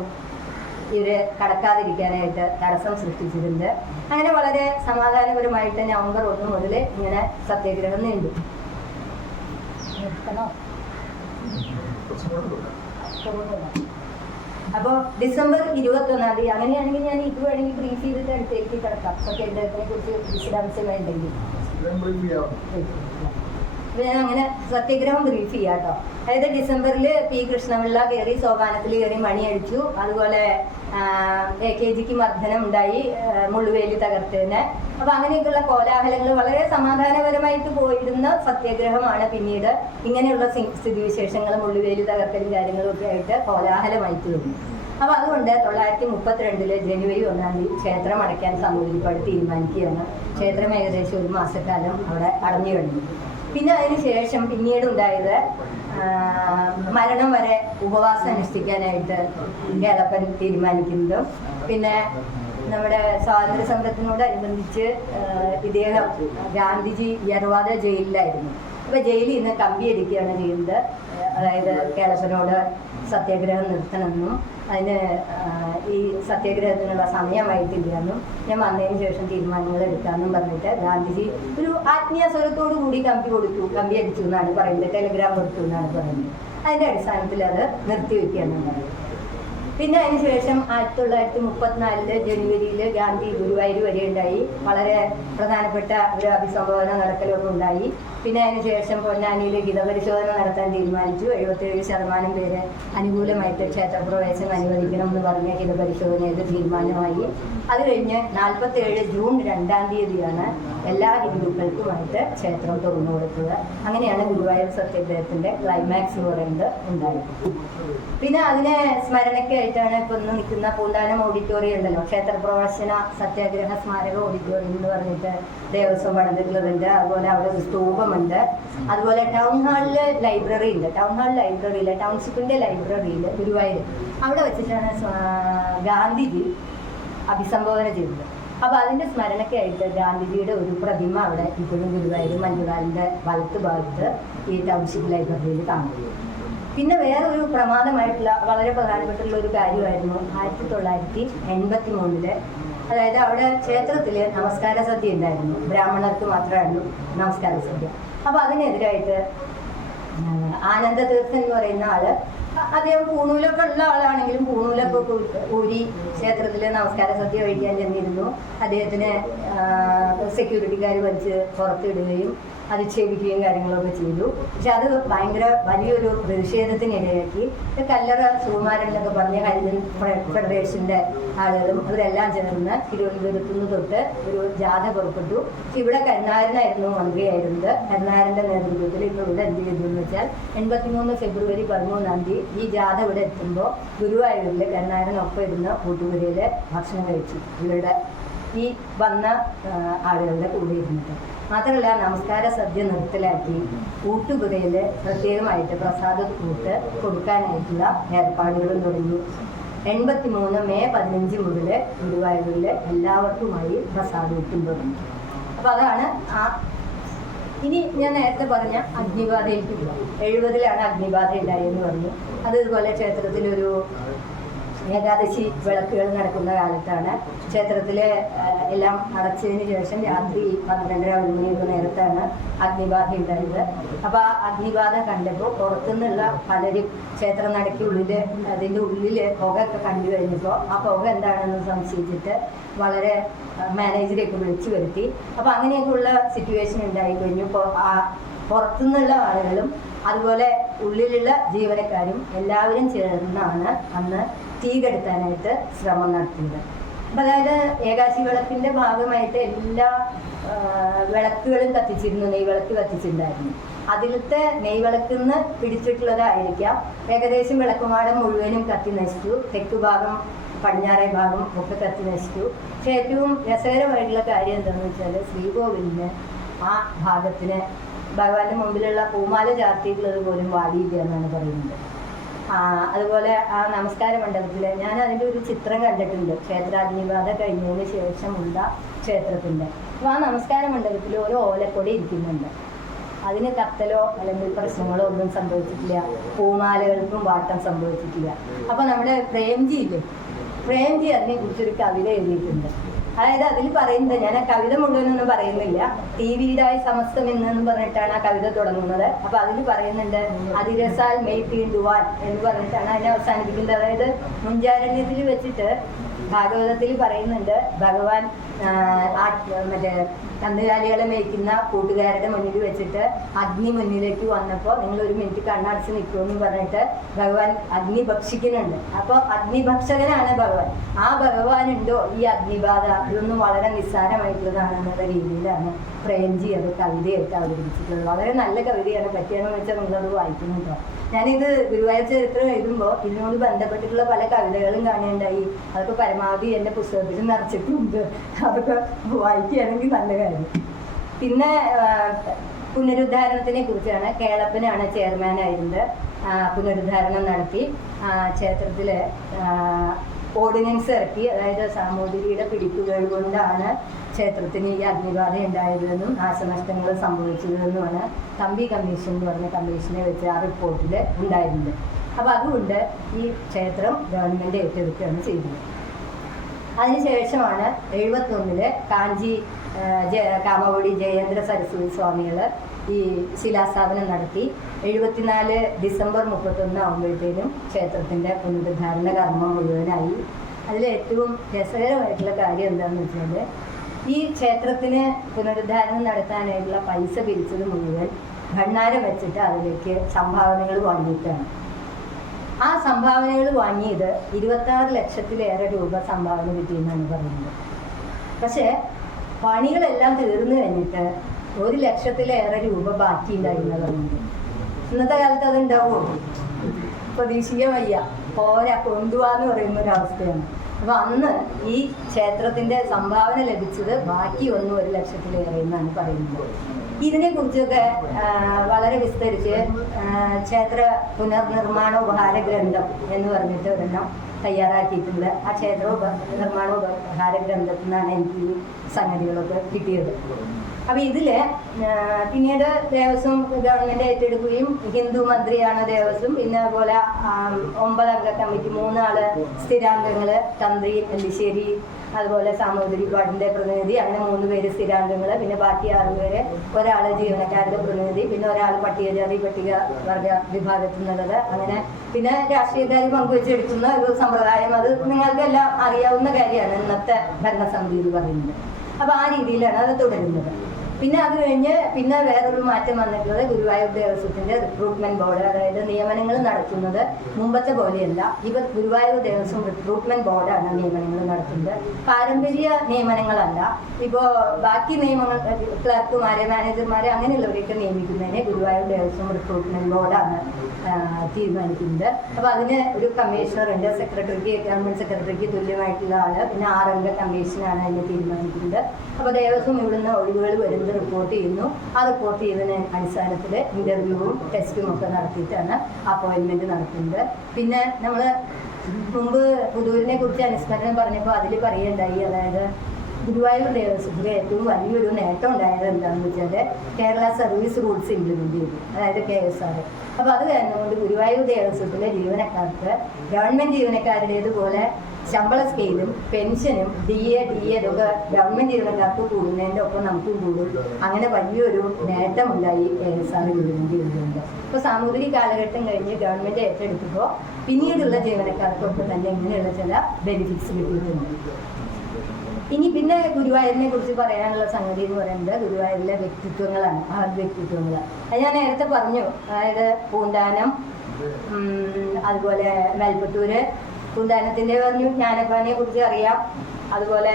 ഇവര് കടക്കാതിരിക്കാനായിട്ട് തടസ്സം സൃഷ്ടിച്ചിട്ടുണ്ട്. അങ്ങനെ വളരെ സമാധാനപരമായിട്ട് നവംബർ 1 മുതൽ ഇങ്ങനെ സത്യാഗ്രഹം നീണ്ടു. അപ്പോൾ ഡിസംബർ 21-ാം തീയതി, അങ്ങനെയാണെങ്കിൽ ഞാൻ ഇത് വേണമെങ്കിൽ ബ്രീഫ് ചെയ്തിട്ട് അടുത്തേക്ക് കിടക്കാം. സത്യാഗ്രഹത്തിനെ കുറിച്ച് വിശദാംശം വേണ്ടെങ്കിൽ ഞാൻ അങ്ങനെ സത്യാഗ്രഹം ബ്രീഫ് ചെയ്യാം കേട്ടോ. അതായത് ഡിസംബറിൽ P. കൃഷ്ണപിള്ള കയറി സോപാനത്തിൽ കയറി മണിയടിച്ചു. അതുപോലെ AKGക്ക് മർദ്ദനം ഉണ്ടായി, മുള്ളുവേലി തകർത്തതിന്. അപ്പൊ അങ്ങനെയൊക്കെയുള്ള കോലാഹലങ്ങൾ വളരെ സമാധാനപരമായിട്ട് പോയിരുന്ന സത്യാഗ്രഹമാണ് പിന്നീട് ഇങ്ങനെയുള്ള സ്ഥിതിവിശേഷങ്ങൾ, മുള്ളുവേലി തകർക്കലും കാര്യങ്ങളും ഒക്കെ ആയിട്ട് കോലാഹലമായിട്ട് വരുന്നു. അപ്പൊ അതുകൊണ്ട് 1932 ജനുവരി 1-ാം തീയതി ക്ഷേത്രം അടയ്ക്കാൻ സാമൂതിരിപ്പാട് തീരുമാനിക്കുകയാണ്. ക്ഷേത്രം ഏകദേശം 1 മാസക്കാലം അവിടെ അടഞ്ഞു കഴിഞ്ഞു. പിന്നെ അതിനുശേഷം പിന്നീട് ഉണ്ടായത് മരണം വരെ ഉപവാസം അനുഷ്ഠിക്കാനായിട്ട് കേളപ്പൻ തീരുമാനിക്കുന്നതും, പിന്നെ നമ്മുടെ സ്വാതന്ത്ര്യ സമരത്തിനോടനുബന്ധിച്ച് ഇദ്ദേഹം ഗാന്ധിജി യർവാദ ജയിലിലായിരുന്നു. അപ്പോൾ ജയിലിൽ നിന്ന് കമ്പി അടിക്കുകയാണ് ചെയ്യുന്നത്. അതായത് കേളപ്പനോട് സത്യാഗ്രഹം നിർത്തണമെന്നും അതിന് ഈ സത്യാഗ്രഹത്തിനുള്ള സമയമായിട്ടില്ലെന്നും ഞാൻ വന്നതിന് ശേഷം തീരുമാനങ്ങൾ എടുക്കാമെന്നും പറഞ്ഞിട്ട് ഗാന്ധിജി ഒരു ആത്മീയ സ്വരത്തോടു കൂടി കമ്പി അടിച്ചു എന്നാണ് പറയുന്നത്, ടെലിഗ്രാം കൊടുത്തു എന്നാണ് പറയുന്നത്. അതിൻ്റെ അടിസ്ഥാനത്തിൽ അത് നിർത്തിവെക്കുകയാണ് പറയുന്നത്. പിന്നെ അതിനുശേഷം 1934 ജനുവരിയിൽ ഗാന്ധി ഗുരുവായൂർ വരികയുണ്ടായി. വളരെ പ്രധാനപ്പെട്ട ഒരു അഭിസംബോധന നടക്കലൊക്കെ ഉണ്ടായി. പിന്നെ അതിനുശേഷം പൊന്നാനിയിൽ ഹിതപരിശോധന നടത്താൻ തീരുമാനിച്ചു. 77% പേര് അനുകൂലമായിട്ട് ക്ഷേത്രപ്രവേശനം അനുവദിക്കണം എന്ന് പറഞ്ഞ് ഹിതപരിശോധനയുടെ തീരുമാനമായി. അത് കഴിഞ്ഞ് 47 ജൂൺ 2-ാം തീയതിയാണ് എല്ലാ ഹിന്ദുക്കൾക്കുമായിട്ട് ക്ഷേത്രം തുറന്നു കൊടുത്തത്. അങ്ങനെയാണ് ഗുരുവായൂർ സത്യാഗ്രഹത്തിൻ്റെ ക്ലൈമാക്സ് എന്ന് പറയുന്നത് ഉണ്ടായത്. പിന്നെ അതിനെ സ്മരണയ്ക്കായിട്ടാണ് ഇപ്പൊ ഇന്ന് നിൽക്കുന്ന പൂന്താനം ഓഡിറ്റോറിയം ഉണ്ടല്ലോ, ക്ഷേത്രപ്രവേശന സത്യാഗ്രഹ സ്മാരക ഓഡിറ്റോറിയം എന്ന് പറഞ്ഞിട്ട് ദേവസ്വം പണിതിട്ടുള്ളതുണ്ട്. അതുപോലെ അവിടെ ഒരു സ്തൂപമുണ്ട്. അതുപോലെ ടൗൺ ഹാളില് ലൈബ്രറി ഉണ്ട്. ടൗൺഷിപ്പിന്റെ ലൈബ്രറിയിൽ ഗുരുവായൂർ അവിടെ വെച്ചിട്ടാണ് ഗാന്ധിജി അഭിസംബോധന ചെയ്തത്. അപ്പൊ അതിന്റെ സ്മരണയ്ക്കായിട്ട് ഗാന്ധിജിയുടെ ഒരു പ്രതിമ അവിടെ ഇപ്പോഴും ഗുരുവായൂർ മഞ്ഞുകാലിന്റെ വലത്ത് ഭാഗത്ത് ഈ ടൗൺഷിപ്പ് ലൈബ്രറിയിൽ കാണുകയും. പിന്നെ വേറൊരു പ്രമാദമായിട്ടുള്ള വളരെ പ്രധാനപ്പെട്ടുള്ള ഒരു കാര്യമായിരുന്നു 1983 അതായത് അവിടെ ക്ഷേത്രത്തിൽ നമസ്കാര സദ്യ ഉണ്ടായിരുന്നു. ബ്രാഹ്മണർക്ക് മാത്രമായിരുന്നു നമസ്കാര സദ്യ. അപ്പൊ അതിനെതിരായിട്ട് ആനന്ദ തീർത്ഥൻ എന്ന് പറയുന്ന ആള്, അദ്ദേഹം പൂണൂലൊക്കെ ഉള്ള ആളാണെങ്കിലും പൂണൂലൊക്കെ ഊരി ക്ഷേത്രത്തിൽ നമസ്കാര സദ്യ കഴിക്കാൻ ചെന്നിരുന്നു. അദ്ദേഹത്തിന് സെക്യൂരിറ്റിക്കാർ വലിച്ച് പുറത്തിടുകയും അധിക്ഷേപിക്കുകയും കാര്യങ്ങളൊക്കെ ചെയ്തു. പക്ഷെ അത് ഭയങ്കര വലിയൊരു പ്രതിഷേധത്തിനിടയാക്കി. കല്ലറ സുകുമാരൻ എന്നൊക്കെ പറഞ്ഞ ഹരിജൻ ഫെഡറേഷന്റെ ആളുകളും അവരെല്ലാം ചേർന്ന് തിരുവനന്തപുരത്തു നിന്ന് തൊട്ട് ഒരു ജാഥ പുറപ്പെട്ടു. ഇവിടെ കരുണാകരനായിരുന്നു മന്ത്രിയായിരുന്നത്. കരുണാകരന്റെ നേതൃത്വത്തിൽ ഇപ്പോൾ ഇവിടെ എന്ത് ചെയ്തു എന്ന് വെച്ചാൽ 83 ഫെബ്രുവരി 13 ഈ ജാഥ ഇവിടെ എത്തുമ്പോൾ ഗുരുവായൂരിൽ കരുണാകരനൊപ്പം ഇരുന്ന് ഊട്ടുപുരയിൽ ഭക്ഷണം കഴിച്ചു. ഇവരുടെ ഈ വന്ന ആളുകളുടെ കൂടെ ഇരുന്നിട്ട് മാത്രമല്ല, നമസ്കാര സദ്യ നിർത്തലാക്കി ഊട്ടുപുരയിൽ പ്രത്യേകമായിട്ട് പ്രസാദ കൂട്ട് കൊടുക്കാനായിട്ടുള്ള ഏർപ്പാടുകളും തുടങ്ങി. 83 മെയ് 15 മുതൽ ഗുരുവായൂരിൽ എല്ലാവർക്കുമായി പ്രസാദൂട്ടും തുടങ്ങി. അപ്പോൾ അതാണ് ഇനി ഞാൻ നേരത്തെ പറഞ്ഞ അഗ്നിബാധയിലേക്ക് പോകാം. 70 അഗ്നിബാധ ഉണ്ടായെന്ന് പറഞ്ഞു. അത് ഇതുപോലെ ക്ഷേത്രത്തിലൊരു ഏകാദശി വിളക്കുകൾ നടക്കുന്ന കാലത്താണ്. ക്ഷേത്രത്തിലെ എല്ലാം അടച്ചതിന് ശേഷം രാത്രി 12:30 മണിയൊക്കെ നേരത്താണ് അഗ്നിബാധ ഉണ്ടായത്. അപ്പോൾ ആ അഗ്നിബാധ കണ്ടപ്പോൾ പുറത്തുനിന്നുള്ള പലരും ക്ഷേത്രം നടക്കുള്ളിൽ അതിൻ്റെ ഉള്ളിൽ പുകയൊക്കെ കണ്ടു കഴിഞ്ഞപ്പോൾ ആ പുക എന്താണെന്ന് സംശയിച്ചിട്ട് വളരെ മാനേജരെയൊക്കെ വിളിച്ചു വരുത്തി. അപ്പോൾ അങ്ങനെയൊക്കെയുള്ള സിറ്റുവേഷൻ ഉണ്ടായി കഴിഞ്ഞപ്പോൾ ആ പുറത്തുനിന്നുള്ള ആളുകളും അതുപോലെ ഉള്ളിലുള്ള ജീവനക്കാരും എല്ലാവരും ചേർന്നാണ് അന്ന് തീ കെടുത്താനായിട്ട് ശ്രമം നടത്തിയത്. അപ്പം അതായത് ഏകാദശി വിളക്കിൻ്റെ ഭാഗമായിട്ട് എല്ലാ വിളക്കുകളും കത്തിച്ചിരുന്നു. നെയ്വിളക്ക് കത്തിച്ചിട്ടുണ്ടായിരുന്നു. അതിലത്തെ നെയ്വിളക്കിൽ നിന്ന് പിടിച്ചിട്ടുള്ളതായിരിക്കാം. ഏകദേശം വിളക്കുമാടം മുഴുവനും കത്തി നശിച്ചു. തെക്ക് ഭാഗം പടിഞ്ഞാറേ ഭാഗം ഒക്കെ കത്തി നശിച്ചു. പക്ഷെ ഏറ്റവും രസകരമായിട്ടുള്ള കാര്യം എന്താണെന്ന് വെച്ചാൽ ശ്രീകോവിലിന് ആ ഭാഗത്തിന് ഭഗവാന്റെ മുമ്പിലുള്ള പൂമാല ചാർത്തിയിട്ടുള്ളത് പോലും വാടിയില്ല എന്നാണ് പറയുന്നത്. അതുപോലെ ആ നമസ്കാര മണ്ഡപത്തിൽ ഞാൻ അതിൻ്റെ ഒരു ചിത്രം കണ്ടിട്ടുണ്ട്. ക്ഷേത്രാഗ്നിബാധ കഴിഞ്ഞതിന് ശേഷമുള്ള ക്ഷേത്രത്തിൻ്റെ. അപ്പോൾ ആ നമസ്കാര മണ്ഡപത്തിൽ ഒരു ഓലക്കൊടി ഇരിക്കുന്നുണ്ട്. അതിന് കത്തലോ അല്ലെങ്കിൽ പ്രശ്നങ്ങളോ ഒന്നും സംഭവിച്ചിട്ടില്ല. പൂമാലകൾക്കും വാട്ടം സംഭവിച്ചിട്ടില്ല. അപ്പോൾ നമ്മുടെ പ്രേംജി അതിനെക്കുറിച്ചൊരു കവിത എഴുതിയിട്ടുണ്ട്. അതായത് അതിൽ പറയുന്നത്, ഞാൻ ആ കവിത മുഴുവനൊന്നും പറയുന്നില്ല, ടിവിയിലായി സമസ്തം എന്നു പറഞ്ഞിട്ടാണ് ആ കവിത തുടങ്ങുന്നത്. അപ്പൊ അതിൽ പറയുന്നുണ്ട്, അതിരസാൽ മെയ് തീണ്ടുവാൻ എന്ന് പറഞ്ഞിട്ടാണ് അതിനെ അവസാനിപ്പിക്കുന്നത്. അതായത് മുഞ്ചാരണ്യത്തിൽ വെച്ചിട്ട് ഭാഗവതത്തിൽ പറയുന്നുണ്ട്, ഭഗവാൻ മറ്റേ കന്നുകാലികളെ മേയ്ക്കുന്ന കൂട്ടുകാരുടെ മുന്നിൽ വെച്ചിട്ട് അഗ്നി മുന്നിലേക്ക് വന്നപ്പോൾ നിങ്ങൾ ഒരു മിനിറ്റ് കണ്ണടച്ച് നിൽക്കുമെന്ന് പറഞ്ഞിട്ട് ഭഗവാൻ അഗ്നി ഭക്ഷിക്കുന്നുണ്ട്. അപ്പോൾ അഗ്നിഭക്ഷകനാണ് ഭഗവാൻ. ആ ഭഗവാനുണ്ടോ ഈ അഗ്നിബാധ? ഇതൊന്നും വളരെ നിസ്സാരമായിട്ടുള്ളതാണെന്നുള്ള രീതിയിലാണ് പ്രേംജി അത് കവിതയായിട്ട് അവതരിപ്പിച്ചിട്ടുള്ളത്. വളരെ നല്ല കവിതയാണ്. പറ്റിയെന്ന് വെച്ചാൽ നിങ്ങളത് വായിക്കുന്നു കേട്ടോ. ഞാനിത് ഗുരുവായൂർ ചരിത്രം എഴുതുമ്പോൾ ഇതിനോട് ബന്ധപ്പെട്ടിട്ടുള്ള പല കവിതകളും കാണുകയുണ്ടായി. അതൊക്കെ പരമാവധി എൻ്റെ പുസ്തകത്തിൽ നിറച്ചിട്ടുണ്ട്. അതൊക്കെ വായിക്കുകയാണെങ്കിൽ നല്ല കാര്യം. പിന്നെ പുനരുദ്ധാരണത്തിനെ കുറിച്ചാണ്. കേളപ്പനാണ് ചെയർമാനായിരുന്നത്. പുനരുദ്ധാരണം നടത്തി ക്ഷേത്രത്തിൽ ഓർഡിനൻസ് ഇറക്കി. അതായത് സാമൂതിരിയുടെ പിടിപ്പുകൾ കൊണ്ടാണ് ക്ഷേത്രത്തിന് ഈ അഗ്നിബാധ ഉണ്ടായതെന്നും നാശനഷ്ടങ്ങൾ സംഭവിച്ചതെന്നുമാണ് തമ്പി കമ്മീഷൻ എന്ന് പറഞ്ഞ കമ്മീഷനെ വെച്ച് ആ റിപ്പോർട്ടിൽ ഉണ്ടായിരുന്നത്. അപ്പോൾ അതുകൊണ്ട് ഈ ക്ഷേത്രം ഗവൺമെൻറ് ഏറ്റെടുക്കുകയാണ് ചെയ്തത്. അതിനുശേഷമാണ് 71 കാഞ്ചി കാമവടി ജയേന്ദ്ര സരസ്വതി സ്വാമികൾ ഈ ശിലാസ്ഥാപനം നടത്തി. 74 ഡിസംബർ 31 ആകുമ്പോഴത്തേനും ക്ഷേത്രത്തിൻ്റെ പുനരുദ്ധാരണ കർമ്മം മുഴുവനായി. അതിൽ ഏറ്റവും രസകരമായിട്ടുള്ള കാര്യം എന്താണെന്ന് വെച്ചാൽ, ഈ ക്ഷേത്രത്തിന് പുനരുദ്ധാരണം നടത്താനായിട്ടുള്ള പൈസ പിരിച്ചത് മുഴുവൻ ഭണ്ഡാരം വെച്ചിട്ട് അതിലേക്ക് സംഭാവനകൾ വാങ്ങിയിട്ടാണ്. ആ സംഭാവനകൾ വാങ്ങിയത് 26 ലക്ഷത്തിലേറെ രൂപ സംഭാവന കിട്ടിയെന്നാണ് പറയുന്നത്. പക്ഷേ പണികളെല്ലാം തീർന്നു കഴിഞ്ഞിട്ട് 1 ലക്ഷത്തിലേറെ രൂപ ബാക്കി ഉണ്ടായിരുന്നത് പറയുന്നത്. ഇന്നത്തെ കാലത്ത് അത് ഉണ്ടാവുമോ? പ്രതീക്ഷിക്കാൻ വയ്യ. പോരാ, കൊണ്ടുപോകാന്ന് പറയുന്ന ഒരവസ്ഥയാണ്. അപ്പോൾ അന്ന് ഈ ക്ഷേത്രത്തിൻ്റെ സംഭാവന ലഭിച്ചത് ബാക്കി 1 ലക്ഷത്തിലേറെ എന്നാണ് പറയുന്നത്. ഇതിനെക്കുറിച്ചൊക്കെ വളരെ വിസ്തരിച്ച് ക്ഷേത്ര പുനർനിർമ്മാണ ഉപഹാര ഗ്രന്ഥം എന്ന് പറഞ്ഞിട്ട് ഒരെണ്ണം തയ്യാറാക്കിയിട്ടുണ്ട്. ആ ക്ഷേത്ര നിർമ്മാണ ഉപഹാര ഗ്രന്ഥത്തിൽ നിന്നാണ് എനിക്ക് ഈ സംഗതികളൊക്കെ കിട്ടിയത്. അപ്പോൾ ഇതിൽ പിന്നീട് ദേവസ്വം ഗവൺമെൻറ് ഏറ്റെടുക്കുകയും ഹിന്ദു മന്ത്രിയാണ് ദേവസ്വം. പിന്നെ അതുപോലെ 9 അംഗ കമ്മിറ്റി, 3 ആള് സ്ഥിരാംഗങ്ങൾ, തന്ത്രി നെല്ലിശ്ശേരി, അതുപോലെ സാമൂതിരി പാടിൻ്റെ പ്രതിനിധി, അങ്ങനെ 3 പേര് സ്ഥിരാംഗങ്ങൾ. പിന്നെ ബാക്കി 6 പേര്, ഒരാൾ ജീവനക്കാരുടെ പ്രതിനിധി, പിന്നെ ഒരാൾ പട്ടികജാതി പട്ടികവർഗ വിഭാഗത്തിൽ നിന്നുള്ളത്. അങ്ങനെ പിന്നെ രാഷ്ട്രീയക്കാർ പങ്കുവെച്ചെടുക്കുന്ന ഒരു സമ്പ്രദായം. അത് നിങ്ങൾക്കെല്ലാം അറിയാവുന്ന കാര്യമാണ് ഇന്നത്തെ ഭരണസമിതി എന്ന് പറയുന്നത്. അപ്പോൾ ആ രീതിയിലാണ് അത് തുടരുന്നത്. പിന്നെ അത് കഴിഞ്ഞ് പിന്നെ വേറൊരു മാറ്റം വന്നിട്ടുള്ളത് ഗുരുവായൂർ ദേവസ്വത്തിന്റെ റിക്രൂട്ട്മെന്റ് ബോർഡ്, അതായത് നിയമനങ്ങൾ നടത്തുന്നത് മുമ്പത്തെ പോലെയല്ല. ഗുരുവായൂർ ദേവസ്വം റിക്രൂട്ട്മെന്റ് ബോർഡാണ് നിയമനങ്ങൾ നടത്തുന്നത്. പാരമ്പര്യ നിയമനങ്ങളല്ല. ഇപ്പോൾ ബാക്കി നിയമങ്ങൾ ക്ലർക്കുമാരെ, മാനേജർമാരെ അങ്ങനെയുള്ളവരെയൊക്കെ നിയമിക്കുന്നതിന് ഗുരുവായൂർ ദേവസ്വം റിക്രൂട്ട്മെന്റ് ബോർഡാണ് തീരുമാനിക്കുന്നത്. അപ്പോൾ അതിന് ഒരു കമ്മീഷണറുണ്ട്, സെക്രട്ടറിക്ക്, ഗവൺമെന്റ് സെക്രട്ടറിക്ക് തുല്യമായിട്ടുള്ള ആള്, പിന്നെ 6 അംഗ കമ്മീഷനാണ് അതിനെ തീരുമാനിക്കുന്നത്. അപ്പോൾ ദേവസ്വം ഇവിടുന്ന് ഒഴിവുകൾ വരുന്നത് റിപ്പോർട്ട് ചെയ്യുന്നു. ആ റിപ്പോർട്ട് ചെയ്തതിന് അടിസ്ഥാനത്തിൽ ഇന്റർവ്യൂവും ടെസ്റ്റും ഒക്കെ നടത്തിയിട്ടാണ് അപ്പോയിന്റ്മെന്റ് നടത്തുന്നത്. പിന്നെ നമ്മൾ മുമ്പ് പുതൂരിനെ കുറിച്ച് അനുസ്മരണം പറഞ്ഞപ്പോൾ അതിൽ പറയുണ്ടായി, അതായത് ഗുരുവായൂർ ദേവസ്വത്തിലെ ഏറ്റവും വലിയൊരു നേട്ടം ഉണ്ടായത് എന്താണെന്ന് വെച്ചാൽ കേരള സർവീസ് റൂൾസ് ഇംപ്ലിമെന്റ് ചെയ്തു, അതായത് KSR. അപ്പോൾ അത് കാരണം കൊണ്ട് ഗുരുവായൂർ ദേവസ്വത്തിലെ ജീവനക്കാർക്ക് ഗവൺമെന്റ് ജീവനക്കാരുടേതുപോലെ ശമ്പള സ്കെയിലും പെൻഷനും DA ഇതൊക്കെ ഗവൺമെന്റ് ജീവനക്കാർക്ക് കൂടുന്നതിൻ്റെ ഒപ്പം നമുക്കും കൂടും. അങ്ങനെ വലിയൊരു നേട്ടമുണ്ടായി KSR ഇംപ്ലിമെന്റ് ചെയ്തിട്ടുണ്ട്. ഇപ്പോൾ സാമൂഹിക കാലഘട്ടം കഴിഞ്ഞ് ഗവൺമെന്റ് ഏറ്റെടുത്തപ്പോൾ പിന്നീടുള്ള ജീവനക്കാർക്കൊക്കെ തന്നെ ഇങ്ങനെയുള്ള ചില ബെനിഫിറ്റ്സ് കിട്ടിയിട്ടുണ്ട്. ഇനി പിന്നെ ഗുരുവായൂരിനെ കുറിച്ച് പറയാനുള്ള സംഗതി എന്ന് പറയുന്നത് ഗുരുവായൂരിലെ വ്യക്തിത്വങ്ങളാണ്, വ്യക്തിത്വങ്ങൾ. അത് ഞാൻ നേരത്തെ പറഞ്ഞു, അതായത് പൂന്താനം, അതുപോലെ മേൽപ്പത്തൂര്. പൂന്താനത്തിന്റെ പറഞ്ഞു ജ്ഞാനപ്പാനെ കുറിച്ച് അറിയാം. അതുപോലെ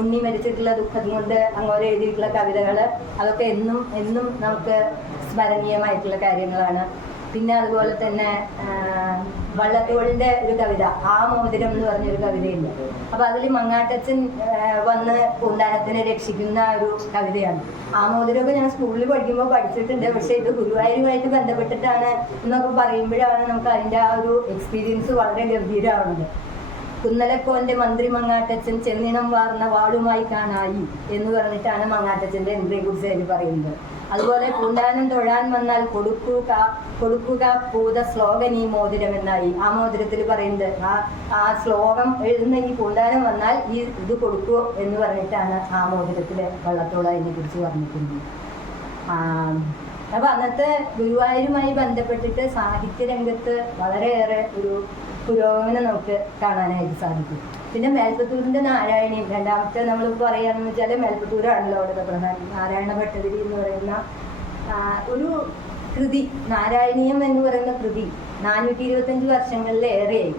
ഉണ്ണി മരിച്ചിട്ടുള്ള ദുഃഖം കൊണ്ട് അങ്ങോട്ട് എഴുതിയിട്ടുള്ള കവിതകൾ, അതൊക്കെ എന്നും എന്നും നമുക്ക് സ്മരണീയമായിട്ടുള്ള കാര്യങ്ങളാണ്. പിന്നെ അതുപോലെ തന്നെ വള്ളത്തോളിന്റെ ഒരു കവിത, ആ മോതിരം എന്ന് പറഞ്ഞൊരു കവിതയുണ്ട്. അപ്പൊ അതിൽ മങ്ങാട്ടച്ചൻ വന്ന് പൂന്താനത്തിനെ രക്ഷിക്കുന്ന ഒരു കവിതയാണ്. ആ മോതിരമൊക്കെ ഞാൻ സ്കൂളിൽ പഠിക്കുമ്പോൾ പഠിച്ചിട്ടുണ്ട്. പക്ഷെ ഇത് ഗുരുവായൂരുമായിട്ട് ബന്ധപ്പെട്ടിട്ടാണ് എന്നൊക്കെ പറയുമ്പോഴാണ് നമുക്ക് അതിൻ്റെ ആ ഒരു എക്സ്പീരിയൻസ് വളരെ ഗംഭീരമാവുന്നത്. കുന്നലക്കോന്റെ മന്ത്രി മങ്ങാട്ടച്ചൻ ചെന്നിണം വാർന്ന വാളുമായി കാണായി എന്ന് പറഞ്ഞിട്ടാണ് മങ്ങാട്ടച്ചന്റെ എൻട്രിയെ കുറിച്ച് അതിൽ പറയുന്നത്. അതുപോലെ പൂന്താനം തൊഴാൻ വന്നാൽ കൊടുക്കുക പൂത ശ്ലോകൻ ഈ മോതിരം എന്നായി. ആ മോതിരത്തിൽ പറയുന്നത് ആ ശ്ലോകം എഴുതുന്ന ഈ പൂന്താനം വന്നാൽ ഇത് കൊടുക്കൂ എന്ന് പറഞ്ഞിട്ടാണ് ആ മോതിരത്തിലെ വള്ളത്തോൾ അതിനെ കുറിച്ച് പറഞ്ഞിട്ടുണ്ട്. അപ്പൊ അന്നത്തെ ഗുരുവായൂരുമായി ബന്ധപ്പെട്ടിട്ട് സാഹിത്യരംഗത്ത് വളരെയേറെ ഒരു പുരോഗമനം നമുക്ക് കാണാനായിട്ട് സാധിക്കും. പിന്നെ മേൽപ്പത്തൂരിന്റെ നാരായണീയം, രണ്ടാമത്തെ നമ്മൾ പറയുകയാണെന്ന് വെച്ചാൽ മേൽപ്പത്തൂരാണല്ലോ അവിടുത്തെ പ്രധാനം. നാരായണ ഭട്ടതിരി എന്ന് പറയുന്ന ഒരു കൃതി, നാരായണീയം എന്ന് പറയുന്ന കൃതി 425 വർഷങ്ങളിലേറെയായി.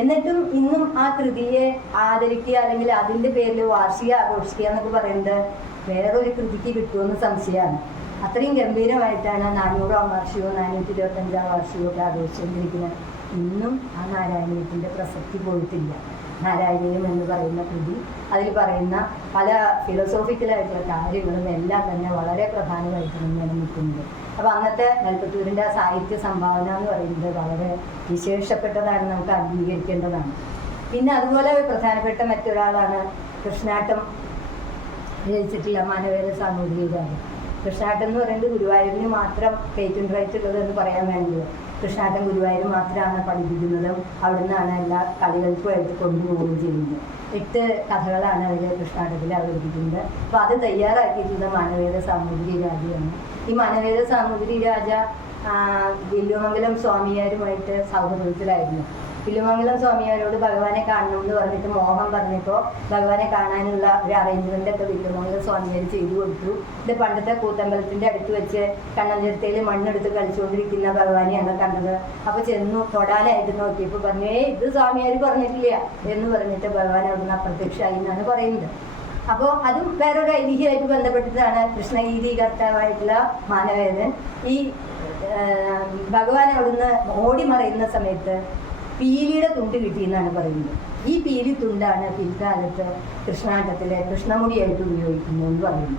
എന്നിട്ടും ഇന്നും ആ കൃതിയെ ആദരിക്കുക അല്ലെങ്കിൽ അതിൻ്റെ പേരിൽ വാർഷിക ആഘോഷിക്കുക എന്നൊക്കെ പറയുന്നത് വേറൊരു കൃതിക്ക് കിട്ടുമെന്ന് സംശയമാണ്. അത്രയും ഗംഭീരമായിട്ടാണ് 400-ാം വാർഷികവും 425-ാം വാർഷികവും ഒക്കെ ആഘോഷിച്ചുകൊണ്ടിരിക്കുന്നത്. ഇന്നും ആ നാരായണീയത്തിൻ്റെ പ്രസക്തി പോയിട്ടില്ല. നാരായണീയം എന്ന് പറയുന്ന കൃതി, അതിൽ പറയുന്ന പല ഫിലോസോഫിക്കലായിട്ടുള്ള കാര്യങ്ങളും എല്ലാം തന്നെ വളരെ പ്രധാനമായിട്ട് തന്നെയാണ് നിൽക്കുന്നത്. അപ്പോൾ അന്നത്തെ മേൽപ്പത്തൂരിൻ്റെ ആ സാഹിത്യ സംഭാവന എന്ന് പറയുന്നത് വളരെ വിശേഷപ്പെട്ടതാണ്, നമുക്ക് അംഗീകരിക്കേണ്ടതാണ്. പിന്നെ അതുപോലെ പ്രധാനപ്പെട്ട മറ്റൊരാളാണ് കൃഷ്ണാട്ടം രചിച്ചിട്ടുള്ള മാനവേദ സാമൂതിരിരാജൻ. കൃഷ്ണാട്ടം എന്ന് പറയുന്നത് ഗുരുവായൂരിന് മാത്രം പേറ്റന്റ് റൈറ്റ് ഉള്ളത് എന്ന് പറയാൻ വേണ്ടിയോ. കൃഷ്ണാട്ടം ഗുരുവായൂർ മാത്രമാണ് പഠിപ്പിക്കുന്നതും അവിടെ നിന്നാണ് എല്ലാ കളികൾക്കുമായിട്ട് കൊണ്ടുപോവുകയും ചെയ്യുന്നത്. 8 കഥകളാണ് അതിൽ കൃഷ്ണാട്ടത്തിൽ അവതരിപ്പിക്കുന്നത്. അപ്പോൾ അത് തയ്യാറാക്കിയിട്ടുള്ള മാനവേദ സാമൂതിരി രാജയാണ്. ഈ മാനവേദ സാമൂതിരി രാജ വില്വമംഗലം സ്വാമിയാരുമായിട്ട് സൗഹൃദത്തിലായിരുന്നു. വില്വമംഗലം സ്വാമിയാരോട് ഭഗവാനെ കാണണം എന്ന് പറഞ്ഞിട്ട് മോഹം പറഞ്ഞപ്പോൾ ഭഗവാനെ കാണാനുള്ള ഒരു അറേഞ്ച്മെന്റ് ഒക്കെ വില്വമംഗലം സ്വാമിയാർ ചെയ്തു കൊടുത്തു. ഇത് പണ്ടത്തെ കൂത്തമ്പലത്തിന്റെ അടുത്ത് വെച്ച് കണ്ണഞ്ചിരത്തയിൽ മണ്ണെടുത്ത് കളിച്ചുകൊണ്ടിരിക്കുന്ന ഭഗവാനെയാണ് കണ്ടത്. അപ്പോൾ ചെന്നു തൊടാനായിട്ട് നോക്കിയപ്പോൾ പറഞ്ഞു, ഇത് സ്വാമിയാർ പറഞ്ഞിട്ടില്ല എന്ന് പറഞ്ഞിട്ട് ഭഗവാൻ അവിടുന്ന് അപ്രത്യക്ഷമായി എന്നാണ് പറയുന്നത്. അപ്പോൾ അതും വേറൊരു ഐതിഹ്യമായിട്ട് ബന്ധപ്പെട്ടിട്ടാണ് കൃഷ്ണഗീതി കർത്താവായിട്ടുള്ള മാനവേദൻ ഈ ഭഗവാൻ അവിടുന്ന് ഓടി മറയുന്ന സമയത്ത് പീലിയുടെ തുണ്ട് കിട്ടിയെന്നാണ് പറയുന്നത്. ഈ പീലി തുണ്ടാണ് പിൽക്കാലത്ത് കൃഷ്ണാട്ടത്തിലെ കൃഷ്ണമുടിയായിട്ട് ഉപയോഗിക്കുന്നതെന്ന് പറയുന്നു.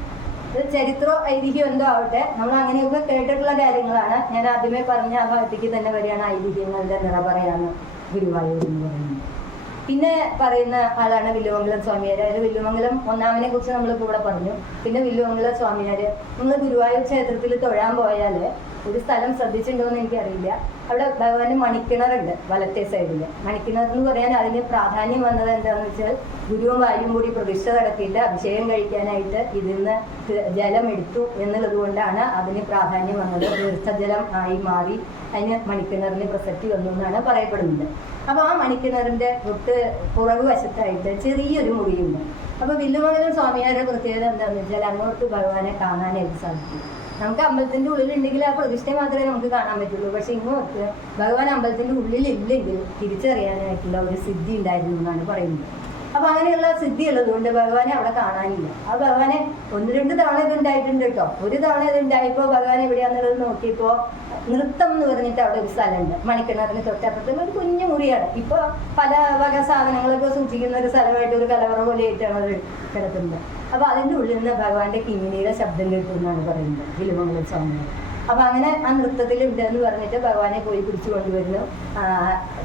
ഇത് ചരിത്രോ ഐതിഹ്യം എന്തോ ആവട്ടെ, നമ്മൾ അങ്ങനെയൊക്കെ കേട്ടിട്ടുള്ള കാര്യങ്ങളാണ്. ഞാൻ ആദ്യമേ പറഞ്ഞ ആ ഭാഗത്തേക്ക് തന്നെ വരികയാണ് ഐതിഹ്യങ്ങളുടെ നിറപറയാണ് ഗുരുവായൂർ എന്ന് പറയുന്നത്. പിന്നെ പറയുന്ന ആളാണ് വില്വമംഗലം സ്വാമിയാർ. അതായത് വില്വമംഗലം ഒന്നാമനെ കുറിച്ച് നമ്മളിപ്പോൾ ഇവിടെ പറഞ്ഞു. പിന്നെ വില്വമംഗലം സ്വാമിയാർ, നമ്മൾ ഗുരുവായൂർ ക്ഷേത്രത്തിൽ തൊഴാൻ പോയാൽ ഒരു സ്ഥലം ശ്രദ്ധിച്ചിട്ടുണ്ടോ എന്ന് എനിക്കറിയില്ല. അവിടെ ഭഗവാന്റെ മണിക്കിണറുണ്ട് വലത്തെ സൈഡിൽ. മണിക്കിണർ എന്ന് പറയാൻ അതിന് പ്രാധാന്യം വന്നത് എന്താണെന്ന് വെച്ചാൽ ഗുരുവും വായും കൂടി പ്രതിഷ്ഠ നടത്തിയിട്ട് അഭിഷേകം കഴിക്കാനായിട്ട് ഇതിൽ നിന്ന് ജലം എടുത്തു എന്നുള്ളത് കൊണ്ടാണ് അതിന് പ്രാധാന്യം വന്നത്. തീർത്ഥജലം ആയി മാറി അതിന് മണിക്കിണറിന് പ്രസക്തി വന്നു എന്നാണ് പറയപ്പെടുന്നത്. അപ്പോൾ ആ മണിക്കിണറിന്റെ തൊട്ട് പുറകു വശത്തായിട്ട് ചെറിയൊരു മുറിയുണ്ട്. അപ്പോൾ വില്ലുമംഗലം സ്വാമിയാരുടെ പ്രത്യേകത എന്താണെന്ന് വെച്ചാൽ അങ്ങോട്ട് ഭഗവാനെ കാണാനായിട്ട് സാധിക്കും. നമുക്ക് അമ്പലത്തിന്റെ ഉള്ളിലുണ്ടെങ്കിൽ ആ പ്രതിഷ്ഠ മാത്രമേ നമുക്ക് കാണാൻ പറ്റുള്ളൂ. പക്ഷെ ഇങ്ങോട്ട് ഭഗവാൻ അമ്പലത്തിന്റെ ഉള്ളിലില്ലെങ്കിൽ തിരിച്ചറിയാനായിട്ടുള്ള ഒരു സിദ്ധി ഉണ്ടായിരുന്നു എന്നാണ് പറയുന്നത്. അപ്പൊ അങ്ങനെയുള്ള സിദ്ധി ഉള്ളതുകൊണ്ട് ഭഗവാനെ അവിടെ കാണാനില്ല. ആ ഭഗവാനെ 1-2 തവണ ഇത് ഉണ്ടായിട്ടുണ്ട് കേട്ടോ. ഒരു തവണ ഇത് ഉണ്ടായപ്പോ ഭഗവാൻ എവിടെയാന്നുള്ളത് നോക്കിയപ്പോ നൃത്തം എന്ന് പറഞ്ഞിട്ട് അവിടെ ഒരു സ്ഥലമുണ്ട്. മണിക്കിണറിന് തൊട്ടപ്പുറത്തുള്ള ഒരു കുഞ്ഞു മുറിയാണ്. ഇപ്പൊ പല വക സാധനങ്ങളൊക്കെ സൂക്ഷിക്കുന്ന ഒരു സ്ഥലമായിട്ട് ഒരു കലവറ പോലെ ആയിട്ടാണ് അത് കിടക്കുന്നത്. അപ്പൊ അതിന്റെ ഉള്ളിൽ നിന്ന് ഭഗവാന്റെ കിങ്ങിണിയുടെ ശബ്ദം കേൾക്കുമെന്നാണ് പറയുന്നത് വില്ലുമംഗലം സ്വാമി. അപ്പൊ അങ്ങനെ ആ നൃത്തത്തിലുണ്ട് എന്ന് പറഞ്ഞിട്ട് ഭഗവാനെ പോയി പിടിച്ചു കൊണ്ടുവരുന്നു,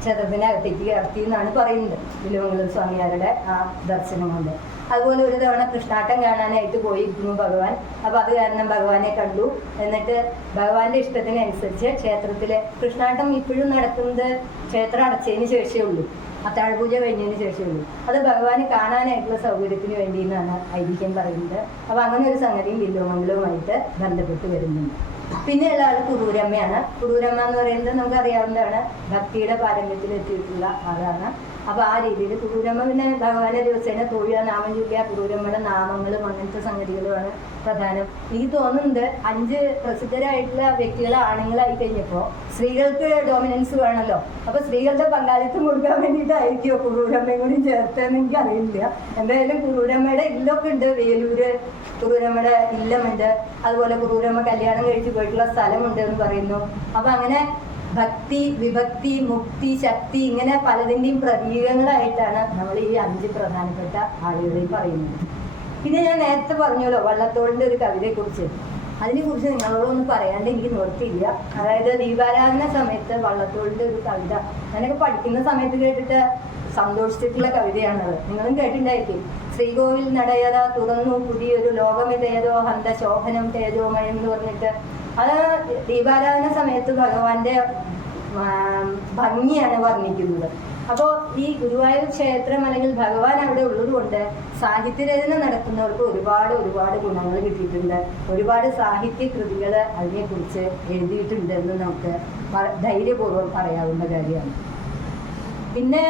ക്ഷേത്രത്തിനകത്തേക്ക് കടത്തി എന്നാണ് പറയുന്നത് വില്ലുമംഗലം സ്വാമിയാരുടെ ആ ദർശനം കൊണ്ട്. അതുപോലെ ഒരു തവണ കൃഷ്ണാട്ടം കാണാനായിട്ട് പോയിരുന്നു ഭഗവാൻ. അപ്പൊ അത് കാരണം ഭഗവാനെ കണ്ടു. എന്നിട്ട് ഭഗവാന്റെ ഇഷ്ടത്തിനനുസരിച്ച് ക്ഷേത്രത്തിലെ കൃഷ്ണാട്ടം ഇപ്പോഴും നടക്കുന്നത് ക്ഷേത്രം അടച്ചതിന് ശേഷമേ ഉള്ളൂ, അത്താഴപൂജ കഴിഞ്ഞതിന് ശേഷമേ ഉള്ളൂ. അത് ഭഗവാനെ കാണാനായിട്ടുള്ള സൗകര്യത്തിന് വേണ്ടി എന്നാണ് ഐതിഹ്യം പറയുന്നത്. അപ്പൊ അങ്ങനെ ഒരു സംഗതിയും വില്ലുമംഗലവുമായിട്ട് ബന്ധപ്പെട്ട് വരുന്നുണ്ട്. പിന്നെയുള്ള ആൾ കുറൂരമ്മയാണ്. കുറൂരമ്മ എന്ന് പറയുന്നത് നമുക്ക് അറിയാവുന്നതാണ്, ഭക്തിയുടെ പാരമ്പര്യത്തിൽ എത്തിയിട്ടുള്ള ആളാണ്. അപ്പൊ ആ രീതിയിൽ കുറൂരമ്മ പിന്നെ ഭഗവാനെ ദിവസേന തൊഴുക, നാമം ചൊല്ലുക, കുറൂരമ്മയുടെ നാമങ്ങളും അങ്ങനത്തെ സംഗതികളുമാണ് പ്രധാനം. എനിക്ക് തോന്നുന്നത് 5 പ്രസിദ്ധരായിട്ടുള്ള വ്യക്തികൾ ആണുങ്ങളായി കഴിഞ്ഞപ്പോൾ സ്ത്രീകൾക്ക് ഡോമിനൻസ് വേണമല്ലോ. അപ്പൊ സ്ത്രീകളുടെ പങ്കാളിത്തം കൊടുക്കാൻ വേണ്ടിയിട്ടായിരിക്കുമോ കുറൂരമ്മയും കൂടി ചേർത്തെന്ന് എനിക്ക് അറിയില്ല. എന്തായാലും കുറൂരമ്മയുടെ ഇല്ലൊക്കെ ഉണ്ട്. വേലൂര് കുറൂരമ്മയുടെ ഇല്ലമുണ്ട്. അതുപോലെ കുറൂരമ്മ കല്യാണം കഴിച്ച് പോയിട്ടുള്ള സ്ഥലമുണ്ട് എന്ന് പറയുന്നു. അപ്പൊ അങ്ങനെ ഭക്തി, വിഭക്തി, മുക്തി, ശക്തി ഇങ്ങനെ പലതിൻ്റെയും പ്രതീകങ്ങളായിട്ടാണ് നമ്മൾ ഈ 5 പ്രധാനപ്പെട്ട ആളുകളിൽ പറയുന്നത്. പിന്നെ ഞാൻ നേരത്തെ പറഞ്ഞല്ലോ വള്ളത്തോളിൻ്റെ ഒരു കവിതയെക്കുറിച്ച്. അതിനെക്കുറിച്ച് നിങ്ങളോടൊന്നും പറയാണ്ട് എനിക്ക് നിർത്തിയില്ല. അതായത് ദീപാരാധന സമയത്ത് വള്ളത്തോളിൻ്റെ ഒരു കവിത ഞാനൊക്കെ പഠിക്കുന്ന സമയത്ത് കേട്ടിട്ട് സന്തോഷിച്ചിട്ടുള്ള കവിതയാണത്. നിങ്ങളും കേട്ടിട്ടുണ്ടായിരിക്കും. ശ്രീകോവിൽ നടയത തുറന്നു പുതിയൊരു ലോകമിതേതോ ഹന്ത ശോഭനം തേജോമയം എന്ന് പറഞ്ഞിട്ട്. അത് ദീപാരാധന സമയത്ത് ഭഗവാന്റെ ഭംഗിയാണ് വർണ്ണിക്കുന്നത്. അപ്പോൾ ഈ ഗുരുവായൂർ ക്ഷേത്രം അല്ലെങ്കിൽ ഭഗവാൻ അവിടെ ഉള്ളത് കൊണ്ട് സാഹിത്യരചന നടത്തുന്നവർക്ക് ഒരുപാട് ഗുണങ്ങൾ കിട്ടിയിട്ടുണ്ട്. ഒരുപാട് സാഹിത്യ കൃതികൾ അതിനെക്കുറിച്ച് എഴുതിയിട്ടുണ്ട് എന്ന് നമുക്ക് ധൈര്യപൂർവ്വം പറയാവുന്ന കാര്യമാണ്. പിന്നെ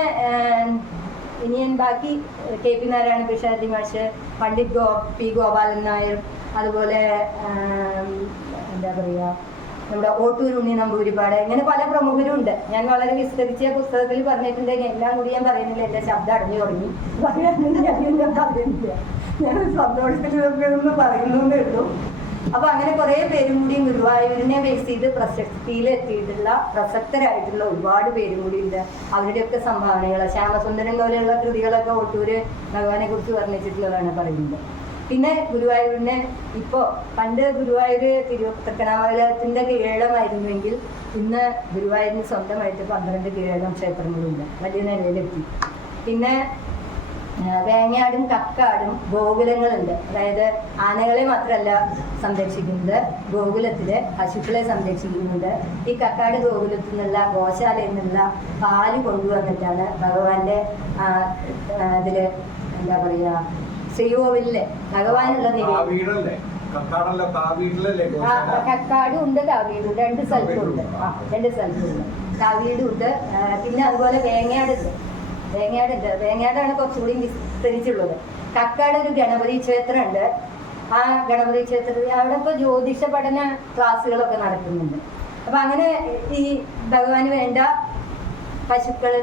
ഇനി ഞാൻ ബാക്കി KP നാരായണ പിഷാരടി മാഷ്, പണ്ഡിറ്റ് P ഗോപാലൻ നായർ, അതുപോലെ എന്താ പറയുക നമ്മുടെ ഓട്ടൂർ ഉണ്ണി നമ്പൂരിപ്പാട്, ഇങ്ങനെ പല പ്രമുഖരും ഉണ്ട്. ഞാൻ വളരെ വിസ്തരിച്ച പുസ്തകത്തിൽ പറഞ്ഞിട്ടുണ്ടെങ്കിൽ എല്ലാം കൂടി ഞാൻ പറയുന്നില്ല, എൻ്റെ ശബ്ദം അടഞ്ഞു തുടങ്ങി. ഞാൻ പറയുന്നില്ല, ഞാൻ സന്തോഷത്തിലൊക്കെ ഒന്ന് പറയുന്നേ ഉള്ളൂ. അപ്പൊ അങ്ങനെ കുറെ പേരും കൂടി ഗുരുവായൂരിനെ ബേസ് ചെയ്ത് പ്രശസ്തിയിലെത്തിയിട്ടുള്ള പ്രസക്തരായിട്ടുള്ള ഒരുപാട് പേരും കൂടി ഉണ്ട്. അവരുടെയൊക്കെ സംഭാവനകൾ, ശ്യാമസുന്ദരൻ പോലെയുള്ള കൃതികളൊക്കെ ഓട്ടൂര് ഭഗവാനെ കുറിച്ച് വർണ്ണിച്ചിട്ടുള്ളതാണ് പറയുന്നത്. പിന്നെ ഗുരുവായൂരിനെ ഇപ്പോൾ പണ്ട് ഗുരുവായൂർ തൃക്കണ്ണാമംഗലത്തിന്റെ കീഴടമായിരുന്നുവെങ്കിൽ ഇന്ന് ഗുരുവായൂരിന് സ്വന്തമായിട്ട് 12 കീഴടം ക്ഷേത്രങ്ങളുണ്ട്, വലിയ നിലയിലെത്തി. പിന്നെ വേങ്ങാടും കക്കാടും ഗോകുലങ്ങളുണ്ട്. അതായത് ആനകളെ മാത്രമല്ല സംരക്ഷിക്കുന്നത്, ഗോകുലത്തില് പശുക്കളെ സംരക്ഷിക്കുന്നുണ്ട്. ഈ കക്കാട് ഗോകുലത്തിൽ നിന്നുള്ള ഗോശാലയിൽ നിന്നുള്ള പാല് കൊണ്ടുവന്നിട്ടാണ് ഭഗവാന്റെ ഇതില് എന്താ പറയാ ശ്രീകോവിലില് ഭഗവാനുള്ള കക്കാടും ഉണ്ട് കാവീടും 2 സ്ഥലത്തുണ്ട്. 2 സ്ഥലത്തുണ്ട്, കാവീടും ഉണ്ട്. പിന്നെ അതുപോലെ വേങ്ങാടുണ്ട്. വേങ്ങാടാണ് കുറച്ചുകൂടി വിസ്തരിച്ചുള്ളത്. കക്കാട് ഒരു ഗണപതി ക്ഷേത്രം ഉണ്ട്. ആ ഗണപതി ക്ഷേത്രത്തിൽ അവിടെ ഇപ്പോൾ ജ്യോതിഷ പഠന ക്ലാസ്സുകളൊക്കെ നടക്കുന്നുണ്ട്. അപ്പൊ അങ്ങനെ ഈ ഭഗവാന് വേണ്ട പശുക്കൾ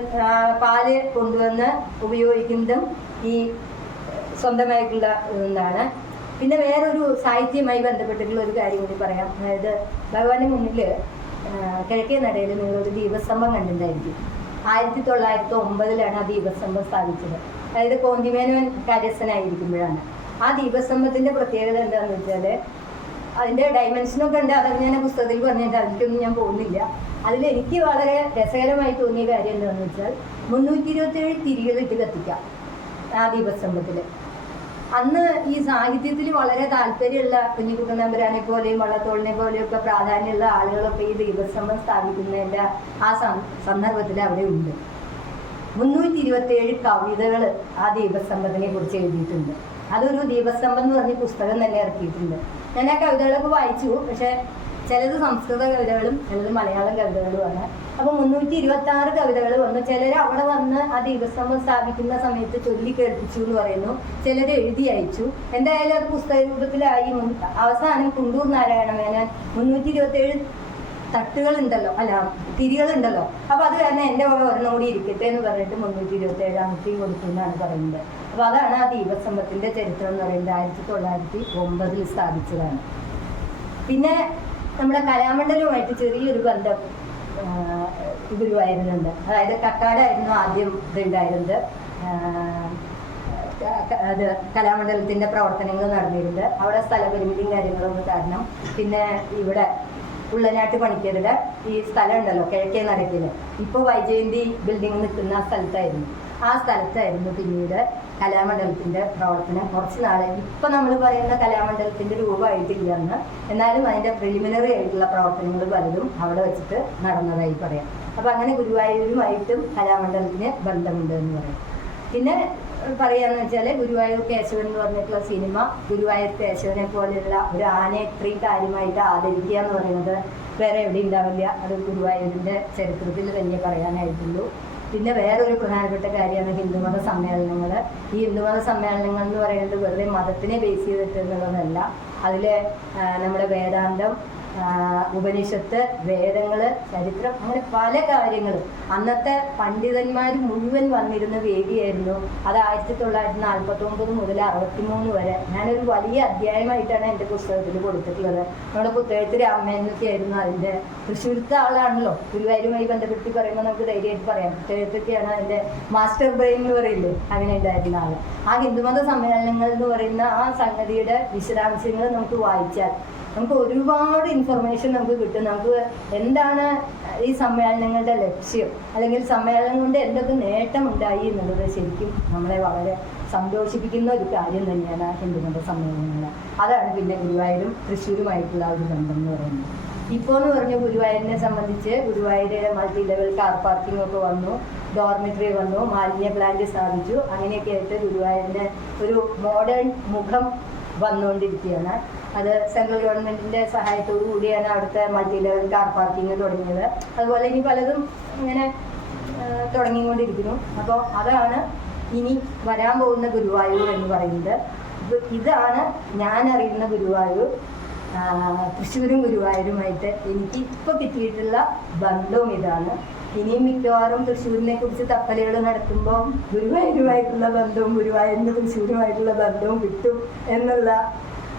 പാല് കൊണ്ടുവന്ന് ഉപയോഗിക്കുന്നതും ഈ സ്വന്തമായിട്ടുള്ള ഒന്നാണ്. പിന്നെ വേറൊരു സാഹിത്യവുമായി ബന്ധപ്പെട്ടിട്ടുള്ള ഒരു കാര്യം കൂടി പറയാം. അതായത് ഭഗവാന്റെ മുന്നിൽ കിഴക്കേ നടയിൽ നിങ്ങളൊരു ദീപസ്തംഭം കണ്ടിട്ടുണ്ടായിരിക്കും. 1909 ആ ദീപസ്തംഭം സ്ഥാപിച്ചത്. അതായത് കോന്തിമേനോൻ കാര്യസ്ഥനായിരിക്കുമ്പോഴാണ്. ആ ദീപസ്തംഭത്തിന്റെ പ്രത്യേകത എന്താണെന്ന് വെച്ചാൽ അതിന്റെ ഡയമെൻഷനൊക്കെ ഉണ്ട്. അതൊക്കെ ഞാൻ പുസ്തകത്തിൽ പറഞ്ഞിട്ട് അതിലേക്കൊന്നും ഞാൻ പോകുന്നില്ല. അതിലെനിക്ക് വളരെ രസകരമായി തോന്നിയ കാര്യം എന്താണെന്ന് വെച്ചാൽ 327 തിരികളിട്ട് കത്തിക്കാം ആ ദീപസ്തംഭത്തിൽ. അന്ന് ഈ സാഹിത്യത്തിൽ വളരെ താല്പര്യമുള്ള കുഞ്ഞിക്കുട്ടൻ തമ്പുരാനെ പോലെയും വള്ളത്തോളിനെ പോലെയും ഒക്കെ പ്രാധാന്യമുള്ള ആളുകളൊക്കെ ഈ ദീപസ്തംഭം സ്ഥാപിക്കുന്നതിൻ്റെ ആ സന്ദർഭത്തിൽ അവിടെ ഉണ്ട്. 327 കവിതകൾ ആ ദീപസ്തംഭത്തിനെ കുറിച്ച് എഴുതിയിട്ടുണ്ട്. അതൊരു ദീപസ്തംഭം എന്ന് പറഞ്ഞ പുസ്തകം തന്നെ ഇറക്കിയിട്ടുണ്ട്. ഞാൻ ആ കവിതകളൊക്കെ വായിച്ചു. പക്ഷെ ചിലത് സംസ്കൃത കവിതകളും ചിലത് മലയാളം കവിതകളുമാണ്. അപ്പോൾ 326 കവിതകൾ വന്നു. ചിലർ അവിടെ വന്ന് ആ ദീപസ്തംഭം സ്ഥാപിക്കുന്ന സമയത്ത് ചൊല്ലി കേൾപ്പിച്ചു എന്ന് പറയുന്നു. ചിലർ എഴുതി അയച്ചു. എന്തായാലും അത് പുസ്തക രൂപത്തിലായി. അവസാനം കുണ്ടൂർ നാരായണ മേനോൻ 327 തട്ടുകളുണ്ടല്ലോ, അല്ല തിരികളുണ്ടല്ലോ, അപ്പോൾ അത് കാരണം എൻ്റെ വക ഒരെണ്ണം കൂടി ഇരിക്കട്ടെ എന്ന് പറഞ്ഞിട്ട് 327 കൊടുത്തു എന്നാണ് പറയുന്നത്. അപ്പോൾ അതാണ് ആ ദീപസ്തംഭത്തിൻ്റെ ചരിത്രം എന്ന് പറയുന്നത്. 1909 സ്ഥാപിച്ചതാണ്. പിന്നെ നമ്മുടെ കലാമണ്ഡലവുമായിട്ട് ചെറിയൊരു ബന്ധം ഗുരുവായൂരിലുണ്ട്. അതായത് കക്കാടായിരുന്നു ആദ്യം ഇതുണ്ടായിരുന്നത്. അത് കലാമണ്ഡലത്തിൻ്റെ പ്രവർത്തനങ്ങൾ നടന്നിരുന്നത്. അവിടെ സ്ഥലപരിമിതിയും കാര്യങ്ങളൊന്നും കാരണം പിന്നെ ഇവിടെ ഉള്ളനാട്ട് പണിക്കരുടെ ഈ സ്ഥലം ഉണ്ടല്ലോ കിഴക്കേ നടക്കിൽ, ഇപ്പോൾ വൈജയന്തി ബിൽഡിംഗ് നിൽക്കുന്ന ആ സ്ഥലത്തായിരുന്നു പിന്നീട് കലാമണ്ഡലത്തിൻ്റെ പ്രവർത്തനം കുറച്ച് നാളെ. ഇപ്പം നമ്മൾ പറയുന്ന കലാമണ്ഡലത്തിൻ്റെ രൂപമായിട്ടില്ല എന്ന്, എന്നാലും അതിൻ്റെ പ്രിലിമിനറി ആയിട്ടുള്ള പ്രവർത്തനങ്ങൾ പലതും അവിടെ വെച്ചിട്ട് നടന്നതായി പറയാം. അപ്പോൾ അങ്ങനെ ഗുരുവായൂരുമായിട്ടും കലാമണ്ഡലത്തിന് ബന്ധമുണ്ട് എന്ന് പറയാം. പിന്നെ പറയാന്ന് വെച്ചാൽ ഗുരുവായൂർ കേശവൻ എന്ന് പറഞ്ഞിട്ടുള്ള സിനിമ, ഗുരുവായൂർ കേശവനെ പോലെയുള്ള ഒരു ആനയെ ഇത്രയും കാര്യമായിട്ട് ആദരിക്കുക എന്ന് പറയുന്നത് വേറെ എവിടെ ഉണ്ടാവില്ല. അത് ഗുരുവായൂരിൻ്റെ ചരിത്രത്തിൽ തന്നെ പറയാനായിട്ടുള്ളൂ. പിന്നെ വേറൊരു പ്രധാനപ്പെട്ട കാര്യമാണ് ഹിന്ദുമത സമ്മേളനങ്ങൾ. ഈ ഹിന്ദുമത സമ്മേളനങ്ങൾ എന്ന് പറയുന്നത് വെറുതെ മതത്തിനെ ബേസ് ചെയ്തിട്ട് എന്നുള്ളതല്ല. അതിൽ നമ്മുടെ വേദാന്തം, ഉപനിഷത്ത്, വേദങ്ങൾ, ചരിത്രം, അങ്ങനെ പല കാര്യങ്ങളും അന്നത്തെ പണ്ഡിതന്മാർ മുഴുവൻ വന്നിരുന്ന വേദിയായിരുന്നു. അത് 1949 മുതൽ 63 വരെ ഞാനൊരു വലിയ അധ്യായമായിട്ടാണ് എൻ്റെ പുസ്തകത്തിൽ കൊടുത്തിട്ടുള്ളത്. നമ്മുടെ പുത്തേഴത്ത് രാമേന്ദ്രൊക്കെയായിരുന്നു അതിൻ്റെ. തൃശ്ശൂരത്തെ ആളാണല്ലോ, ഗുരുവായൂരുമായി ബന്ധപ്പെടുത്തി പറയുമ്പോൾ നമുക്ക് ധൈര്യമായിട്ട് പറയാം. പുത്തേഴത്തൊക്കെയാണ് അതിൻ്റെ മാസ്റ്റർ ബ്രെയിൻ എന്ന് പറയില്ലേ, അങ്ങനെ ഉണ്ടായിരുന്ന ആൾ. ആ ഹിന്ദുമത സമ്മേളനങ്ങൾ എന്ന് പറയുന്ന ആ സംഗതിയുടെ വിശദാംശങ്ങൾ നമുക്ക് വായിച്ചാൽ നമുക്ക് ഒരുപാട് ഇൻഫർമേഷൻ നമുക്ക് കിട്ടും. നമുക്ക് എന്താണ് ഈ സമ്മേളനങ്ങളുടെ ലക്ഷ്യം, അല്ലെങ്കിൽ സമ്മേളനം കൊണ്ട് എന്തൊക്കെ നേട്ടമുണ്ടായി എന്നുള്ളത് ശരിക്കും നമ്മളെ വളരെ സന്തോഷിപ്പിക്കുന്ന ഒരു കാര്യം തന്നെയാണ് ആ ഹിന്ദുമത സമ്മേളനങ്ങൾ. അതാണ് പിന്നെ ഗുരുവായൂരും തൃശ്ശൂരുമായിട്ടുള്ള ഒരു ബന്ധം എന്ന് പറയുന്നത്. ഇപ്പോൾ എന്ന് പറഞ്ഞ ഗുരുവായൂരിനെ സംബന്ധിച്ച് Guruvayur multi level car parking ഒക്കെ വന്നു, ഡോർമെട്രി വന്നു, മാലിന്യ പ്ലാന്റ് സ്ഥാപിച്ചു. അങ്ങനെയൊക്കെ ആയിട്ട് ഗുരുവായൂരിന് ഒരു മോഡേൺ മുഖം വന്നുകൊണ്ടിരിക്കുകയാണ്. അത് സെൻട്രൽ ഗവൺമെൻറ്റിൻ്റെ സഹായത്തോടു കൂടിയാണ് അവിടുത്തെ മൾട്ടി ലെവൽ കാർ പാർക്കിംഗ് തുടങ്ങിയത്. അതുപോലെ ഇനി പലതും ഇങ്ങനെ തുടങ്ങിക്കൊണ്ടിരിക്കുന്നു. അപ്പോൾ അതാണ് ഇനി വരാൻ പോകുന്ന ഗുരുവായൂർ എന്ന് പറയുന്നത്. ഇതാണ് ഞാൻ അറിയുന്ന ഗുരുവായൂർ. തൃശ്ശൂരും ഗുരുവായൂരുമായിട്ട് എനിക്ക് ഇപ്പോൾ കിട്ടിയിട്ടുള്ള ബന്ധവും ഇതാണ്. ഇനിയും മിക്കവാറും തൃശ്ശൂരിനെ കുറിച്ച് തപ്പലുകൾ നടത്തുമ്പോൾ ഗുരുവായൂരുമായിട്ടുള്ള ബന്ധവും ഗുരുവായൂരിൻ്റെ തൃശ്ശൂരുമായിട്ടുള്ള ബന്ധവും കിട്ടും എന്നുള്ള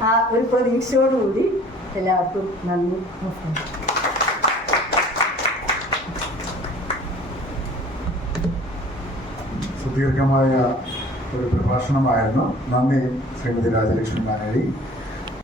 ആ ഒരു പ്രതീക്ഷയോടുകൂടി എല്ലാവർക്കും നന്ദി. സുദീർഘമായ ഒരു പ്രഭാഷണമായിരുന്നു. നന്ദി ശ്രീമതി രാജലക്ഷ്മി മാനേരി.